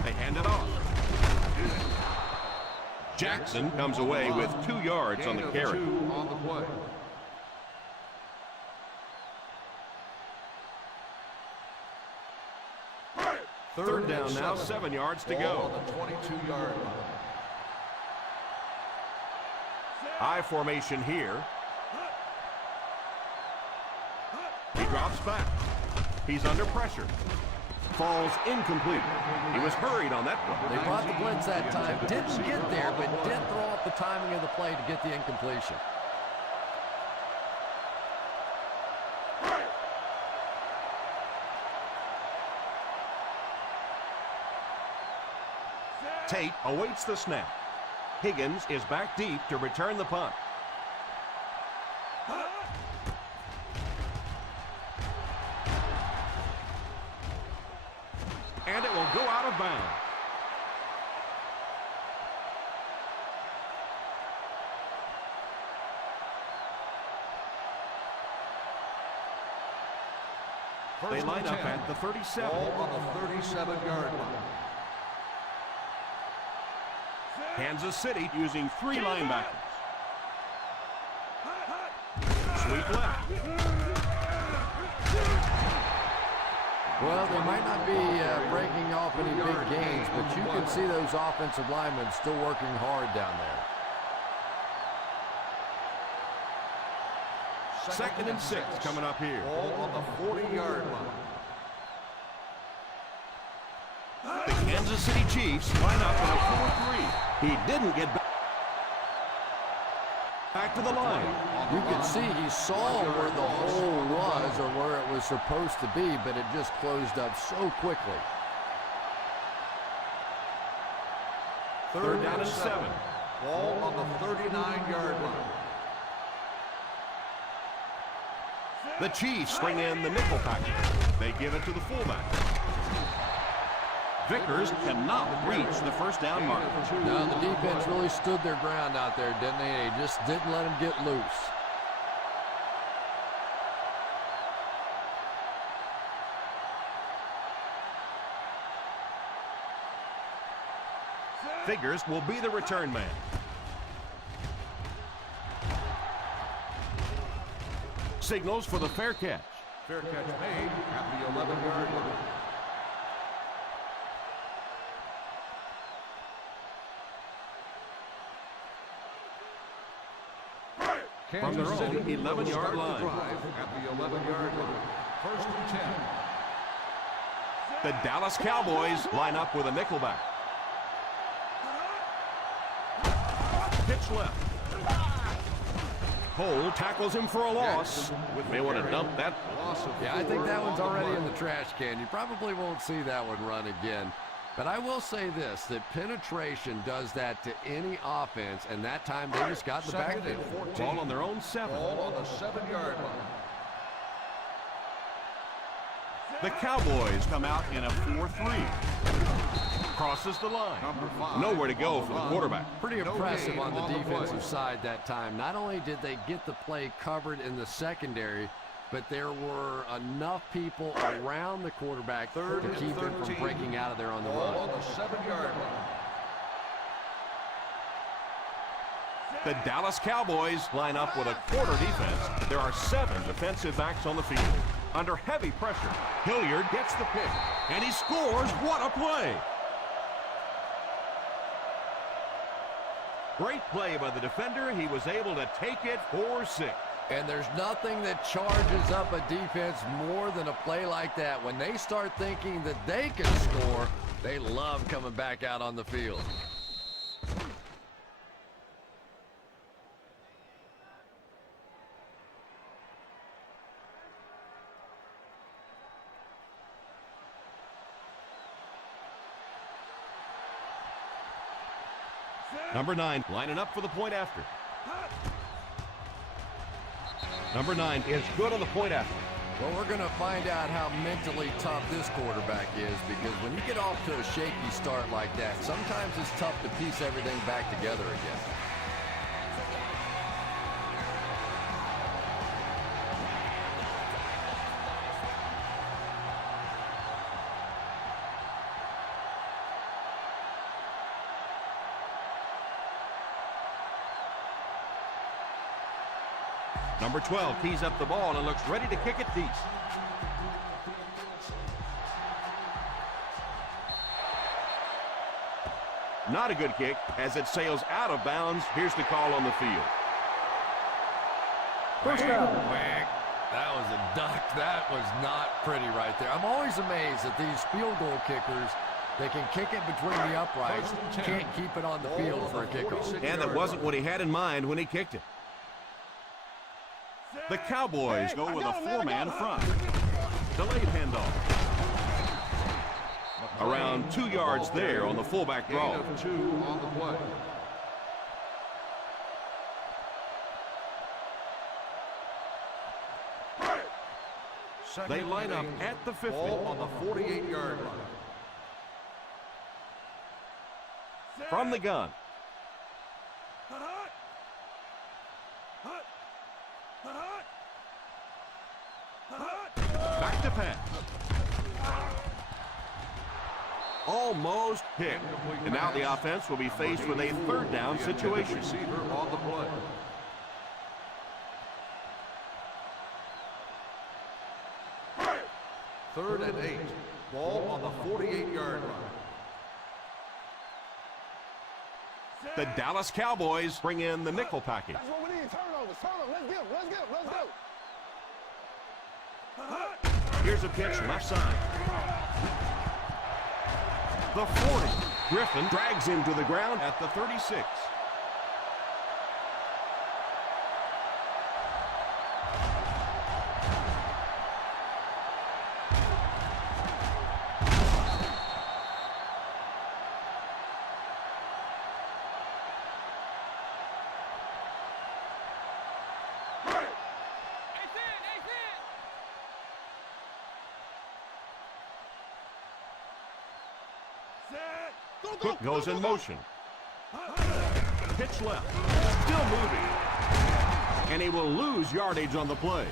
They hand it off. Jackson comes away with 2 yards on the carry. 2 on the play. Third down now, 7 yards to go. On the 22-yard line. I formation here. He drops back. He's under pressure. Falls incomplete. He was hurried on that one. They brought the blitz that time. Didn't get there, but did throw off the timing of the play to get the incompletion. Tate awaits the snap. Higgins is back deep to return the punt. And it will go out of bounds. They line up at the 37. Ball on the 37-yard line. Kansas City using 3 linebackers. Sweep left. Well, they might not be breaking off any big gains, but you can see those offensive linemen still working hard down there. 2nd and 6 coming up here. Ball on the 40-yard line. The Kansas City Chiefs line up in a 4-3. He didn't get back to the line. You could see he saw where the hole was or where it was supposed to be, but it just closed up so quickly. 3rd down and 7. Ball on the 39-yard line. The Chiefs bring in the nickel package. They give it to the fullback. Vickers cannot reach the 1st down mark. No, the defense really stood their ground out there, didn't they? They just didn't let him get loose. Figures will be the return man. Signals for the fair catch. Fair catch made at the 11-yard line. From their own 11-yard line. At the 11-yard line. 1st and 10. The Dallas Cowboys line up with a nickelback. Pitch left. Cole tackles him for a loss. May want to dump that. Yeah, I think that one's already in the trash can. You probably won't see that one run again. But I will say this, that penetration does that to any offense, and that time they just got in the backfield. Ball on their own 7. Ball on the 7-yard line. The Cowboys come out in a 4-3. Crosses the line. Nowhere to go for the quarterback. Pretty impressive on the defensive side that time. Not only did they get the play covered in the secondary, but there were enough people around the quarterback to keep him from breaking out of there on the run. Ball on the 7-yard line. The Dallas Cowboys line up with a quarter defense. There are 7 defensive backs on the field. Under heavy pressure, Hilliard gets the pick, and he scores. What a play! Great play by the defender. He was able to take it for 6. And there's nothing that charges up a defense more than a play like that. When they start thinking that they can score, they love coming back out on the field. Number 9 lining up for the point after. Number 9 is good on the point after. Well, we're going to find out how mentally tough this quarterback is, because when you get off to a shaky start like that, sometimes it's tough to piece everything back together again. Number 12 tees up the ball and looks ready to kick it deep. Not a good kick as it sails out of bounds. Here's the call on the field. First down. That was a duck. That was not pretty right there. I'm always amazed that these field goal kickers, they can kick it between the uprights, can't keep it on the field for a kickoff. And that wasn't what he had in mind when he kicked it. The Cowboys go with a 4-man front. Delayed handoff. Around 2 yards there on the fullback draw. Gain of 2 on the play. They line up at the 50. Ball on the 48-yard line. From the gun. Back to pass. Almost hit. And now the offense will be faced with a 3rd down situation. Receiver on the play. Third and 8. Ball on the 48-yard line. The Dallas Cowboys bring in the nickel package. That's what we need. Turnovers. Let's get him. Let's go. Here's a pitch left side. The 40. Griffin drags him to the ground at the 36. Cook goes in motion. Pitch left. Still moving. And he will lose yardage on the play.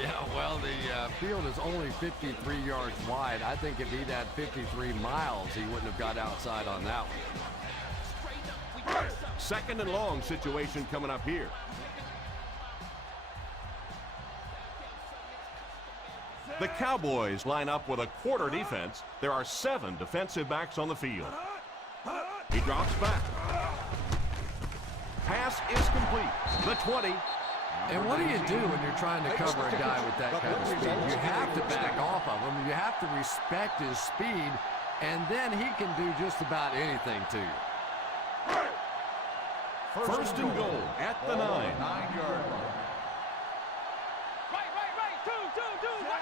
Yeah, well, the field is only 53 yards wide. I think if he'd had 53 miles, he wouldn't have got outside on that one. 2nd and long situation coming up here. The Cowboys line up with a quarter defense. There are 7 defensive backs on the field. He drops back. Pass is complete. The 20. And what do you do when you're trying to cover a guy with that kind of speed? You have to back off of him. You have to respect his speed, and then he can do just about anything to you. First and goal at the 9. 9-yard line.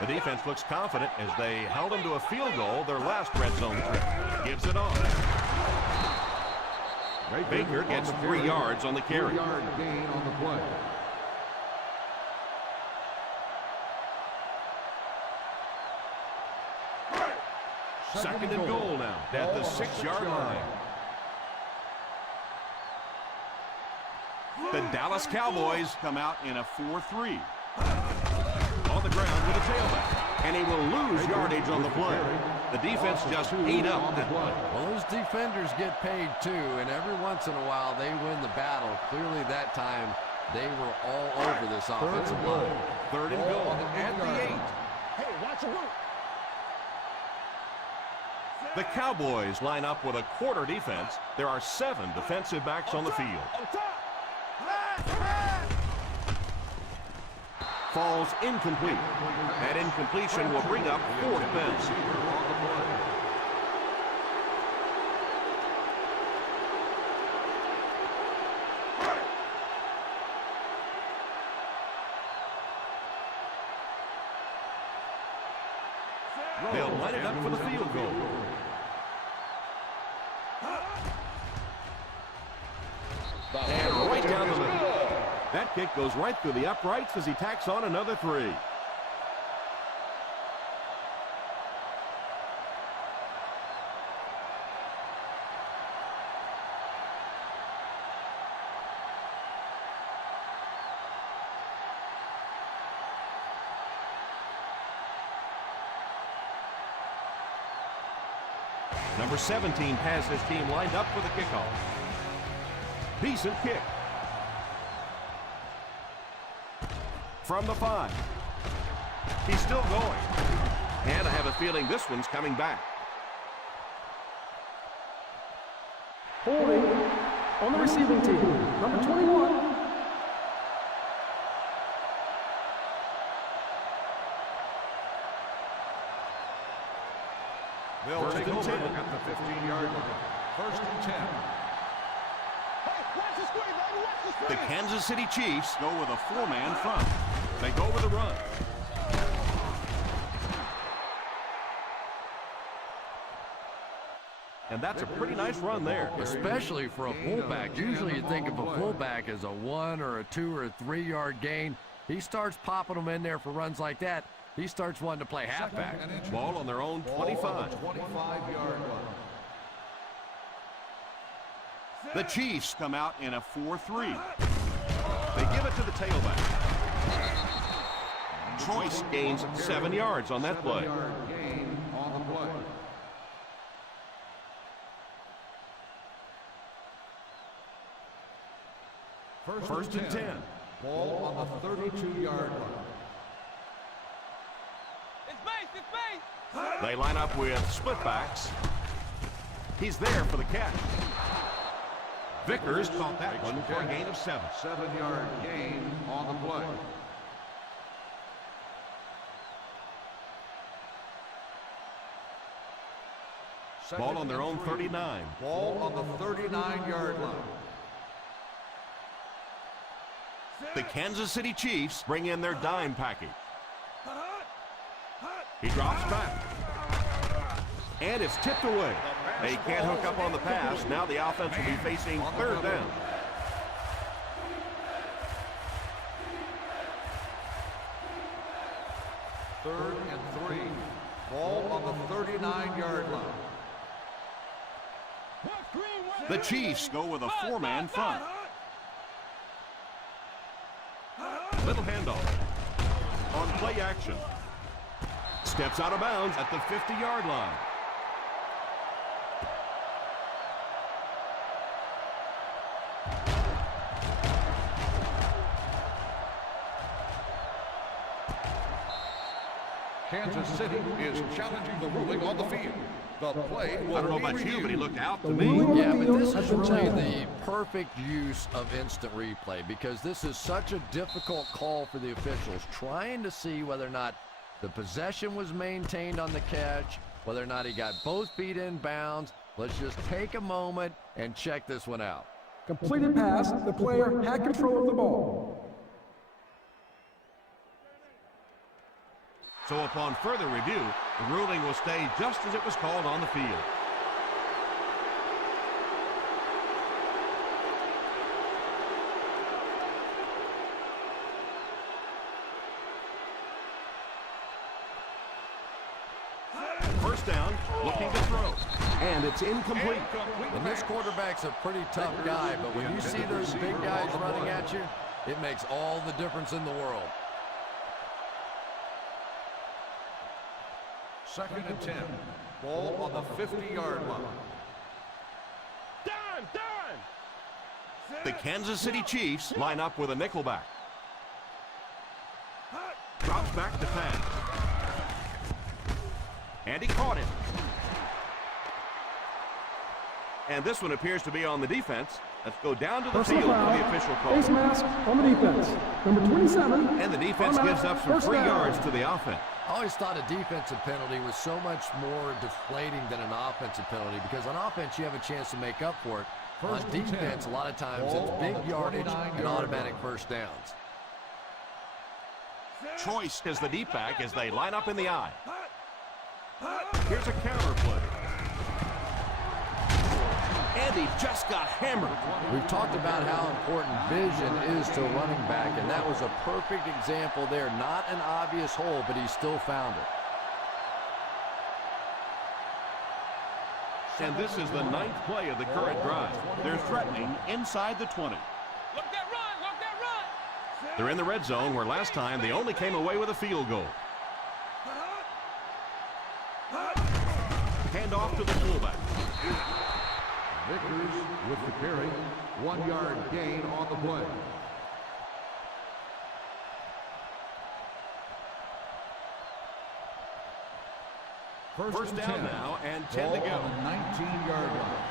The defense looks confident as they held him to a field goal their last red zone trip. Gives it on. Baker gets 3 yards on the carry. 3-yard gain on the play. Second and goal now at the 6-yard line. The Dallas Cowboys come out in a 4-3. On the ground with a tailback. And he will lose yardage on the play. The defense just ate up that play. Well, those defenders get paid too, and every once in a while they win the battle. Clearly that time they were all over this offensive line. Third and goal at the 8. Hey, watch your route. The Cowboys line up with a quarter defense. There are 7 defensive backs on the field. Falls incomplete. That incompletion will bring up 4th down. They'll line it up for the field goal. And right down the middle. That kick goes right through the uprights as he tacks on another 3. Number 17 has his team lined up for the kickoff. Decent kick. From the 5. He's still going. And I have a feeling this one's coming back. Holding on the receiving team. Number 21. They'll take over at the 15-yard line. First and 10. Hey, watch the screen, baby. Watch the The screen. Kansas City Chiefs go with a 4-man front. They go with a run. And that's a pretty nice run there. Especially for a fullback. Usually you think of a fullback as a 1 or a 2 or a 3-yard gain. He starts popping them in there for runs like that. He starts wanting to play halfback. Ball on their own 25. 25-yard line. The Chiefs come out in a 4-3. They give it to the tailback. Choice gains 7 yards on that play. 7-yard gain on the play. First and 10. Ball on the 32-yard line. They line up with split backs. He's there for the catch. Vickers caught that one for a gain of 7. 7-yard gain on the play. Ball on their own 39. Ball on the 39-yard line. The Kansas City Chiefs bring in their dime package. He drops back. And it's tipped away. They can't hook up on the pass. Now the offense will be facing 3rd down. Third and 3. Ball on the 39-yard line. The Chiefs go with a 4-man front. Little handoff. On play action. Steps out of bounds at the 50-yard line. Kansas City is challenging the ruling on the field. The play will I don't know be about you, but he reviewed. looked out to me. Yeah, but this is really the perfect use of instant replay because this is such a difficult call for the officials, trying to see whether or not the possession was maintained on the catch, whether or not he got both feet in bounds. Let's just take a moment and check this one out. Completed pass. The player had control of the ball. So upon further review, the ruling will stay just as it was called on the field. First down, looking to throw. And it's incomplete. And this quarterback's a pretty tough guy, but when you see those big guys running at you, it makes all the difference in the world. Second and 10. Ball on the 50-yard line. The Kansas City Chiefs line up with a nickelback. Drops back to pass. And he caught it. And this one appears to be on the defense. Let's go down to the Personal field foul. for the official call. Face mask on the defense. Number 27. And the defense gives up some free yards to the offense. I always thought a defensive penalty was so much more deflating than an offensive penalty because on offense you have a chance to make up for it. On defense, a lot of times it's big yardage and automatic first downs. Choice is the deep back as they line up in the eye. Here's a counter play. And he just got hammered. We've talked about how important vision is to a running back, and that was a perfect example there. Not an obvious hole, but he still found it. And this is the 9th play of the current drive. They're threatening inside the 20. Look that run! Look that run! They're in the red zone where last time they only came away with a field goal. Hand off to the fullback. Vickers with the carry. 1-yard gain on the play. First down now and 10 to go. On the 19-yard line.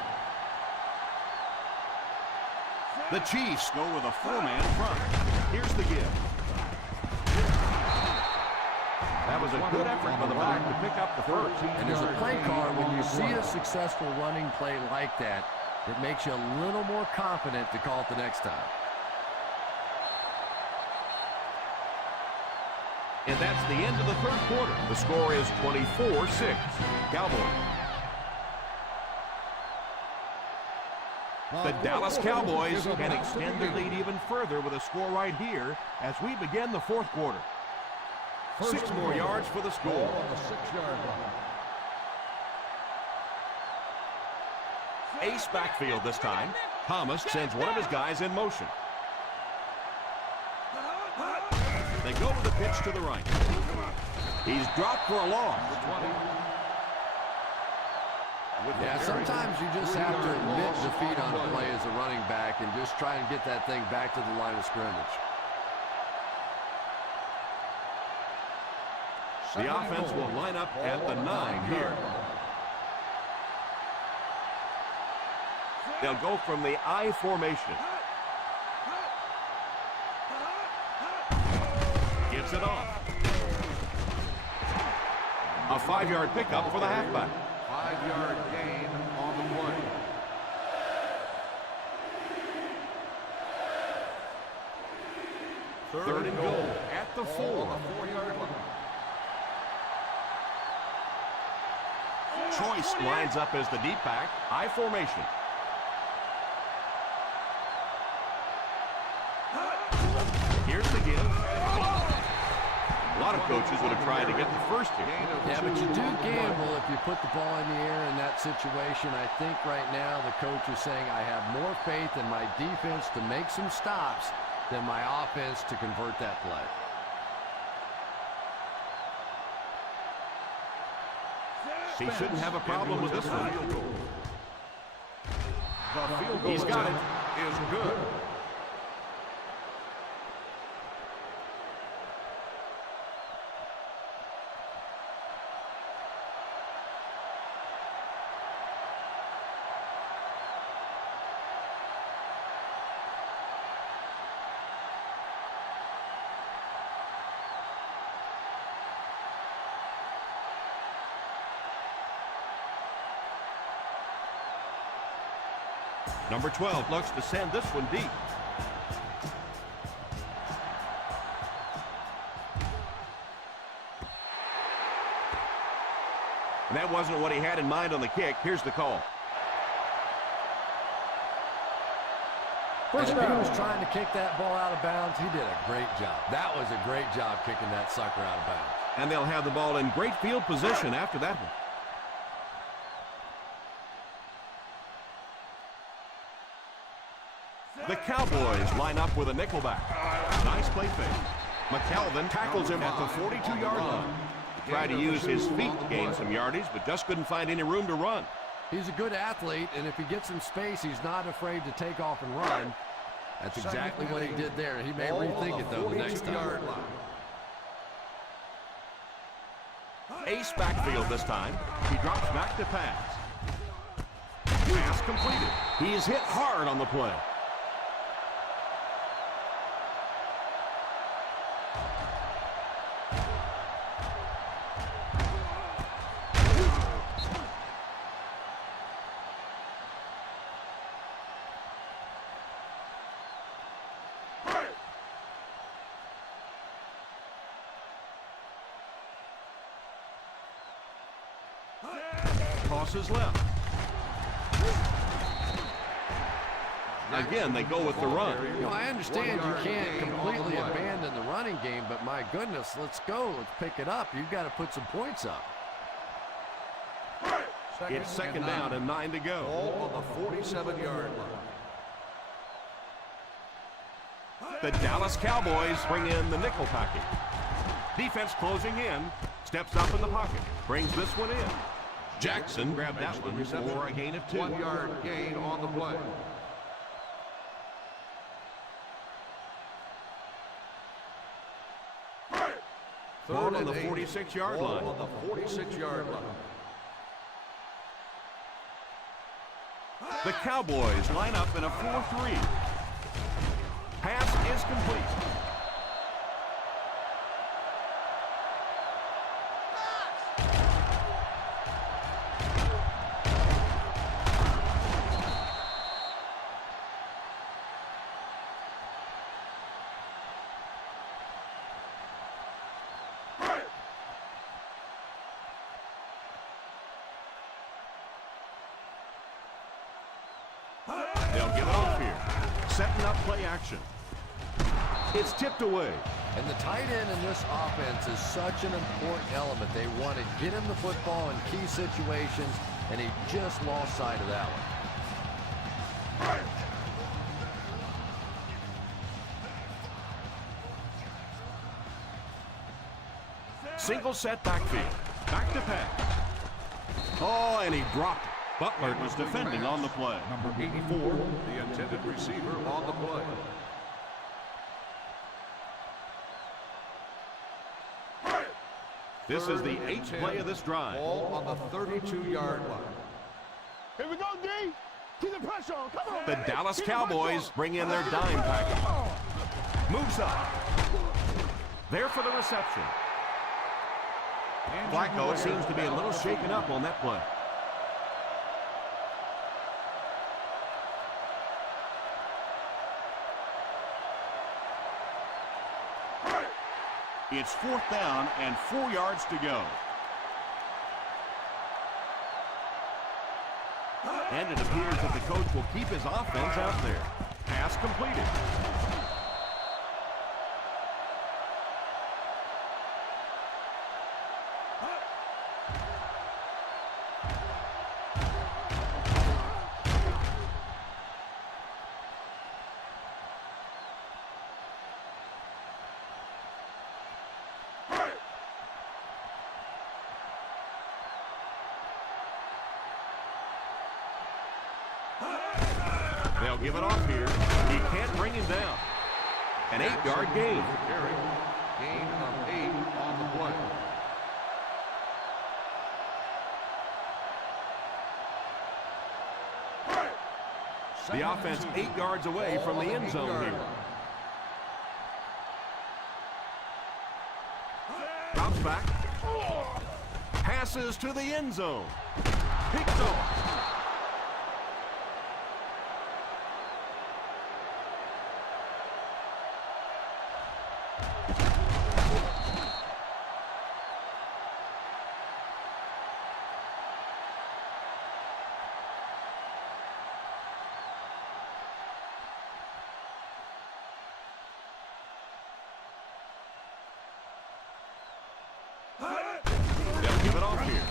The Chiefs go with a 4-man front. Here's the give. That was a good effort by the back to pick up the first. And as a play caller, when you see a successful running play like that, it makes you a little more confident to call it the next time. And that's the end of the third quarter. The score is 24-6. Cowboys. The Dallas Cowboys can extend their lead even further with a score right here as we begin the fourth quarter. 6 more yards for the score. On the 6-yard line. Ace backfield this time. Thomas sends one of his guys in motion. They go with the pitch to the right. He's dropped for a loss. Yeah, sometimes you just have to admit defeat on a play as a running back and just try and get that thing back to the line of scrimmage. The offense will line up at the 9 here. They'll go from the I formation. Gives it off. A 5-yard pickup for the halfback. 5-yard gain on the play. Third and goal at the 4. 4-yard line. Choice lines up as the deep back. I formation. Here's the give. A lot of coaches would have tried to get the first here. Yeah, but you do gamble if you put the ball in the air in that situation. I think right now the coach is saying I have more faith in my defense to make some stops than my offense to convert that play. He shouldn't have a problem with this one. The field goal He's got it. attempt is good. Number 12 looks to send this one deep. And that wasn't what he had in mind on the kick. Here's the call. And if he was trying to kick that ball out of bounds, he did a great job. That was a great job kicking that sucker out of bounds. And they'll have the ball in great field position after that one. The Cowboys line up with a nickelback. Nice play fake. McKelvin tackles him at the 42-yard line. tried to use his feet to gain some yardage, but just couldn't find any room to run. He's a good athlete, and if he gets some space, he's not afraid to take off and run. That's exactly what he did there. He may rethink it, though, the next time. Ace backfield this time. He drops back to pass. Pass completed. He is hit hard on the play. Tosses left. Again, they go with the run. You know, I understand you can't completely abandon the running game, but my goodness, let's go. Let's pick it up. You've got to put some points up. It's second down and 9 to go. Ball on the 47-yard line. The Dallas Cowboys bring in the nickel package. Defense closing in. Steps up in the pocket. Brings this one in. Jackson grabbed that one for a gain of 2. 1-yard gain on the play. Ball on the 46-yard line. On the 46-yard line. The Cowboys line up in a 4-3. Pass is complete. They'll give it off here. Setting up play action. It's tipped away. And the tight end in this offense is such an important element. They want to get him the football in key situations, and he just lost sight of that one. Single set backfield. Back to pass. Oh, and he dropped it. Butler was defending on the play. Number 84, the intended receiver on the play. This is the 8th play of this drive. Ball on the 32-yard line. Here we go, D. Keep the pressure on. Come on. The Dallas Cowboys bring in their dime package. Moves up. There for the reception. Flacco seems to be a little shaken up on that play. It's 4th down and 4 yards to go. And it appears that the coach will keep his offense out there. Pass completed. They'll give it off here. He can't bring him down. An 8-yard gain. Gain of 8 on the play. The offense 8 yards away from the end zone here. Drops back. Passes to the end zone. Picked off. They'll give it off here.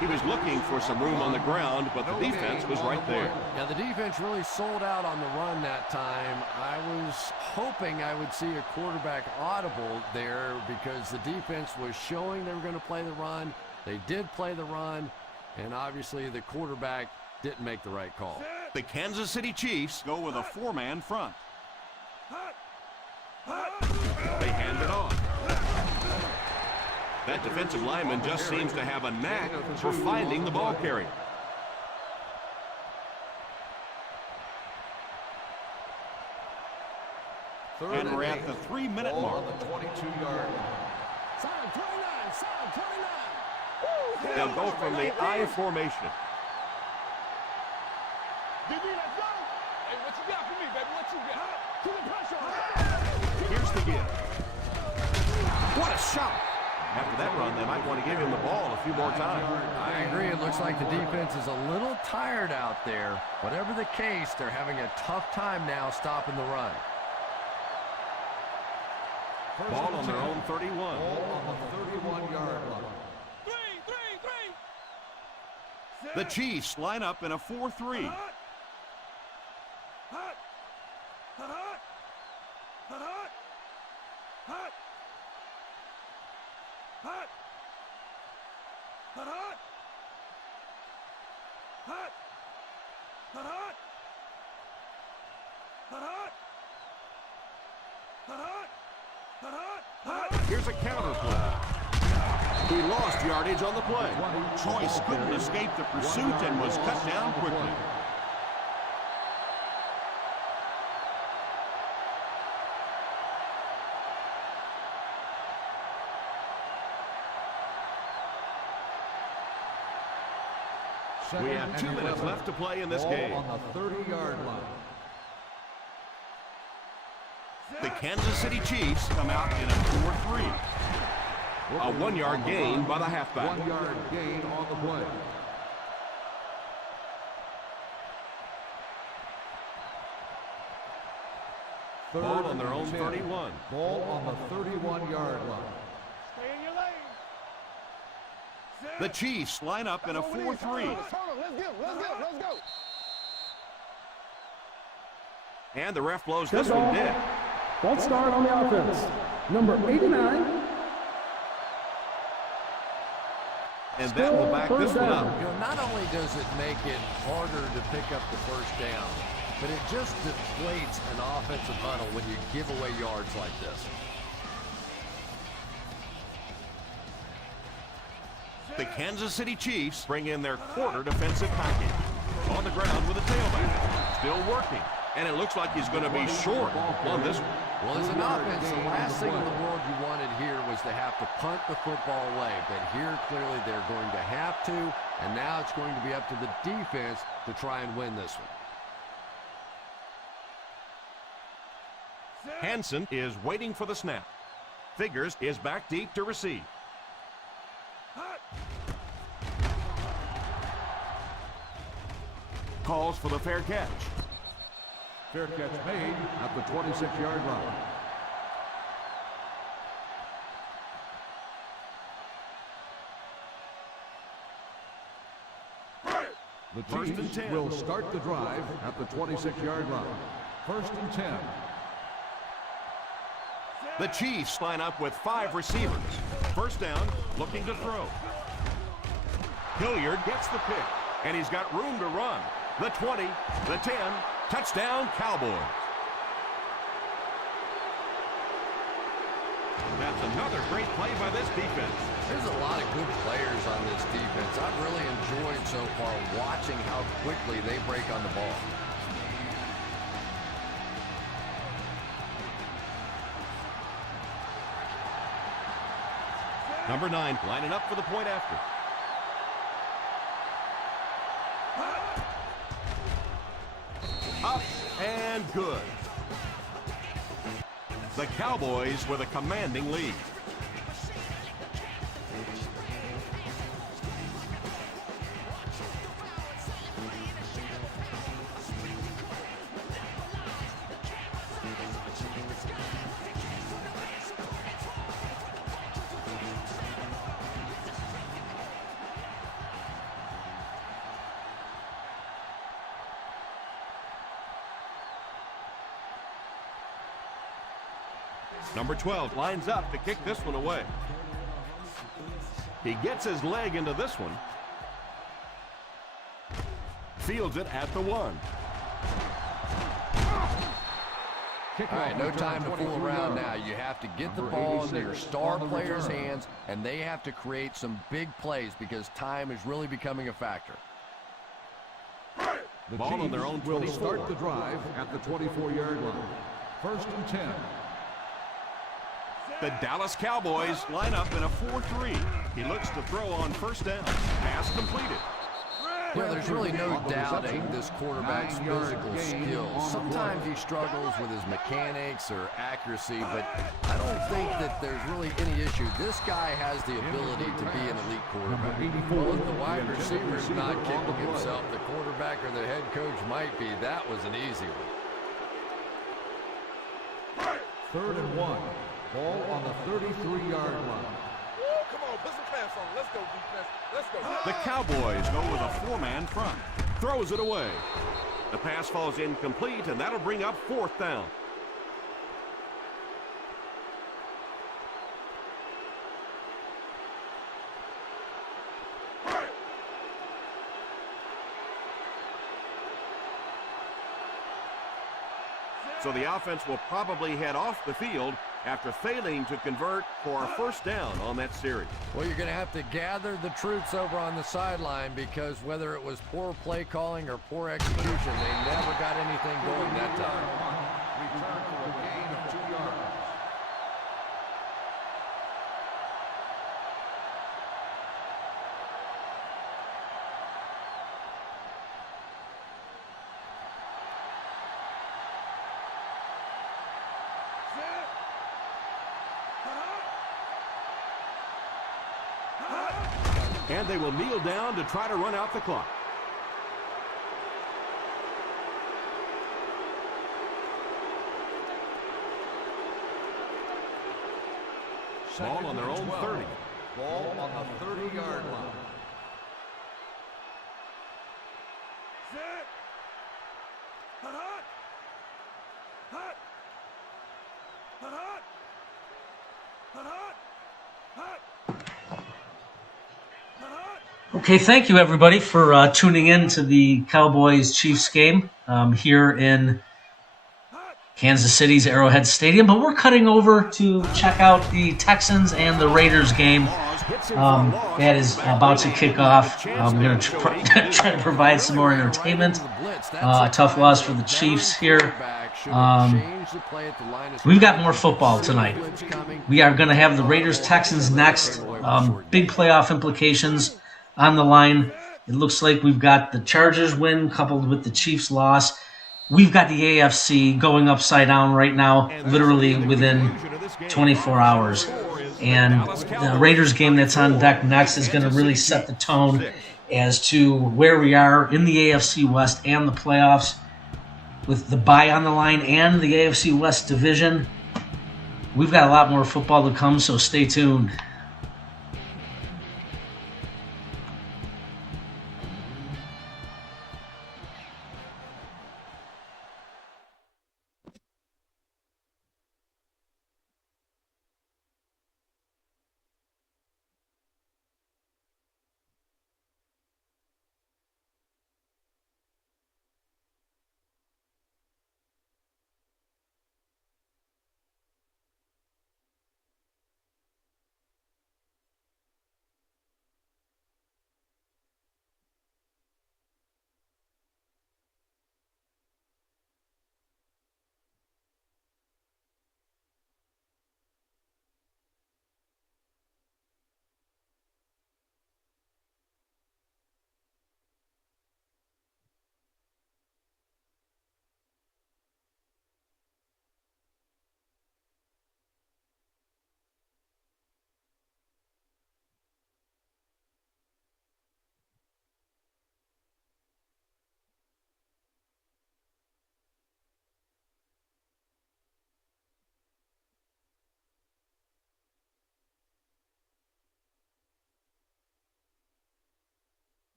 He was looking for some room on the ground, but the defense was right there. Yeah, the defense really sold out on the run that time. I was hoping I would see a quarterback audible there because the defense was showing they were going to play the run. They did play the run, and obviously the quarterback didn't make the right call. The Kansas City Chiefs go with a 4-man front. They hand it off. That defensive lineman just seems to have a knack for finding the ball carrier. And we're at the 3-minute mark. On the 22-yard line. Solid 29, solid 29. They'll go from the I formation. DB, let's go. Hey, what you got for me, baby? What you got? Keep the pressure on. Here's the give. What a shot! After that run, they might want to give him the ball a few more times. I agree. It looks like the defense is a little tired out there. Whatever the case, they're having a tough time now stopping the run. Ball on their own 31. Ball on the 31-yard line. Three. The Chiefs line up in a 4-3. Here's a counter play. He lost yardage on the play. Choice couldn't escape the pursuit and was cut down quickly. We have 2 minutes left to play in this game. On the 30-yard line. The Kansas City Chiefs come out in a 4-3. A 1-yard gain by the halfback. 1-yard gain on the play. Ball on their own 31. Ball on the 31-yard line. Stay in your lane. The Chiefs line up in a 4-3. Let's go. And the ref blows this one dead. False start on the offense. Number 89. And that will back this one up. You know, not only does it make it harder to pick up the first down, but it just deflates an offensive huddle when you give away yards like this. The Kansas City Chiefs bring in their quarter defensive package. On the ground with a tailback. Still working. And it looks like he's going to be short on this one. Well, as an offense, the last thing in the world you wanted here was to have to punt the football away. But here, clearly, they're going to have to. And now it's going to be up to the defense to try and win this one. Hansen is waiting for the snap. Figures is back deep to receive. Calls for the fair catch. Fair catch made at the 26-yard line. The First and Chiefs 10. will start the drive at the 26-yard line. First and 10. The Chiefs line up with 5 receivers. First down, looking to throw. Hilliard gets the pick, and he's got room to run. The 20, the 10, touchdown Cowboys. That's another great play by this defense. There's a lot of good players on this defense. I've really enjoyed so far watching how quickly they break on the ball. Number 9 lining up for the point after. Up and good. The Cowboys with a commanding lead. Number 12 lines up to kick this one away. He gets his leg into this one. Fields it at the 1. All right, no time to fool around now. You have to get the ball into your star players' hands, and they have to create some big plays because time is really becoming a factor. The Ball on their own will 24. start the drive at the 24-yard line. 1st and 10. The Dallas Cowboys line up in a 4-3. He looks to throw on 1st down. Pass completed. Well, there's really no doubting this quarterback's physical skills. Sometimes he struggles with his mechanics or accuracy, but I don't think that there's really any issue. This guy has the ability to be an elite quarterback. Well, if the wide receiver's not kicking himself, the quarterback or the head coach might be. That was an easy one. 3rd and 1. Ball on the 33-yard line. Come on, put some pants on. Let's go, defense. Let's go. The Cowboys go with a 4-man front. Throws it away. The pass falls incomplete, and that'll bring up 4th down. So the offense will probably head off the field after failing to convert for a 1st down on that series. Well, you're going to have to gather the troops over on the sideline because whether it was poor play calling or poor execution, they never got anything going that time. Return for a gain of 2 yards. And they will kneel down to try to run out the clock. Ball on their own 30. Ball on the 30-yard line. Okay, thank you everybody for tuning in to the Cowboys-Chiefs game here in Kansas City's Arrowhead Stadium. But we're cutting over to check out the Texans and the Raiders game that is about to kick off. I'm going to try to provide some more entertainment. A tough loss for the Chiefs here. We've got more football tonight. We are going to have the Raiders-Texans next. Big playoff implications on the line. It looks like we've got the Chargers win coupled with the Chiefs loss. We've got the AFC going upside down right now, literally within 24 hours. And the Raiders game that's on deck next is going to really set the tone as to where we are in the AFC West and the playoffs with the bye on the line and the AFC West division. We've got a lot more football to come, so stay tuned.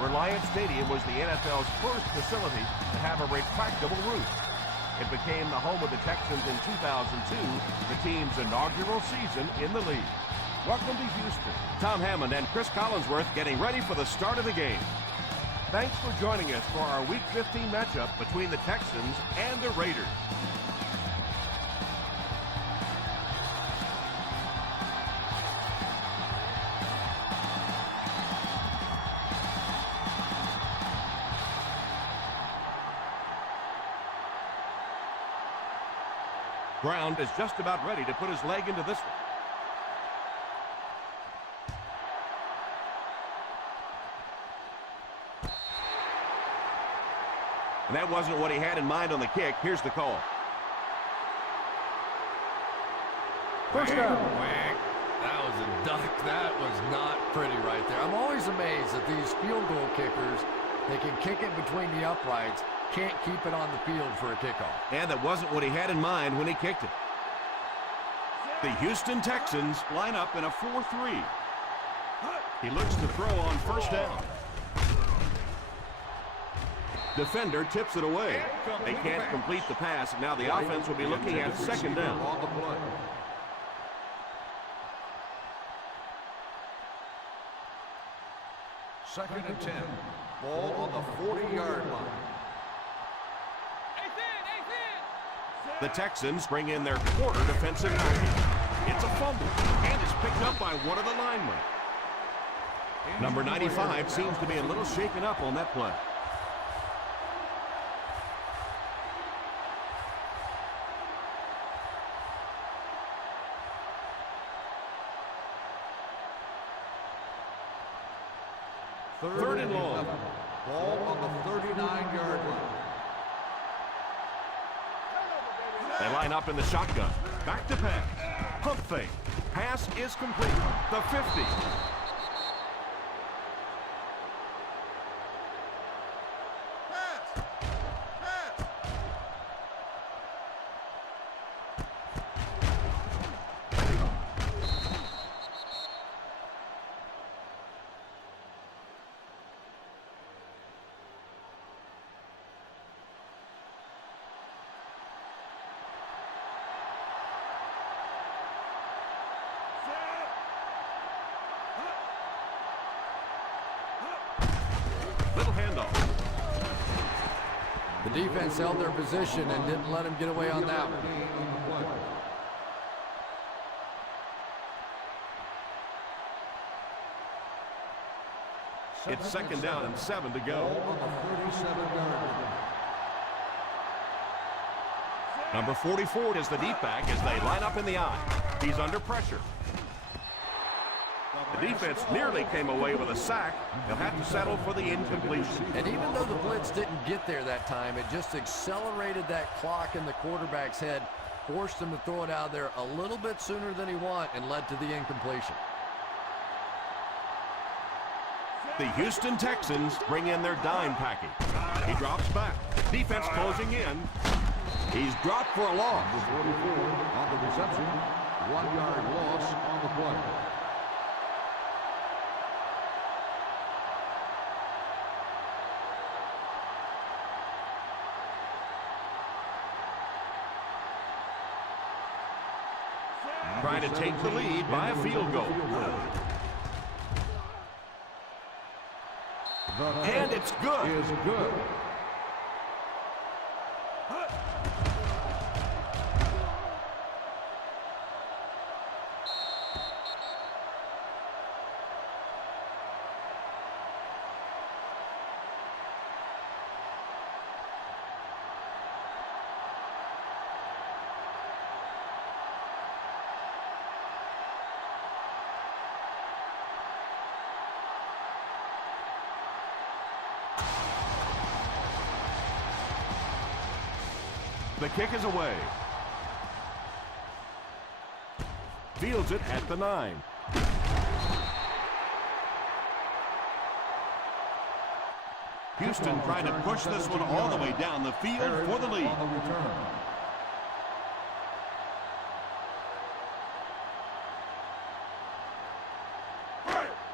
Reliant Stadium was the NFL's first facility to have a retractable roof. It became the home of the Texans in 2002, the team's inaugural season in the league. Welcome to Houston. Tom Hammond and Chris Collinsworth getting ready for the start of the game. Thanks for joining us for our Week 15 matchup between the Texans and the Raiders. Brown is just about ready to put his leg into this one. And that wasn't what he had in mind on the kick. Here's the call. First down. That was a duck. That was not pretty right there. I'm always amazed that these field goal kickers, they can kick it between the uprights, can't keep it on the field for a kickoff. And that wasn't what he had in mind when he kicked it. The Houston Texans line up in a 4-3. He looks to throw on first down. Defender tips it away. They can't complete the pass. Now the offense will be looking at second down. On the play. Second and 10. Ball on the 40-yard line. The Texans bring in their quarter defensive package. It's a fumble, and it's picked up by one of the linemen. Number 95 seems to be a little shaken up on that play. Third and long. Ball on the 39-yard line. They line up in the shotgun. Back to pass. Pump fake. Pass is complete. The 50. Little handoff. The defense held their position and didn't let him get away on that one. It's second down and 7 to go. Ball on the 37-yard line. Number 44 is the deep back as they line up in the eye. He's under pressure. The defense nearly came away with a sack. They'll have to settle for the incompletion. And even though the blitz didn't get there that time, it just accelerated that clock in the quarterback's head, forced him to throw it out there a little bit sooner than he wanted, and led to the incompletion. The Houston Texans bring in their dime package. He drops back. Defense closing in. He's dropped for a loss. Number 44 on the reception. 1-yard loss on the play. Trying to take the lead by a field goal. And it's good. Is good. The kick is away. Fields it at the 9. Houston trying to push this one all the way down the field for the lead. On the return.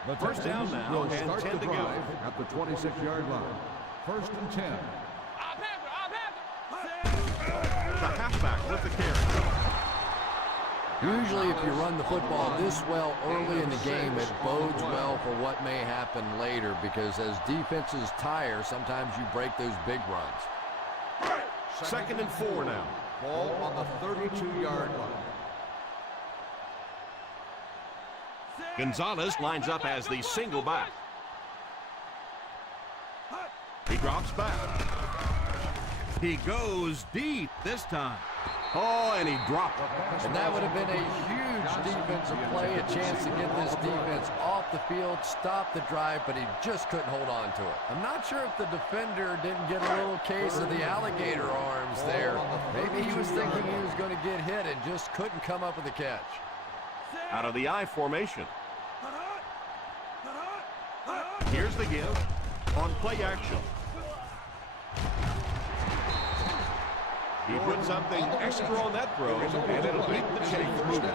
The First down Texans now, will and start 10 the to go. drive at the 26-yard line. First and 10. I'll pass it. The halfback with the carry. Usually if you run the football this well early in the game, it bodes well for what may happen later, because as defenses tire, sometimes you break those big runs. Second and 4 now. Ball on the 32-yard line. Gonzalez lines up as the single back. He drops back. He goes deep this time. Oh, and he dropped it. And that would have been a huge defensive play, a chance to get this defense off the field, stop the drive, but he just couldn't hold on to it. I'm not sure if the defender didn't get a little case of the alligator arms there. Maybe he was thinking he was going to get hit and just couldn't come up with a catch. Out of the I formation. Here's the give on play action. He put something extra on that throw, and it'll keep the chains moving.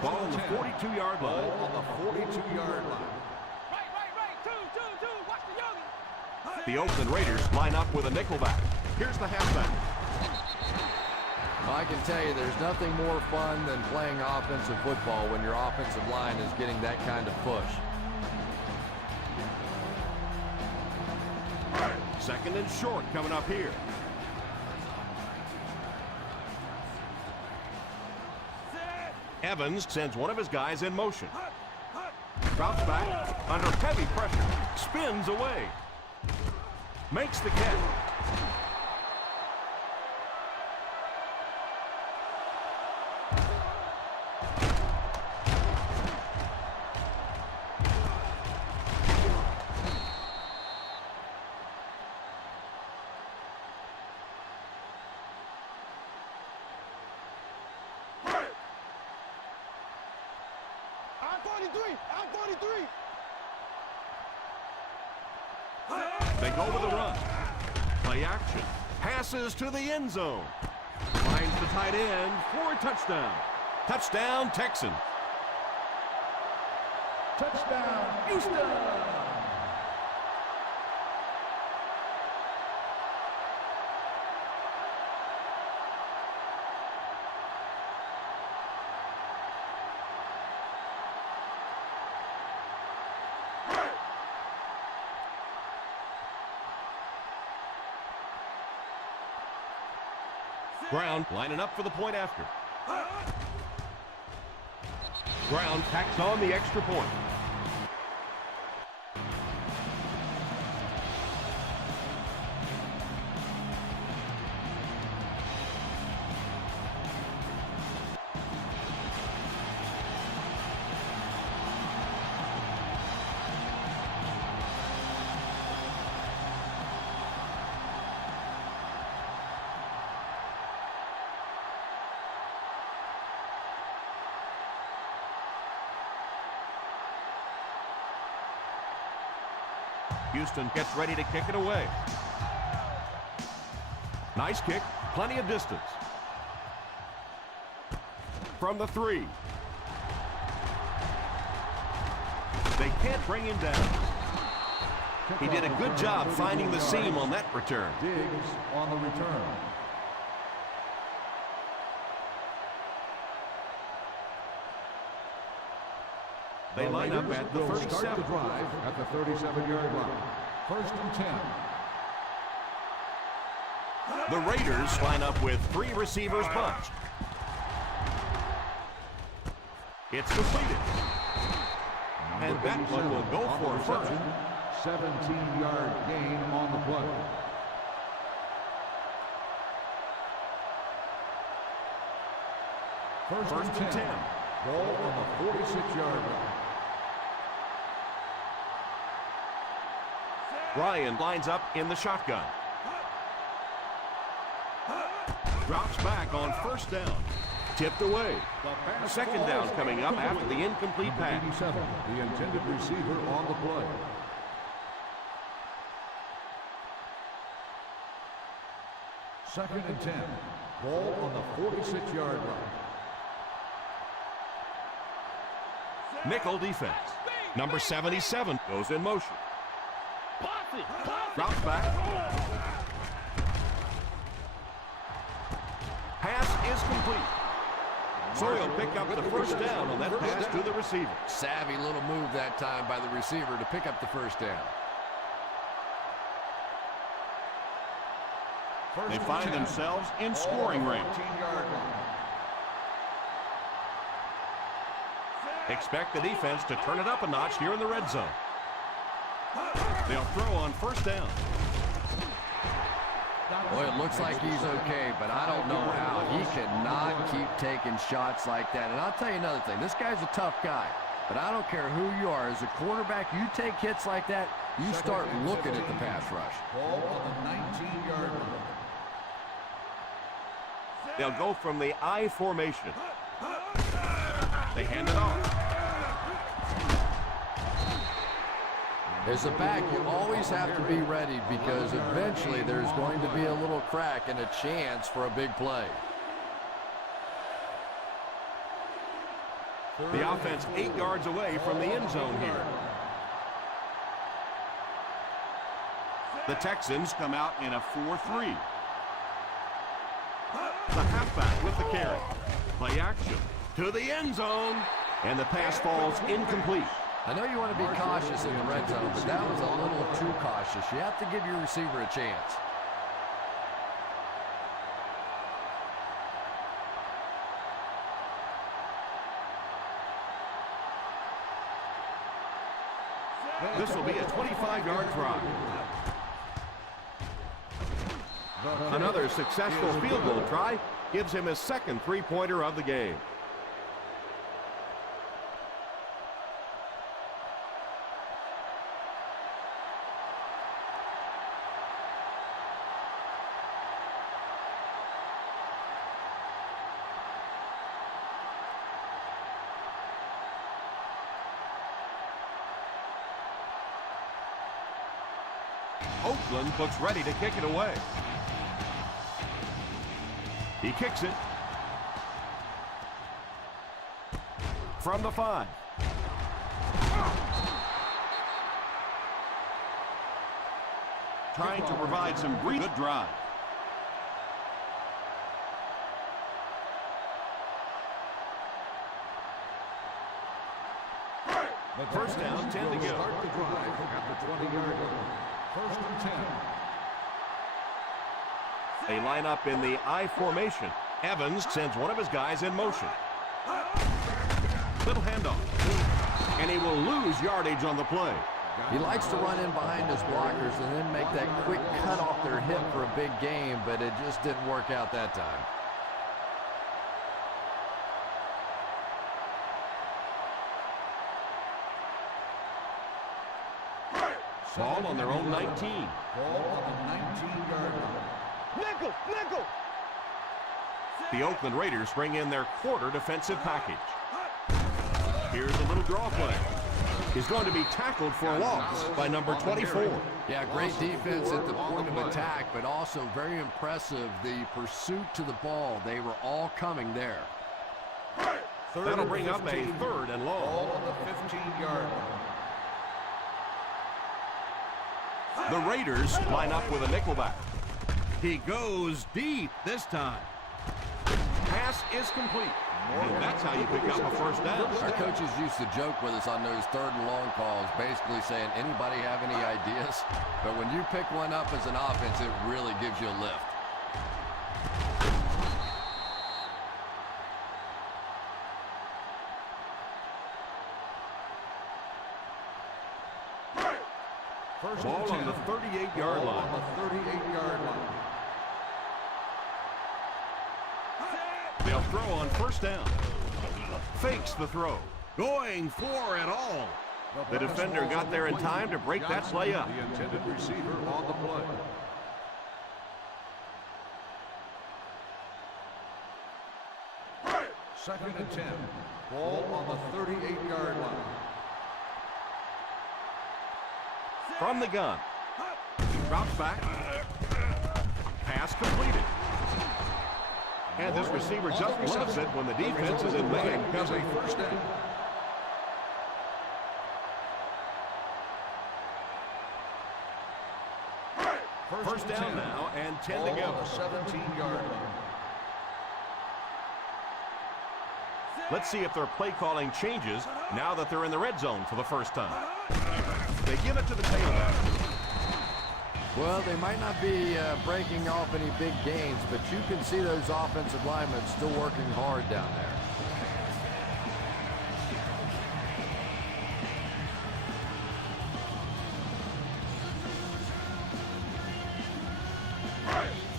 Ball on the 42-yard line. On the 42-yard line. Right. Two. Watch the youngin. The Oakland Raiders line up with a nickelback. Here's the halfback. I can tell you there's nothing more fun than playing offensive football when your offensive line is getting that kind of push. Second and short coming up here. Evans sends one of his guys in motion. Drops back under heavy pressure. Spins away. Makes the catch. They go with a run. Play action. Passes to the end zone. Finds the tight end for a touchdown. Touchdown, Texans. Touchdown, Houston. Brown lining up for the point after. Brown tacks on the extra point. Houston gets ready to kick it away. Nice kick, plenty of distance. From the 3. They can't bring him down. He did a good job finding the seam on that return. Diggs on the return. They line up at the will 37. start the drive at the 37-yard line. First and 10. The Raiders line up with 3 receivers bunch. It's completed. And that one will go for a first. 17-yard gain on the play. First and 10. Ball on the 46-yard line. Ryan lines up in the shotgun. Drops back on first down. Tipped away. Second down coming up after the incomplete pass. 87, the intended receiver on the play. Second and 10. Ball on the 46-yard line. Nickel defense. Number 77 goes in motion. Drops back. Pass is complete. So he'll pick up the first down on that pass to the receiver. Savvy little move that time by the receiver to pick up the first down. They find themselves in scoring range. Expect the defense to turn it up a notch here in the red zone. They'll throw on first down. Boy, it looks like he's okay, but I don't know how. He cannot keep taking shots like that. And I'll tell you another thing. This guy's a tough guy, but I don't care who you are. As a quarterback, you take hits like that, you start looking at the pass rush. Ball on the 19-yard line. They'll go from the I formation. They hand it off. As a back, you always have to be ready because eventually there's going to be a little crack and a chance for a big play. The offense 8 yards away from the end zone here. The Texans come out in a 4-3. The halfback with the carry. Play action to the end zone. And the pass falls incomplete. I know you want to be cautious in the red zone, but that was a little too cautious. You have to give your receiver a chance. This will be a 25-yard drive. Another successful field goal try gives him his second three-pointer of the game. Oakland looks ready to kick it away. He kicks it. From the 5. Trying to provide some good drive. First down, 10 to go. Start the drive at the 20-yard line. First and 10. They line up in the I formation. Evans sends one of his guys in motion. Little handoff. And he will lose yardage on the play. He likes to run in behind his blockers and then make that quick cut off their hip for a big game, but it just didn't work out that time. Ball on their own 19. Ball on the 19-yard line. Nickel, nickel. The Oakland Raiders bring in their quarter defensive package. Here's a little draw play. He's going to be tackled for a loss by number 24. Yeah, great defense at the point of attack, but also very impressive, the pursuit to the ball. They were all coming there. That'll bring up a third and long. Ball on the 15-yard line. The Raiders line up with a nickelback. He goes deep this time. Pass is complete. And that's how you pick up a first down. Our coaches used to joke with us on those third and long calls, basically saying, anybody have any ideas? But when you pick one up as an offense, it really gives you a lift. Ball on the 38-yard line. On the 38-yard line. They'll throw on first down. Fakes the throw. Going for it all. The defender got there in time to break that play up. The intended receiver on the play. Second and 10. Ball on the 38-yard line. From the gun. He drops back. Pass completed. And this receiver just loves it when the defense is in man coverage. First down. First down now and 10 to go. 17-yard line. Let's see if their play calling changes now that they're in the red zone for the first time. They give it to the tailback. Well, they might not be breaking off any big gains, but you can see those offensive linemen still working hard down there.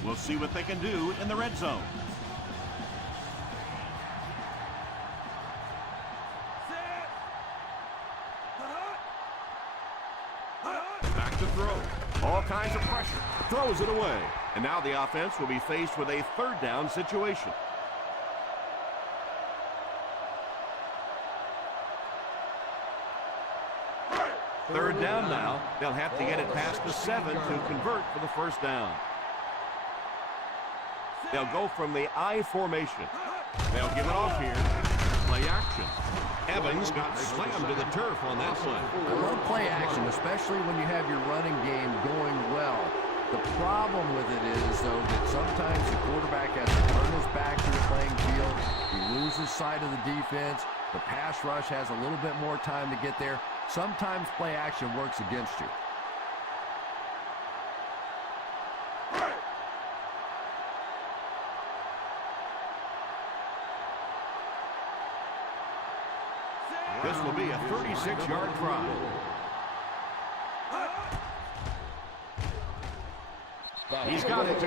We'll see what they can do in the red zone. Back to throw. All kinds of pressure. Throws it away. And now the offense will be faced with a third down situation. Third down now. They'll have to get it past the 7 to convert for the first down. They'll go from the I formation. They'll give it off here. Play action. Evans got slammed to the turf on that play. I love play action, especially when you have your running game going well. The problem with it is, though, that sometimes the quarterback has to turn his back to the playing field. He loses sight of the defense. The pass rush has a little bit more time to get there. Sometimes play action works against you. This will be a 36-yard try. He's got it.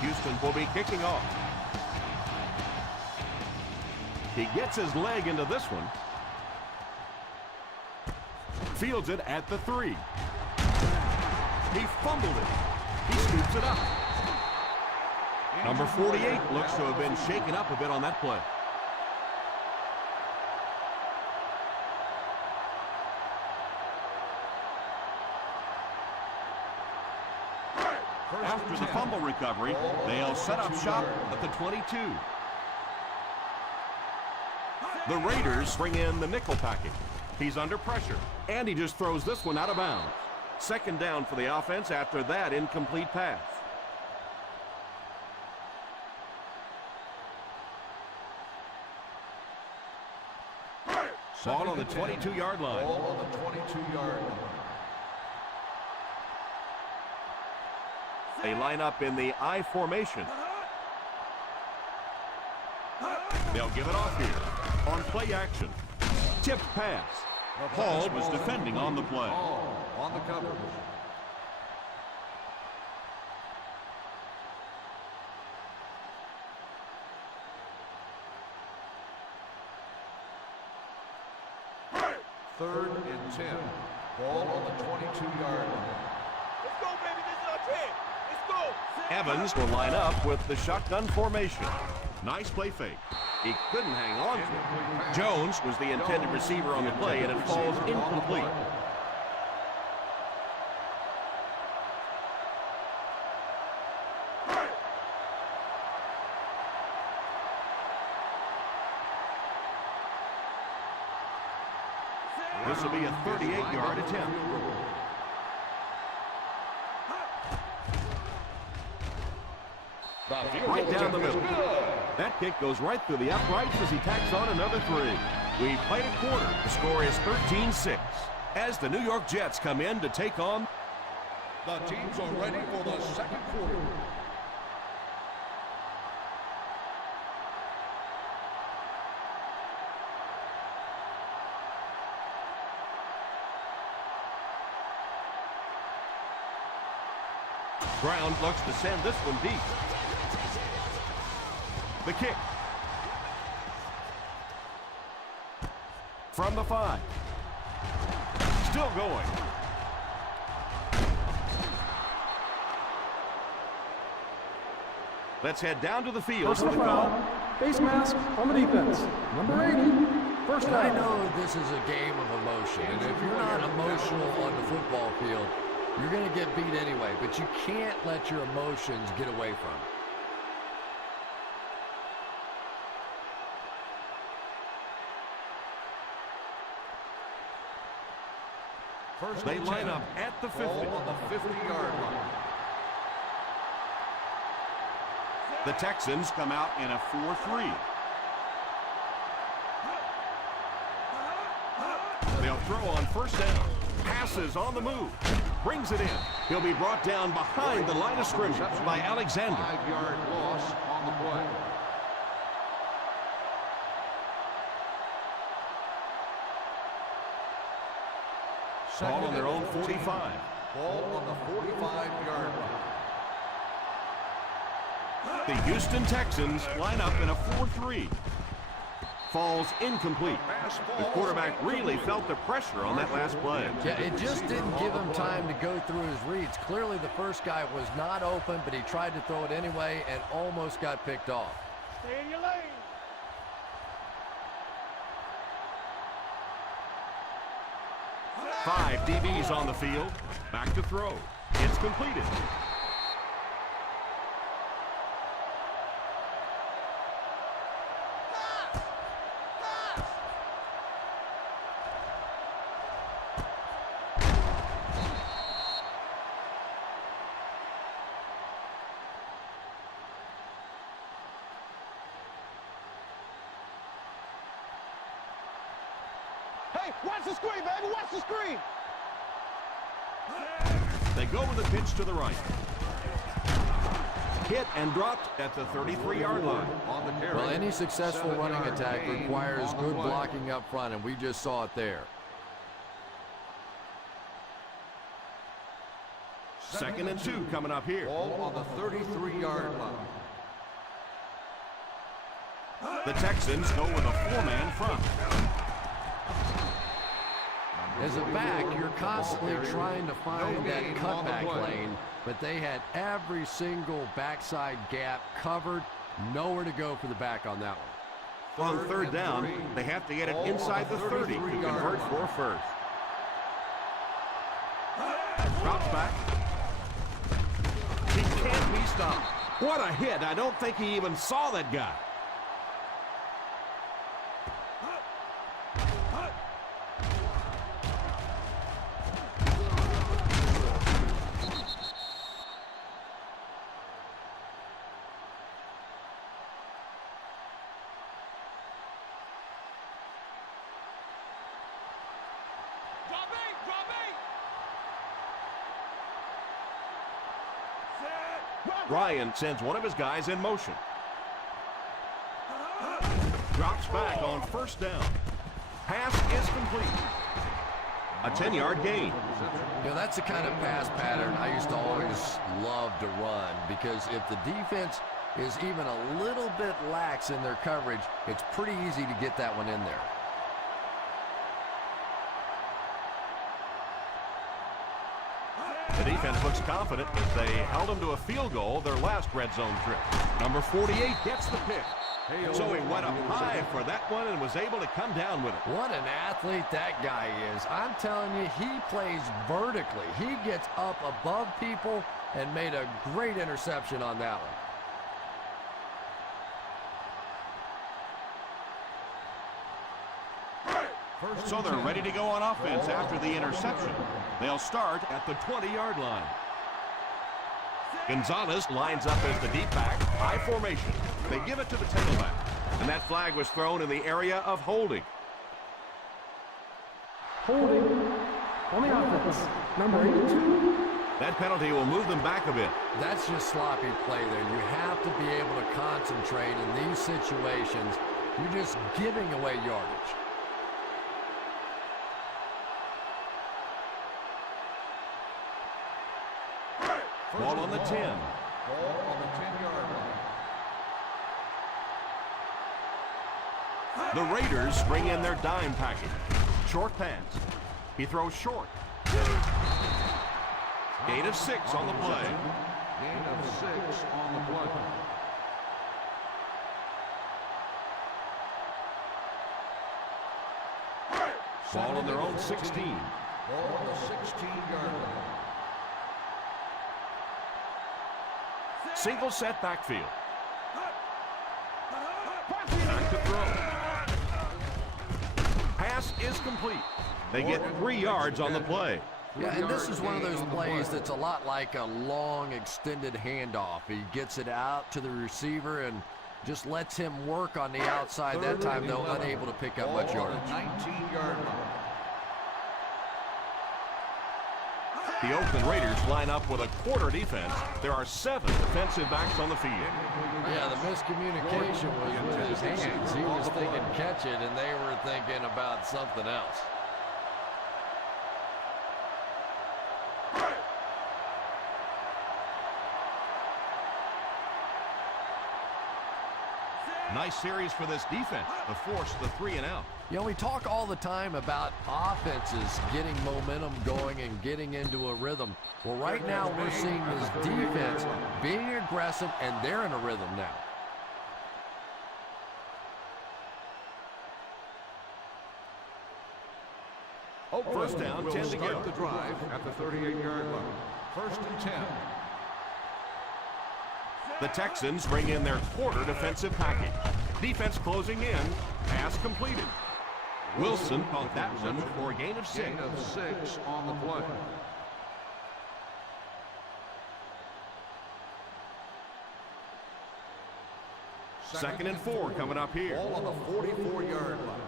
Houston will be kicking off. He gets his leg into this one. Fields it at the 3. He fumbled it. He scoops it up. Number 48 looks to have been shaken up a bit on that play. After the fumble recovery, they'll set up shop at the 22. The Raiders bring in the nickel package. He's under pressure, and he just throws this one out of bounds. Second down for the offense after that incomplete pass. Ball on the 22-yard line. Ball on the 22-yard line. They line up in the I formation. They'll give it off here on play action. Tipped pass. Hall was defending on the play. On the cover. Third and 10. Ball on the 22-yard line. Let's go, baby. This is our chance. Let's go. Evans will line up with the shotgun formation. Nice play fake. He couldn't hang on to it. Jones was the intended receiver on the play, and it falls incomplete. This will be a 38-yard attempt. Right down the middle. That kick goes right through the uprights as he tacks on another 3. We've played a quarter. The score is 13-6. As the New York Jets come in to take on. The teams are ready for the second quarter. Brown looks to send this one deep. The kick. From the 5. Still going. Let's head down to the field for Personal the call. foul. Face mask on the defense. Number 80. First And I down. know this is a game of emotion, and if you're not emotional on the football field, you're going to get beat anyway, but you can't let your emotions get away from it. First They and line 10. up at the 50. Ball on the 50-yard line. The Texans come out in a 4-3. They'll throw on first down. Passes on the move. Brings it in. He'll be brought down behind the line of scrimmage by Alexander. 5-yard loss on the play. Ball on their own 45. Ball on the 45-yard line. The Houston Texans line up in a 4-3. Falls incomplete. The quarterback really felt the pressure on that last play. Yeah, it just didn't give him time to go through his reads. Clearly the first guy was not open, but he tried to throw it anyway and almost got picked off. Stay in your lane. Five DBs on the field. Back to throw. It's completed. Hey, watch the screen, baby. Watch the screen. They go with a pitch to the right. Hit and dropped at the 33-yard line. On the carry. Well, any successful running 7-yard attack gain requires on the good play. blocking up front, and we just saw it there. Second and 2 coming up here. Ball on the 33-yard line. The Texans go with a 4-man front. As a back, you're constantly trying to find that cutback lane, but they had every single backside gap covered. Nowhere to go for the back on that one. On third down, they have to get it inside the 30 to convert for a first. Drops back. He can't be stopped. What a hit. I don't think he even saw that guy. Drop eight. Drop eight. Ryan sends one of his guys in motion. Drops back on first down. Pass is complete. A 10-yard gain. You know, that's the kind of pass pattern I used to always love to run, because if the defense is even a little bit lax in their coverage, it's pretty easy to get that one in there. The defense looks confident as they held him to a field goal their last red zone trip. Number 48 gets the pick. So he went up high for that one and was able to come down with it. What an athlete that guy is. I'm telling you, he plays vertically. He gets up above people and made a great interception on that one. So they're ready to go on offense after the interception. They'll start at the 20-yard line. Gonzalez lines up as the deep back, high formation. They give it to the tailback, and that flag was thrown in the area of holding. Holding on the offense. Number 82. That penalty will move them back a bit. That's just sloppy play there. You have to be able to concentrate in these situations. You're just giving away yardage. Ball on the 10. Ball on the 10-yard line. The Raiders bring in their dime package. Short pass. He throws short. Gain of 6 on the play. Gain of 6 on the play. Ball on their own 16. Ball on the 16-yard line. Single set backfield. Back to throw. Pass is complete. They get 3 yards on the play. Yeah, and this is one of those plays that's a lot like a long extended handoff. He gets it out to the receiver and just lets him work on the outside. That time, though, unable to pick up much yardage. 19-yard line. The Oakland Raiders line up with a quarter defense. There are 7 defensive backs on the field. Yeah, the miscommunication was with his hands. He was thinking catch it, and they were thinking about something else. Nice series for this defense to force the 3 and out. You know, we talk all the time about offenses getting momentum going and getting into a rhythm. Well, right now we're seeing this defense being aggressive, and they're in a rhythm now. First down, 10 to go. Start the drive at the 38-yard line. First and 10. The Texans bring in their quarter defensive package. Defense closing in. Pass completed. Wilson caught that one for a gain of 6. Gain of 6 on the play. Second and 4 coming up here. Ball on the 44-yard line.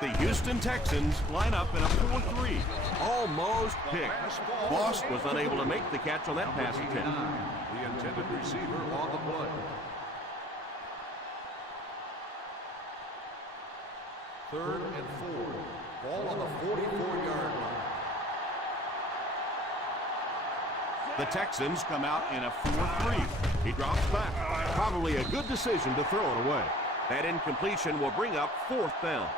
The Houston Texans line up in a 4-3. Almost picked. Boss was unable to make the catch on that pass attempt. The intended receiver on the play. Third and 4. Ball on the 44-yard line. The Texans come out in a 4-3. He drops back. Probably a good decision to throw it away. That incompletion will bring up 4th down.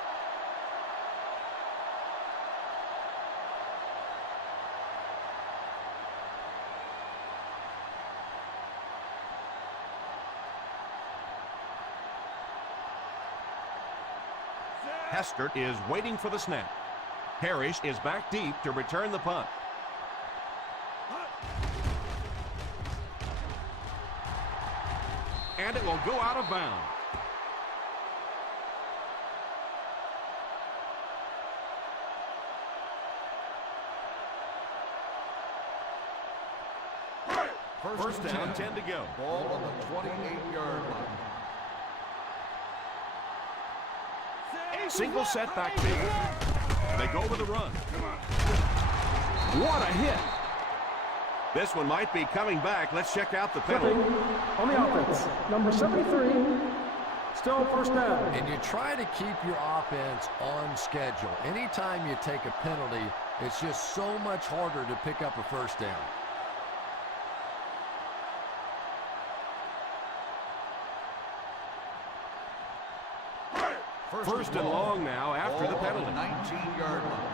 Hestert is waiting for the snap. Parrish is back deep to return the punt. And it will go out of bounds. First down, 10 to go. Ball on the 28-yard line. Single set backfield. They go with a run. What a hit. This one might be coming back. Let's check out the penalty. On the offense, number 73, still first down. And you try to keep your offense on schedule. Anytime you take a penalty, it's just so much harder to pick up a first down. First and long now after the penalty. 19-yard line.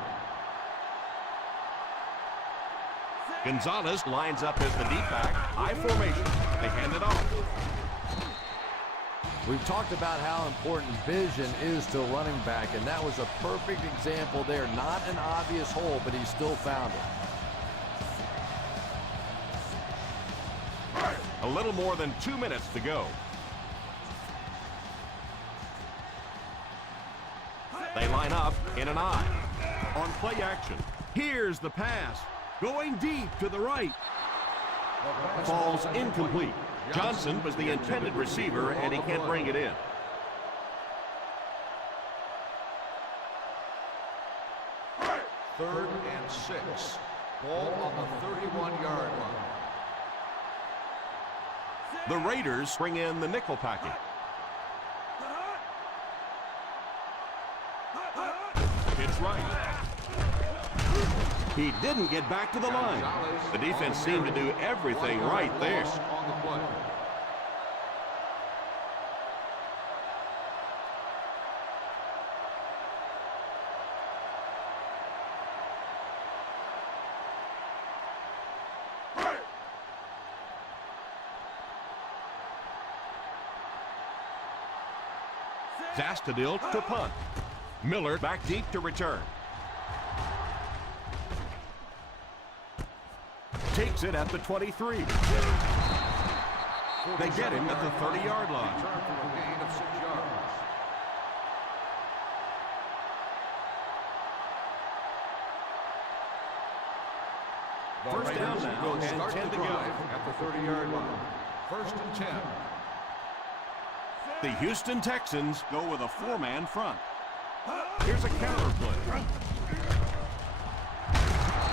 Gonzalez lines up as the deep back. High formation. They hand it off. We've talked about how important vision is to a running back, and that was a perfect example there. Not an obvious hole, but he still found it. A little more than 2 minutes to go. They line up in an I. On play action. Here's the pass. Going deep to the right. Falls incomplete. Johnson was the intended receiver, and he can't bring it in. Third and 6. Ball on the 31-yard line. The Raiders bring in the nickel package. It's right. He didn't get back to the line. The defense seemed to do everything right there. On the play. Zastadil to punt. Miller back deep to return. Takes it at the 23. They get him at the 30-yard line. Return for a gain of 6 yards. First down now Will and start 10 the to go. drive at the 30-yard line. First and 10. The Houston Texans go with a 4-man front. Here's a counter play.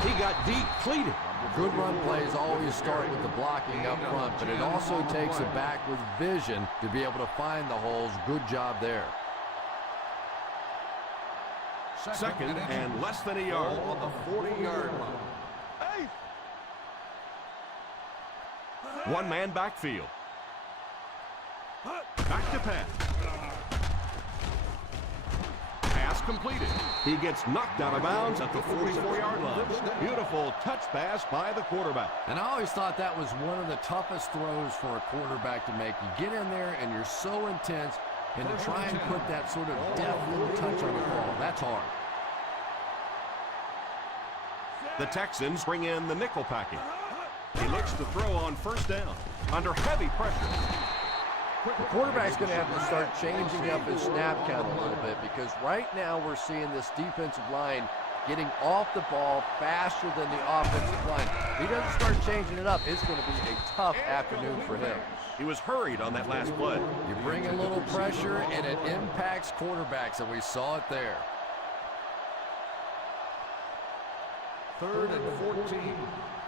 He got depleted. Good run plays always start with the blocking up front, but it also takes a back with vision to be able to find the holes. Good job there. Second and less than a yard. On the 40-yard line. One-man backfield. Back to pass. Pass completed. He gets knocked out of bounds at the 44-yard line. Beautiful touch pass by the quarterback. And I always thought that was one of the toughest throws for a quarterback to make. You get in there and you're so intense, and to try and put that sort of deft little touch on the ball, that's hard. The Texans bring in the nickel package. He looks to throw on first down under heavy pressure. The quarterback's going to have to start changing up his snap count a little bit, because right now we're seeing this defensive line getting off the ball faster than the offensive line. If he doesn't start changing it up, it's going to be a tough afternoon for him. He was hurried on that last play. You bring a little pressure, and it impacts quarterbacks, and we saw it there. Third and 14.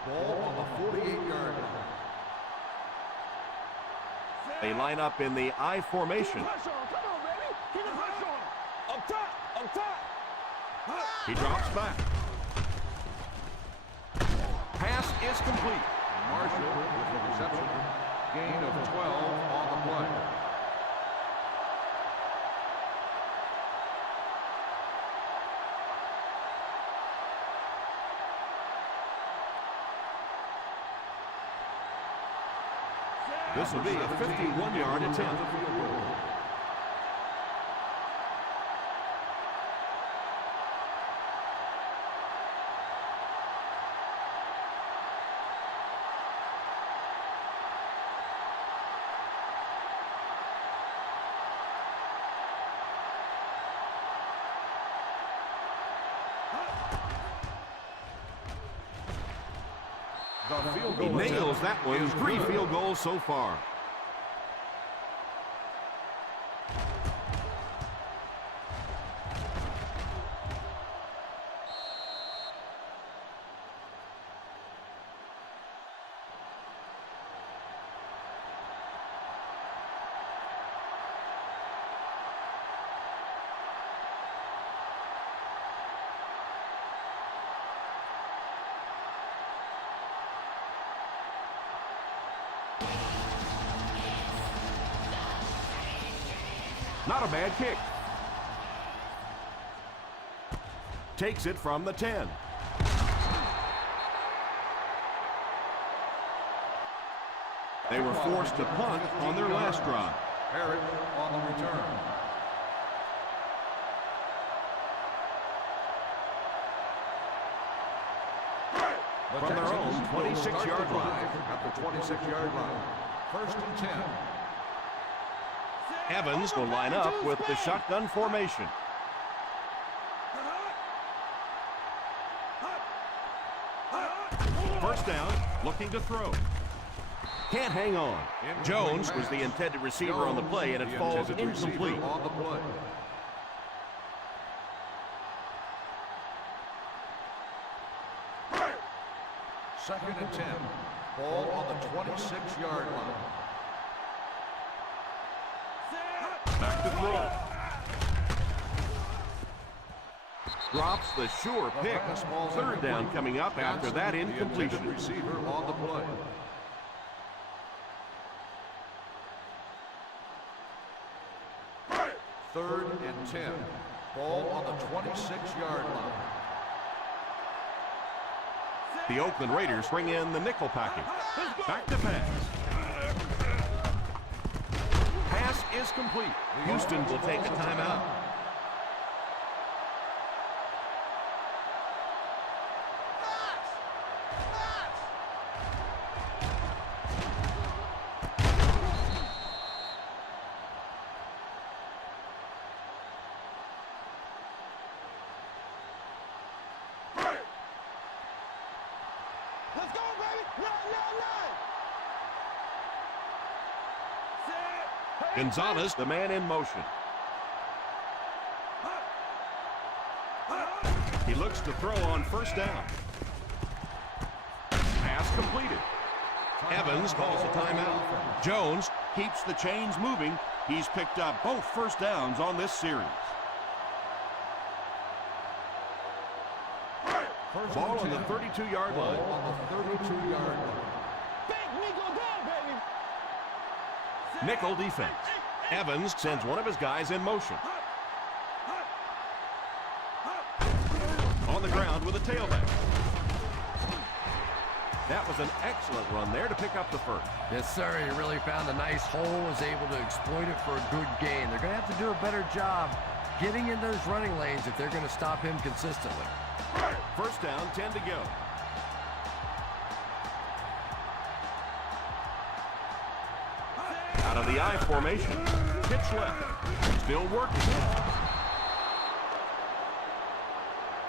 Ball on the 48-yard line. They line up in the I formation. Pressure on. Come on, baby. Keep the pressure on. Up top. Up top. He drops back. Pass is complete. Marshall with the reception. Gain of 12 on the play. This will be a 51-yard attempt. He nails that one. 3 field goals so far. Not a bad kick. Takes it from the 10. They were forced to punt on their last drive. Herrick on the return. From their own 26-yard line. At the 26-yard line. First and 10. Evans will line up with the shotgun formation. First down, looking to throw. Can't hang on. Jones was the intended receiver on the play, and it falls incomplete. On the play. Second and 10. Ball on the 26-yard line. Back to throw. Drops the sure pick. Third down coming up after that incompletion. Receiver on the play. Third and 10. Ball on the 26-yard line. The Oakland Raiders bring in the nickel package. Back to pass. Pass pass is complete. Houston will take a timeout. Let's go, baby! Run! Set. Hey, Gonzalez, the man in motion. He looks to throw on first down. Pass completed. Evans calls a timeout. Jones keeps the chains moving. He's picked up both first downs on this series. Ball on the 32-yard line. On the 32-yard line. big Nico down, baby! Nickel defense. Evans sends one of his guys in motion. On the ground with a tailback. That was an excellent run there to pick up the first. Yes, sir. He really found a nice hole, was able to exploit it for a good gain. They're going to have to do a better job getting in those running lanes if they're going to stop him consistently. First down, 10 to go. Out of the I formation. Pitch left. Still working.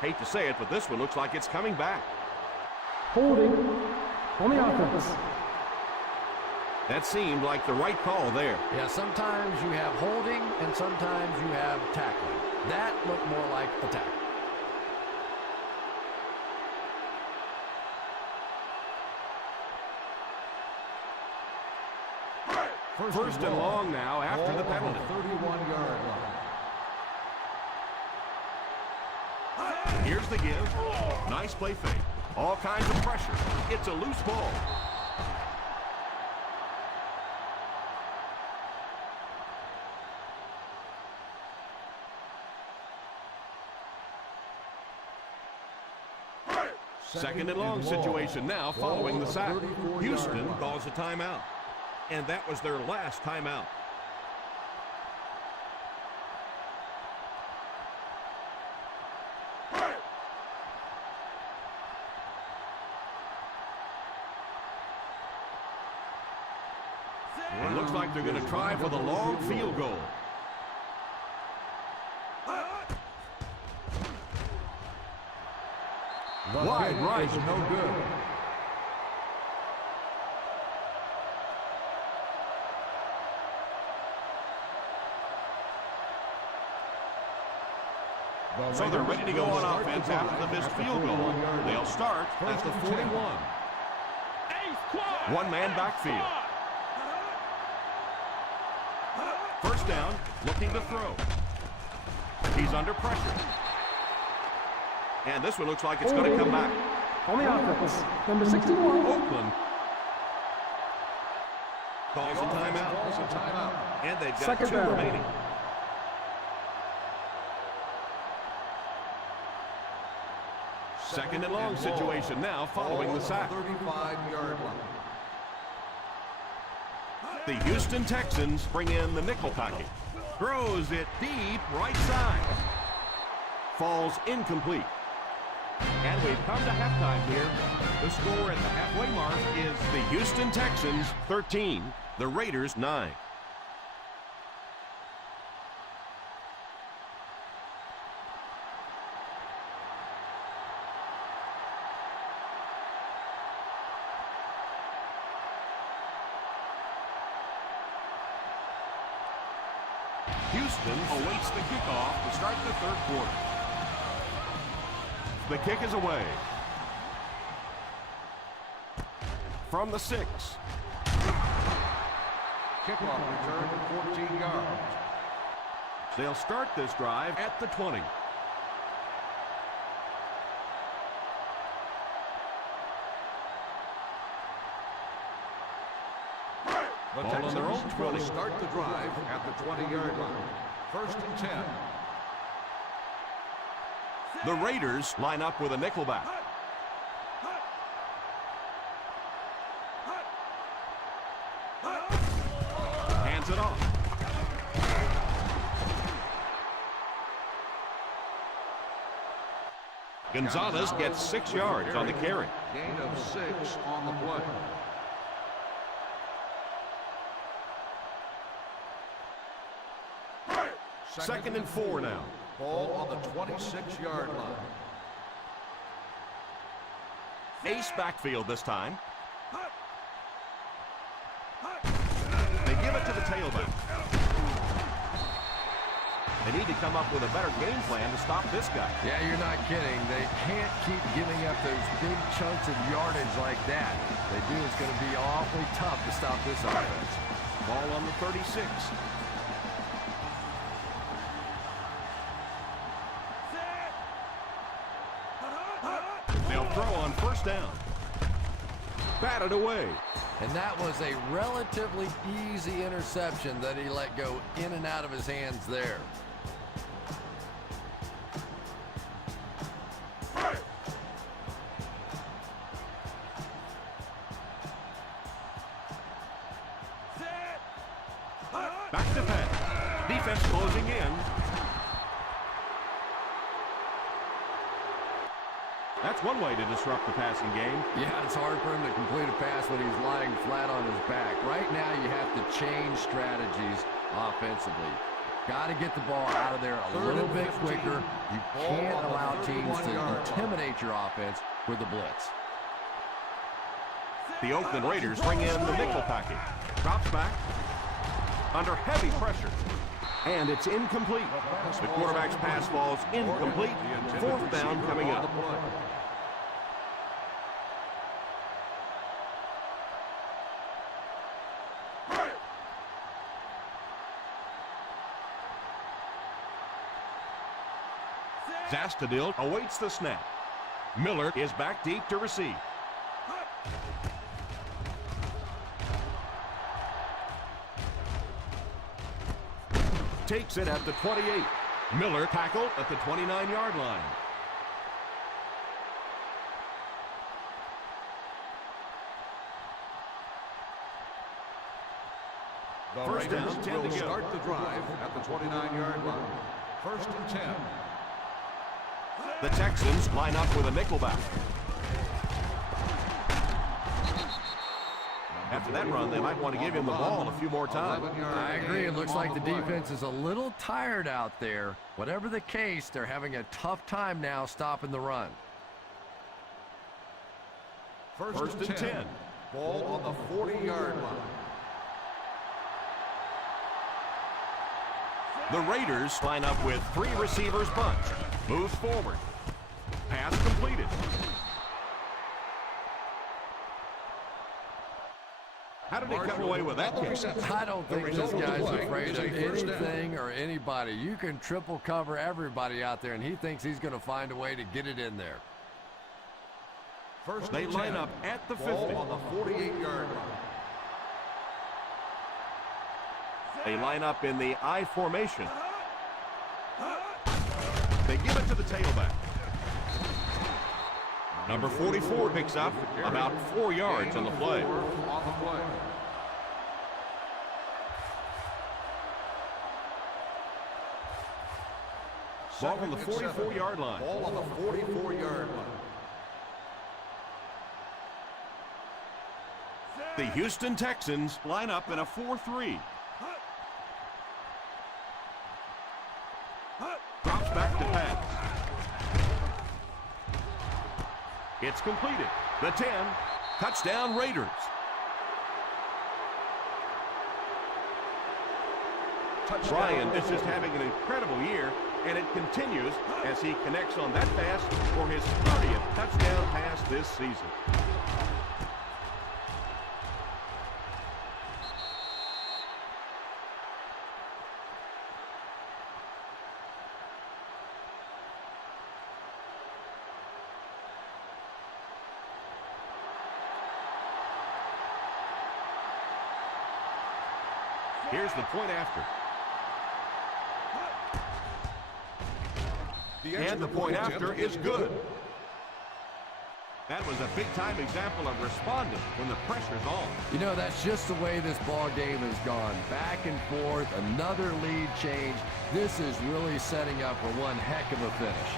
Hate to say it, but this one looks like it's coming back. Holding on the offense. That seemed like the right call there. Yeah, sometimes you have holding and sometimes you have tackling. That looked more like a tackle. First and long now after the penalty. 31-yard line. Here's the give. Nice play fake. All kinds of pressure. It's a loose ball. Second and long situation now following the sack. Houston calls a timeout. And that was their last timeout. It looks like they're going to try for the long field goal. Wide right. Is no good. So they're ready to go on offense after the missed field goal. They'll start at the 41. One man backfield. First down, looking to throw. He's under pressure. And this one looks like it's going to come back. On the offense, number 61. Oakland calls a timeout. And they've got Second two down. remaining. Second and long situation now following the sack. 35-yard line. The Houston Texans bring in the nickel package. Throws it deep right side. Falls incomplete. And we've come to halftime here. The score at the halfway mark is the Houston Texans 13, the Raiders 9. Houston awaits the kickoff to start the third quarter. The kick is away. From the 6. Kickoff return to 14 yards. They'll start this drive at the 20. The Ball on their own 20. will start the drive at the 20-yard line. First and 10. The Raiders line up with a nickelback. Hands it off. Gonzalez gets 6 yards on the carry. Gain of 6 on the play. Second and 4 now. Ball on the 26-yard line. Ace backfield this time. They give it to the tailback. They need to come up with a better game plan to stop this guy. Yeah, you're not kidding. They can't keep giving up those big chunks of yardage like that. If they do, it's going to be awfully tough to stop this offense. Ball on the 36. They'll throw on first down. Batted away. And that was a relatively easy interception that he let go in and out of his hands there. Back to pass. Defense closing in. That's one way to disrupt the passing game. Yeah, it's hard for him to complete a pass when he's lying flat on his back. Right now, you have to change strategies offensively. Got to get the ball out of there a little bit quicker. You can't allow teams to intimidate your offense with the blitz. The Oakland Raiders bring in the nickel package. Drops back. Under heavy pressure. And it's incomplete. The quarterback's pass falls incomplete. Fourth down coming up. Zastadil awaits the snap. Miller is back deep to receive. Takes it at the 28. Miller tackled at the 29-yard line. First down, 10 to go. Start the drive at the 29-yard line. First and 10. The Texans line up with a nickelback. After that run, they might want to give him the ball a few more times. I agree. It looks like the defense is a little tired out there. Whatever the case, they're having a tough time now stopping the run. First and 10. Ball on the 40-yard line. The Raiders line up with 3 receivers bunch. Moves forward. Pass completed. How did he come away with that kick? I don't think this guy's afraid of anything or anybody. You can triple cover everybody out there, and he thinks he's going to find a way to get it in there. First They line up at the 50. Ball on the 48-yard line. They line up in the I formation. They give it to the tailback. Number 44 picks up about 4 yards on the play. Ball on the 44-yard line. Ball on the 44-yard line. The Houston Texans line up in a 4-3. Drops back to pass. It's completed. The 10. Touchdown Raiders. Brian is just having an incredible year, and it continues as he connects on that pass for his 30th touchdown pass this season. Here's the point after. And the point after is good. That was a big-time example of responding when the pressure's on. You know, that's just the way this ball game has gone. Back and forth, another lead change. This is really setting up for one heck of a finish.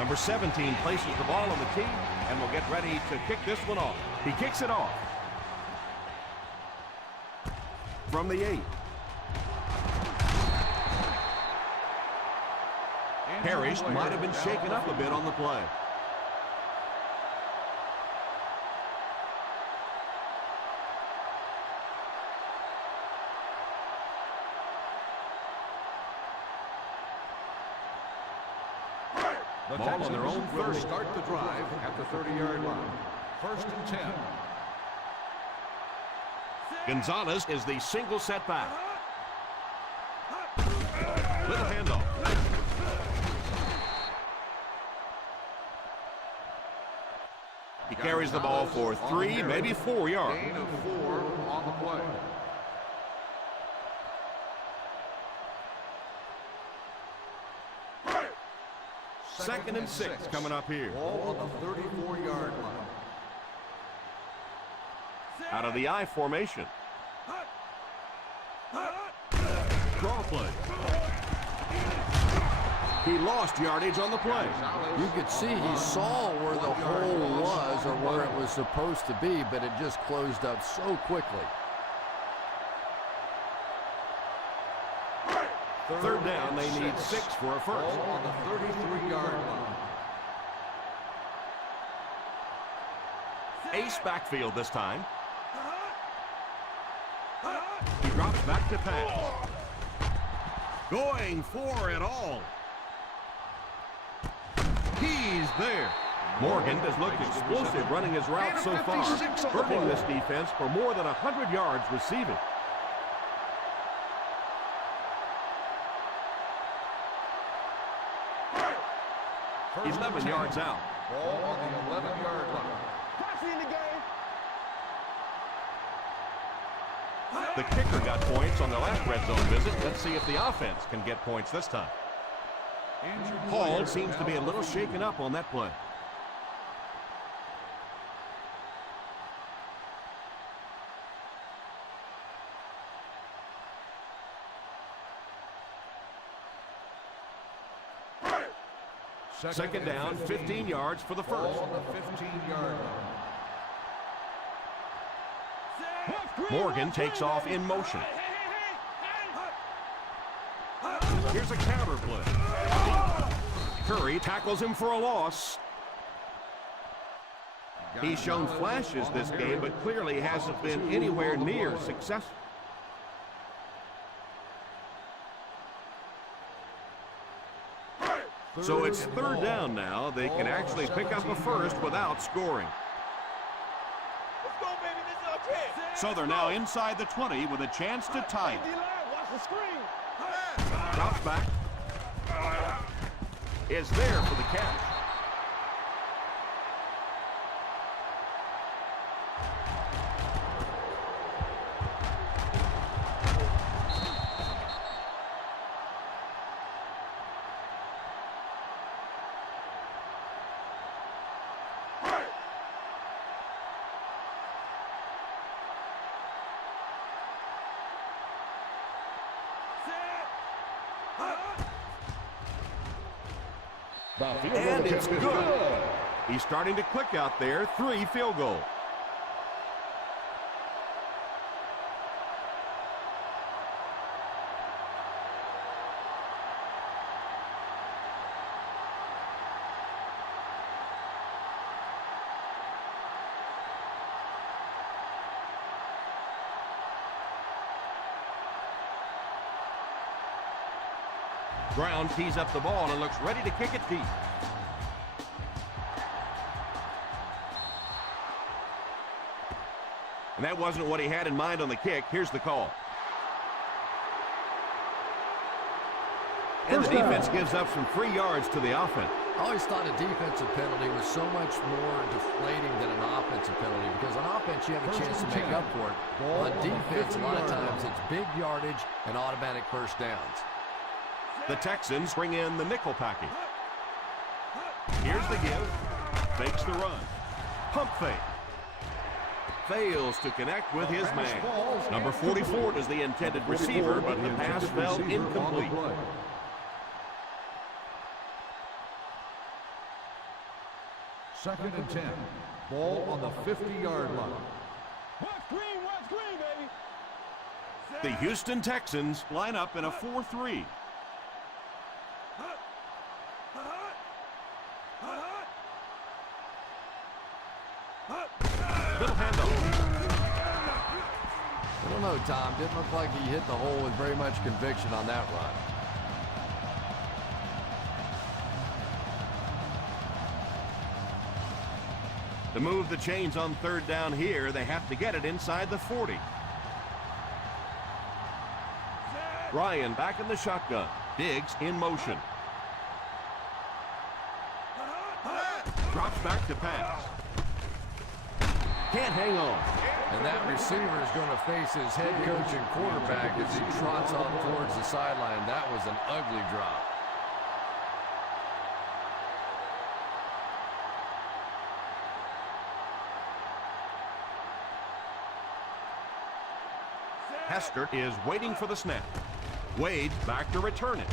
Number 17 places the ball on the tee and will get ready to kick this one off. He kicks it off. From the 8. Parrish might have been shaken up a bit on the play. The Ball on Texans their own will 30. start the drive at the 30-yard line. 1st and 10. Gonzalez is the single setback. Little handoff. He carries the ball for 3, maybe 4 yards. Gain of 4 on the play. Second and 6 coming up here. Ball on the 34-yard line. Out of the I formation. Draw play. He lost yardage on the play. You could see he saw where the hole was or where it was supposed to be, but it just closed up so quickly. Third down, they need 6 for a first. Ball on the 33-yard line. Ace backfield this time. He drops back to pass. Going for it all. He's there. Morgan has looked explosive running his route so far, burning this defense for more than 100 yards receiving. First 11 and 10. yards out. Ball on the 11-yard line. Taxi in the game. The kicker got points on the last red zone visit. Let's see if the offense can get points this time. Hall seems to be a little shaken up on that play. Second down, 15 yards for the first. Ball on the 15-yard line. Morgan takes off in motion. Here's a counter play. Curry tackles him for a loss. He's shown flashes this game, but clearly hasn't been anywhere near successful. So it's third down now. They can actually pick up a first without scoring. Let's go, baby. This is our chance. So they're now inside the 20 with a chance to tie it. D-line, watch the screen. Drops back. Is there for the catch. And it's good. He's starting to click out there. 3 field goals. Brown tees up the ball and looks ready to kick it deep. And that wasn't what he had in mind on the kick. Here's the call. And the defense gives up some free yards to the offense. I always thought a defensive penalty was so much more deflating than an offensive penalty, because on offense you have a chance to make up for it. On defense, a lot of times it's big yardage and automatic first downs. The Texans bring in the nickel package. Here's the give. Fakes the run. Pump fake. Fails to connect with his man. Number 44 is the intended receiver, but the pass fell incomplete. Second and 10. Ball on the 50-yard line. What's green, baby? The Houston Texans line up in a 4-3. Little handoff. I don't know, Tom. Didn't look like he hit the hole with very much conviction on that run. To move the chains on third down here, they have to get it inside the 40. Ryan back in the shotgun. Diggs in motion. Drops back to pass. Can't hang on. And that receiver is going to face his head coach and quarterback as he trots on towards the sideline. That was an ugly drop. Hester is waiting for the snap. Wade back to return it.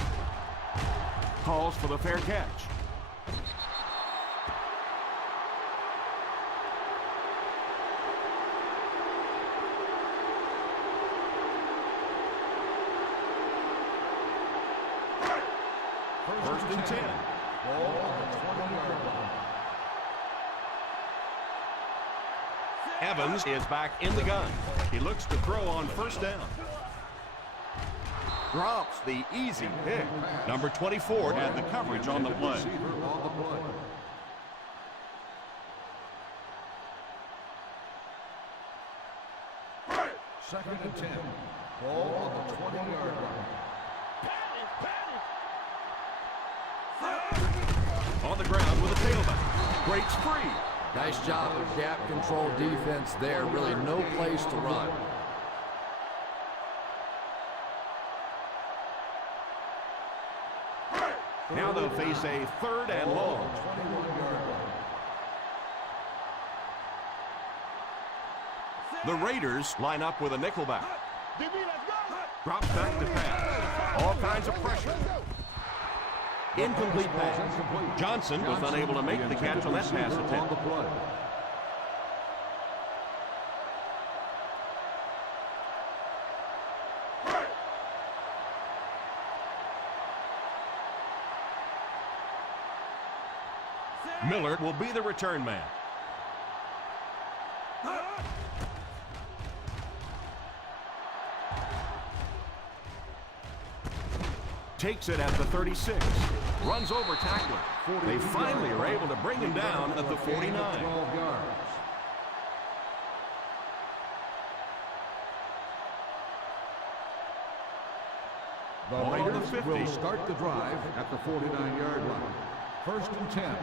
Calls for the fair catch. First and 10. Ball on the 20-yard line. Evans is back in the gun. He looks to throw on first down. Drops the easy pick. Number 24 had the coverage on the play. Receiver on the play. Second and 10. Ball on the 20-yard line. On the ground with a tailback. Breaks free. Nice job of gap control defense there. Really no place to run. Now they'll face a third and long. 21-yard line. The Raiders line up with a nickelback. DB, let's go. Drops back to pass. All kinds of pressure. Incomplete pass. Johnson was unable to make the catch on that pass attempt. Miller will be the return man. Takes it at the 36. Runs over tackler. They finally are able to bring him down at the 49. 12 yards. The Raiders will start the drive at the 49-yard line. First and 10.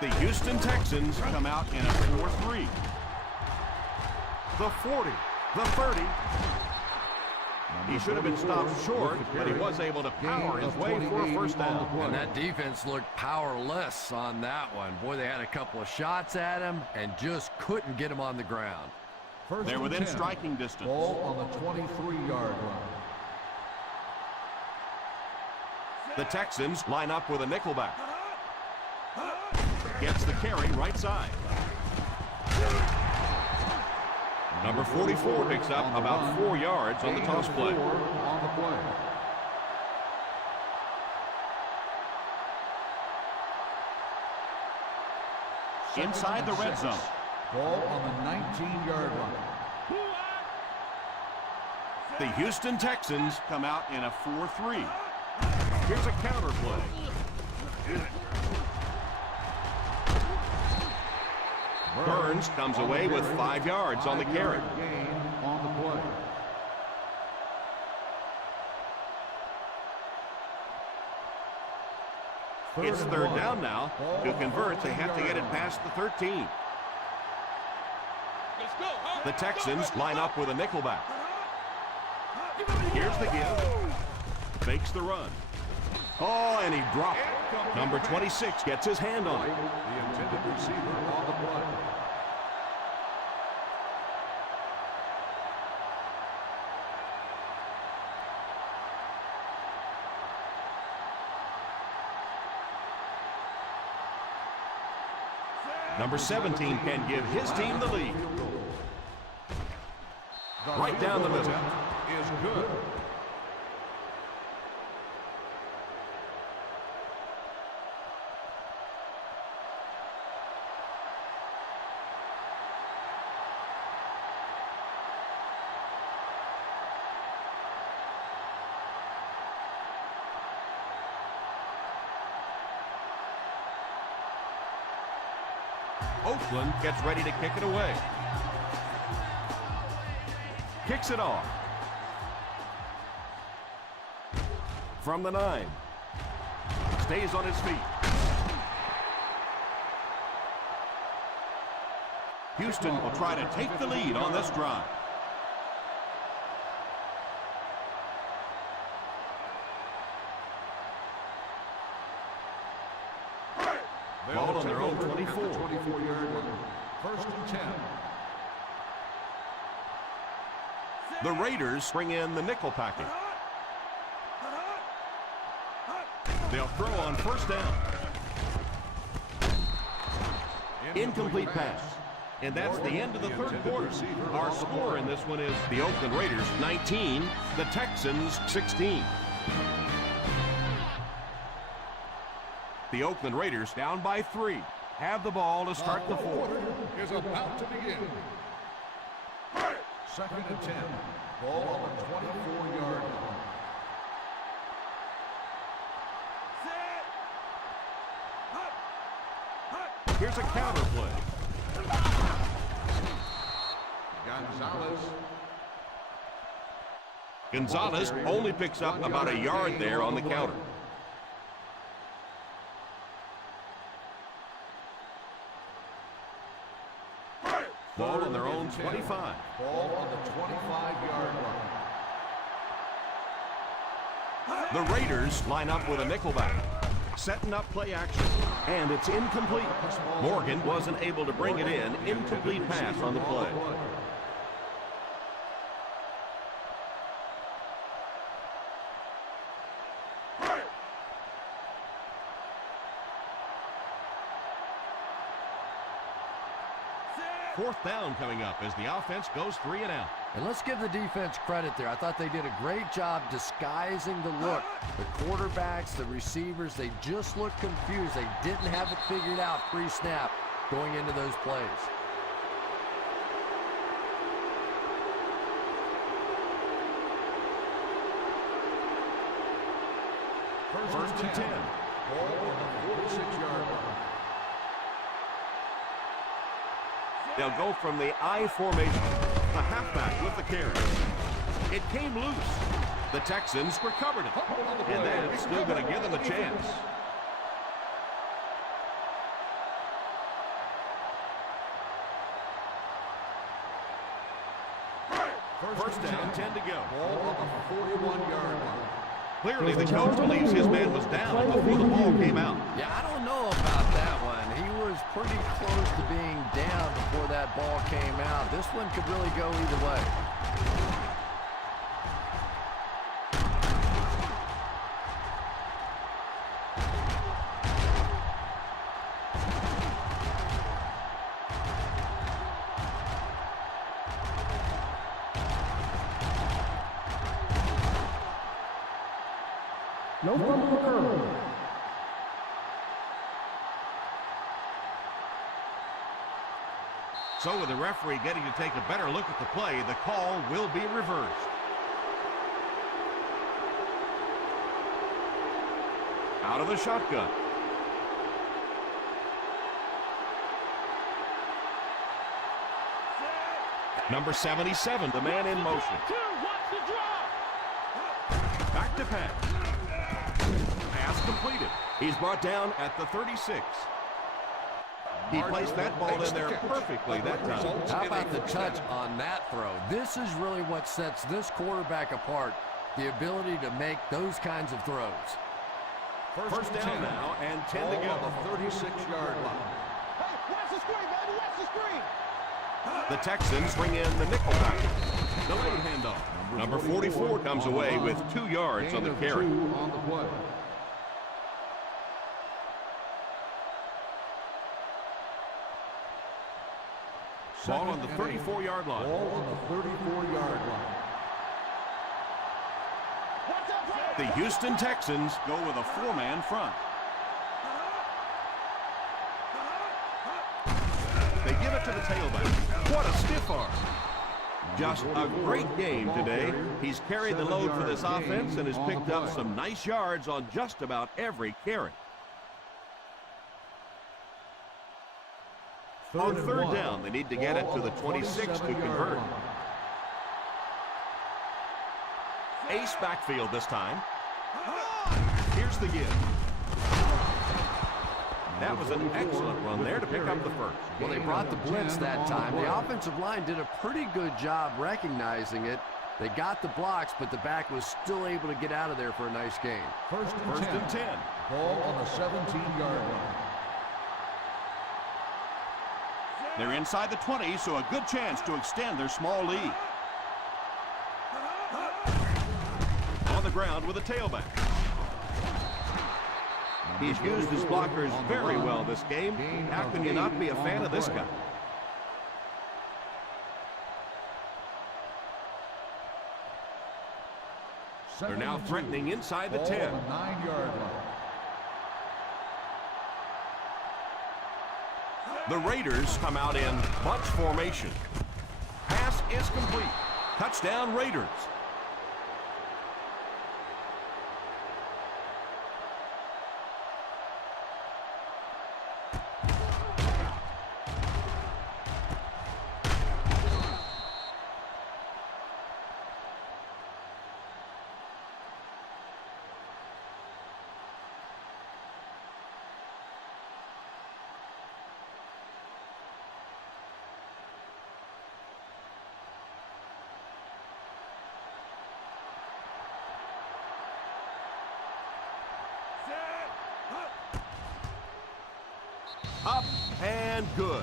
The Houston Texans come out in a 4-3. The 40, the 30. He should have been stopped short, but he was able to power his way for a first down. And that defense looked powerless on that one. Boy, they had a couple of shots at him and just couldn't get him on the ground. They're within striking distance. Ball on the 23-yard line. The Texans line up with a nickelback. Gets the carry right side. Number 44 picks up about 4 yards on the toss play. On the play. Inside the red zone. Ball on the 19-yard line. The Houston Texans come out in a 4-3. Here's a counter play. Burns comes away with 5 yards on the carry. Gain on the play. It's third down now. To convert, they have to get it past the 13. The Texans line up with a nickelback. Here's the give. Fakes the run. Oh, and he dropped it. Number 26 gets his hand on it. The intended receiver on the play. Number 17 can give his team the lead. Right down the middle. Is good. Oakland gets ready to kick it away. Kicks it off. From the 9. Stays on his feet. Houston will try to take the lead on this drive. Ball on their own 24. 24-yard line. First and 10. The Raiders bring in the nickel package. They'll throw on first down. Incomplete pass. And that's the end of the third quarter. Our score in this one is the Oakland Raiders 19, the Texans 16. The Oakland Raiders down by 3. Have the ball to start the fourth. Is about to begin. Second and 10. Ball on the 24-yard line. Here's a counter play. Gonzalez only picks up about a yard there on the counter. Ball on their own 25. Ball on the 25-yard line. The Raiders line up with a nickelback. Setting up play action. And it's incomplete. Morgan wasn't able to bring it in. Incomplete pass on the play. Fourth down coming up as the offense goes 3 and out. And let's give the defense credit there. I thought they did a great job disguising the look. The quarterbacks, the receivers, they just looked confused. They didn't have it figured out pre-snap going into those plays. First and 10. Ball on the 46-yard line. They'll go from the I formation. The halfback with the carry. It came loose. The Texans recovered it. And that's still going to give them a chance. First down, 10 to go. Ball on the 41-yard line. Clearly, the coach believes his man was down before the ball came out. Yeah, I don't know about that one. He was pretty close to being down before that ball came out. This one could really go either way. No fumble occurred. So with the referee getting to take a better look at the play, the call will be reversed. Out of the shotgun. Number 77, the man in motion. Back to pass. Pass completed. He's brought down at the 36. He placed that ball in there perfectly that time. How about the touch on that throw? This is really what sets this quarterback apart, the ability to make those kinds of throws. First down now and 10 to go. On the 36-yard line. Hey, watch the screen, baby, watch the screen. The Texans bring in the nickel package. Delayed handoff. Number 44 comes away with 2 yards on the carry. On the play. Ball on the 34-yard line. Ball on the 34-yard line. The Houston Texans go with a 4-man front. They give it to the tailback. What a stiff arm. Just a great game today. He's carried the load for this offense and has picked up some nice yards on just about every carry. On third down, they need to get it to the 26 to convert. Ace backfield this time. Here's the give. That was an excellent run there to pick up the first. Well, they brought the blitz that time. The offensive line did a pretty good job recognizing it. They got the blocks, but the back was still able to get out of there for a nice gain. First and 10. Ball on the 17-yard line. They're inside the 20, so a good chance to extend their small lead. On the ground with a tailback. He's used his blockers very well this game. How can you not be a fan of this guy? They're now threatening inside the 10. 9-yard line. The Raiders come out in bunch formation. Pass is complete. Touchdown Raiders. Up and good.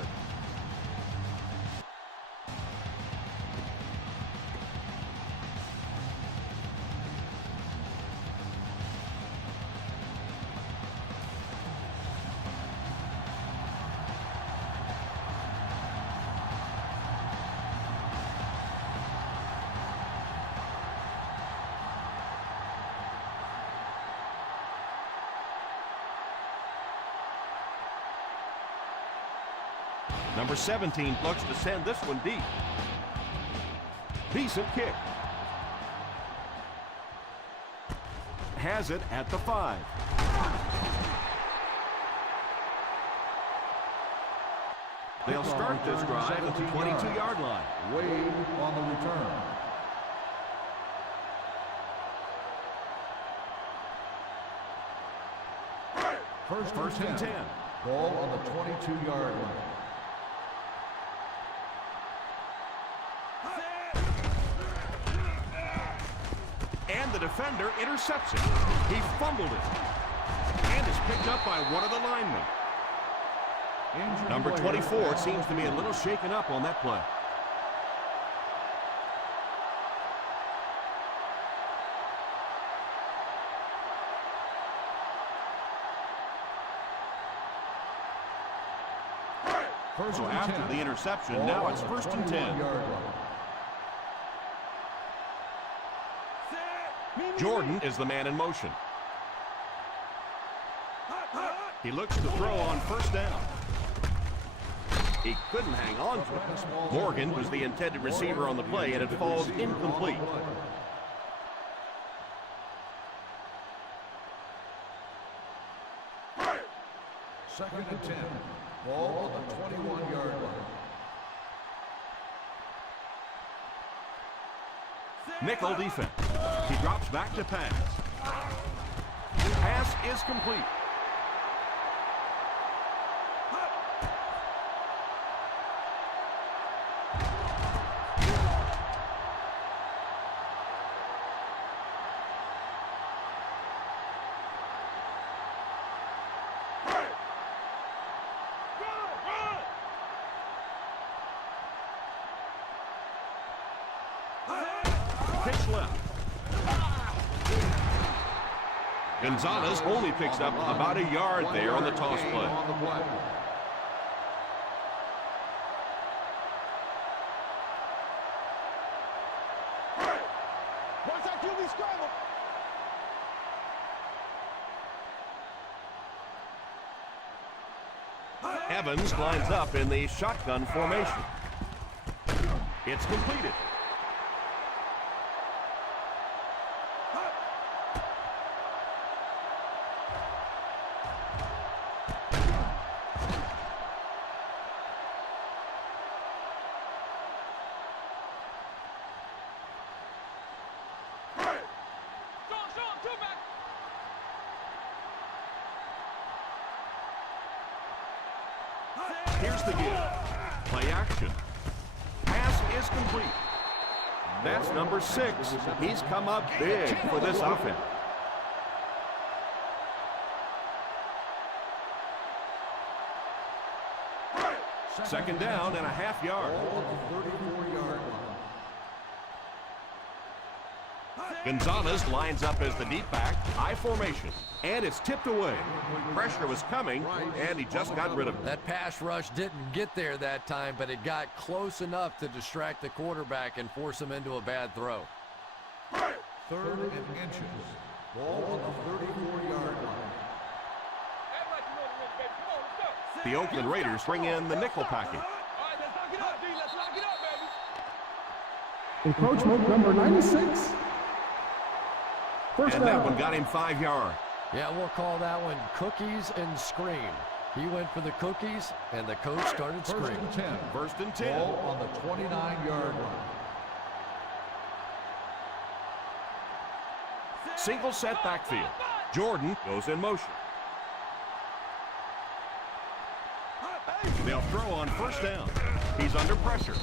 Number 17 looks to send this one deep. Decent kick. Has it at the 5. They'll start this drive at the 22-yard line. Wade on the return. First and 10. Ball on the 22-yard line. And the defender intercepts it. He fumbled it. And is picked up by one of the linemen. Number 24 seems to be a little shaken up on that play. So after the interception, now it's first and 10. Jordan is the man in motion. He looks to throw on first down. He couldn't hang on to it. Morgan was the intended receiver on the play, and it falls incomplete. Second and 10. Ball on the 21-yard line. Nickel defense. He drops back to pass. Pass is complete. Pitch left. Gonzalez only picks up about a yard there on the toss play. Holy scramble. Evans lines up in the shotgun formation. It's completed. Here's the give. Play action. Pass is complete. That's number 6. He's come up big for this offense. Second down and a half-yard. Gonzalez lines up as the deep back, I formation, and it's tipped away. Pressure was coming, and he just got rid of it. That pass rush didn't get there that time, but it got close enough to distract the quarterback and force him into a bad throw. 3rd and inches. Ball on the 34-yard line. The Oakland Raiders bring in the nickel package. Encroachment number 96. First And down. that one got him 5 yards. Yeah, we'll call that one cookies and scream. He went for the cookies, and the coach started screaming. 1st and 10. Ball on the 29-yard line. Single set backfield. Jordan goes in motion. They'll throw on 1st down. He's under pressure.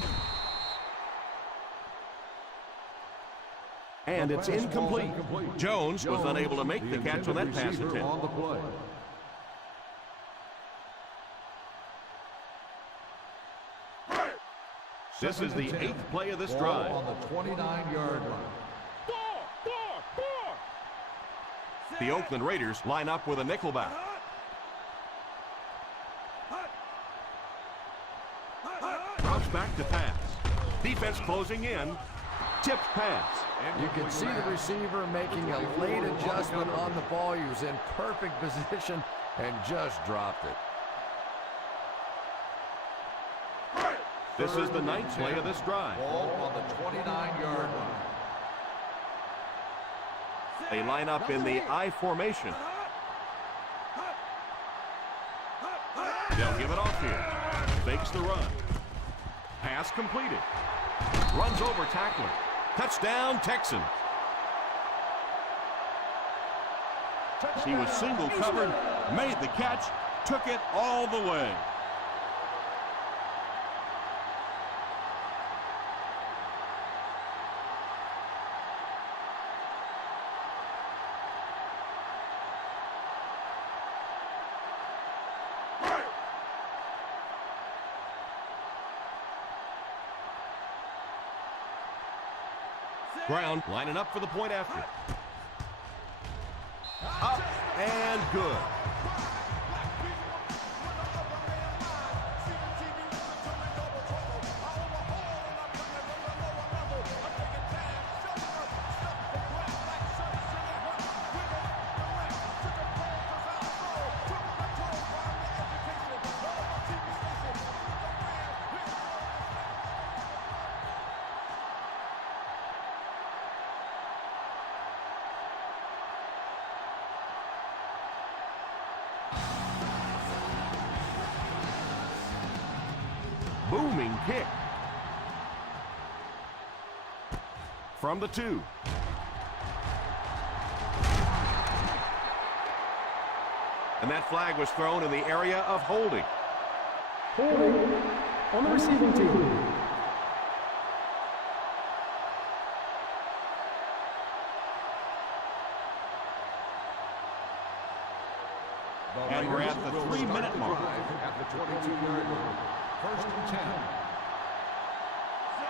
And it's incomplete. Jones was unable to make the catch on that pass attempt. This is the 8th play of this drive. On the 29-yard line. The Oakland Raiders line up with a nickelback. Drops back to pass. Defense closing in. Tipped pass. You can see the receiver making a late adjustment on the ball. He was in perfect position and just dropped it. This is the 9th play of this drive. Ball on the 29-yard line. They line up in the I formation. They'll give it off here. Fakes the run. Pass completed. Runs over tackler. Touchdown, Texans. He was single covered, made the catch, took it all the way. Brown lining up for the point after. Up and good. Booming kick. From the 2. And that flag was thrown in the area of holding. Holding on the receiving team. And we're at the 3-minute mark. At the 22-yard line. 1st and 10.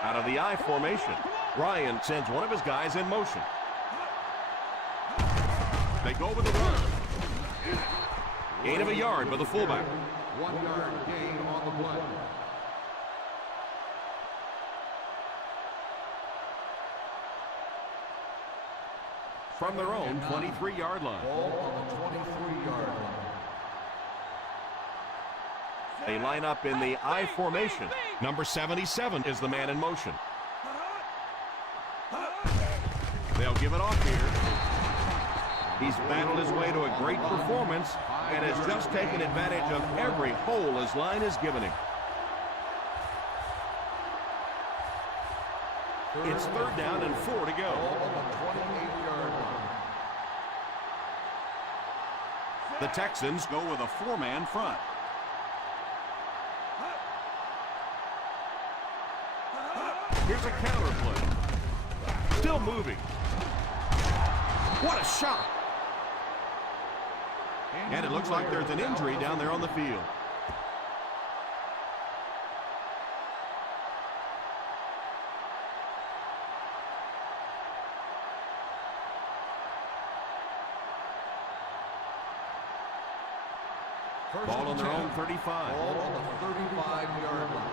Out of the I formation, Ryan sends one of his guys in motion. They go with the run. Gain of a yard by the fullback. 1-yard gain on the play. from their own 23-yard line. Ball on the 23-yard line. They line up in the I formation. Number 77 is the man in motion. They'll give it off here. He's battled his way to a great performance and has just taken advantage of every hole his line has given him. It's 3rd down and 4 to go. Ball on the 28-yard line. The Texans go with a 4-man front. Here's a counter play. Still moving. What a shot! And it looks like there's an injury down there on the field. Ball on their own 35. Ball on the 35-yard line.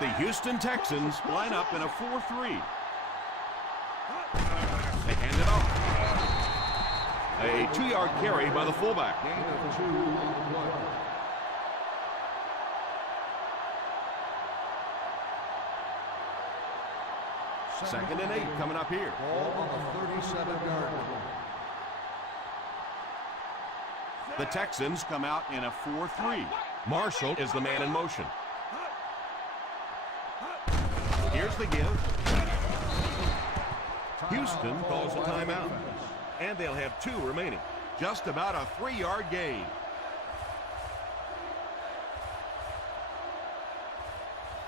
The Houston Texans line up in a 4-3. They hand it off. A 2-yard carry by the fullback. Gain of 2 on the play. Second and 8 coming up here. Ball on the 37-yard line. The Texans come out in a 4-3. Marshall is the man in motion. Here's the give. Houston calls a timeout. And they'll have 2 remaining. Just about a 3-yard gain.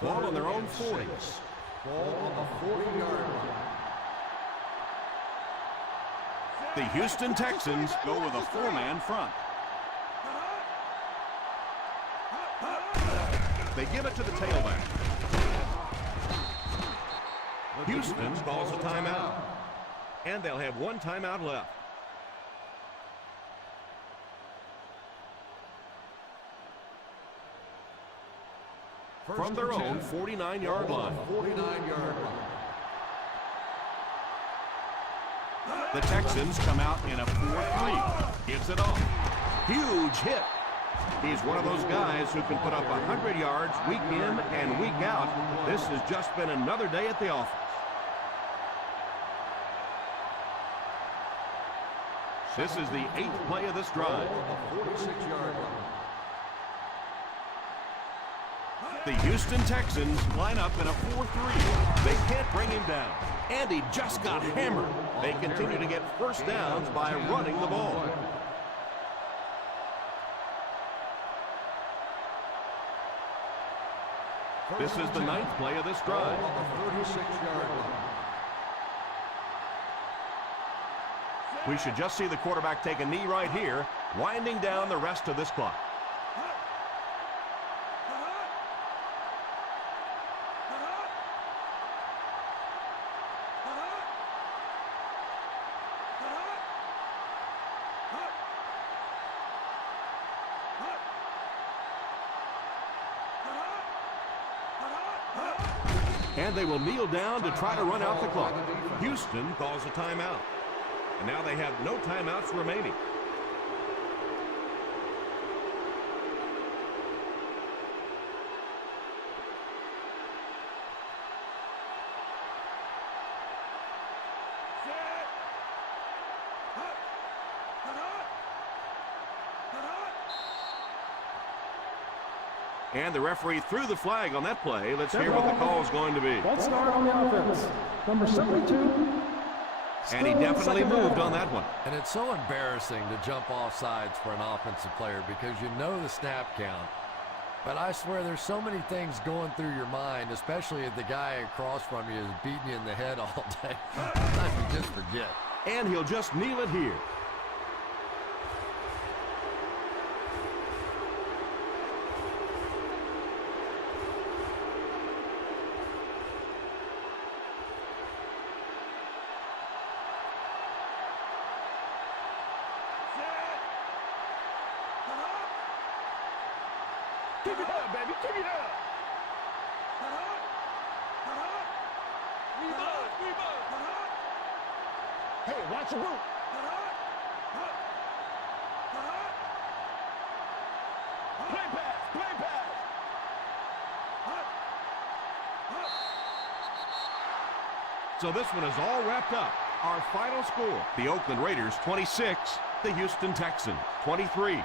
Ball on their own 40. Ball on the 40-yard line. The Houston Texans go with a 4-man front. They give it to the tailback. Houston calls a timeout. And they'll have 1 timeout left. From their own 49-yard line. 49-yard line. The Texans come out in a 4-3. Gives it off. Huge hit. He's one of those guys who can put up 100 yards week in and week out. This has just been another day at the office. This is the 8th play of this drive. The 46-yard line. The Houston Texans line up in a 4-3. They can't bring him down. And he just got hammered. They continue to get first downs by running the ball. This is the 9th play of this drive. On the 36-yard line. We should just see the quarterback take a knee right here, winding down the rest of this clock. And they will kneel down to try to run out the clock. Houston calls a timeout. And now they have no timeouts remaining. And the referee threw the flag on that play. Let's hear what the call is going to be. Let's start on the offense. Number 72. And he definitely moved on that one. And it's so embarrassing to jump off sides for an offensive player because you know the snap count. But I swear there's so many things going through your mind, especially if the guy across from you is beating you in the head all day. Sometimes you just forget. And he'll just kneel it here. Keep it up, baby. Keep it up. Reload. Hey, watch your boot. Play pass. So this one is all wrapped up. Our final score, the Oakland Raiders 26, the Houston Texans 23.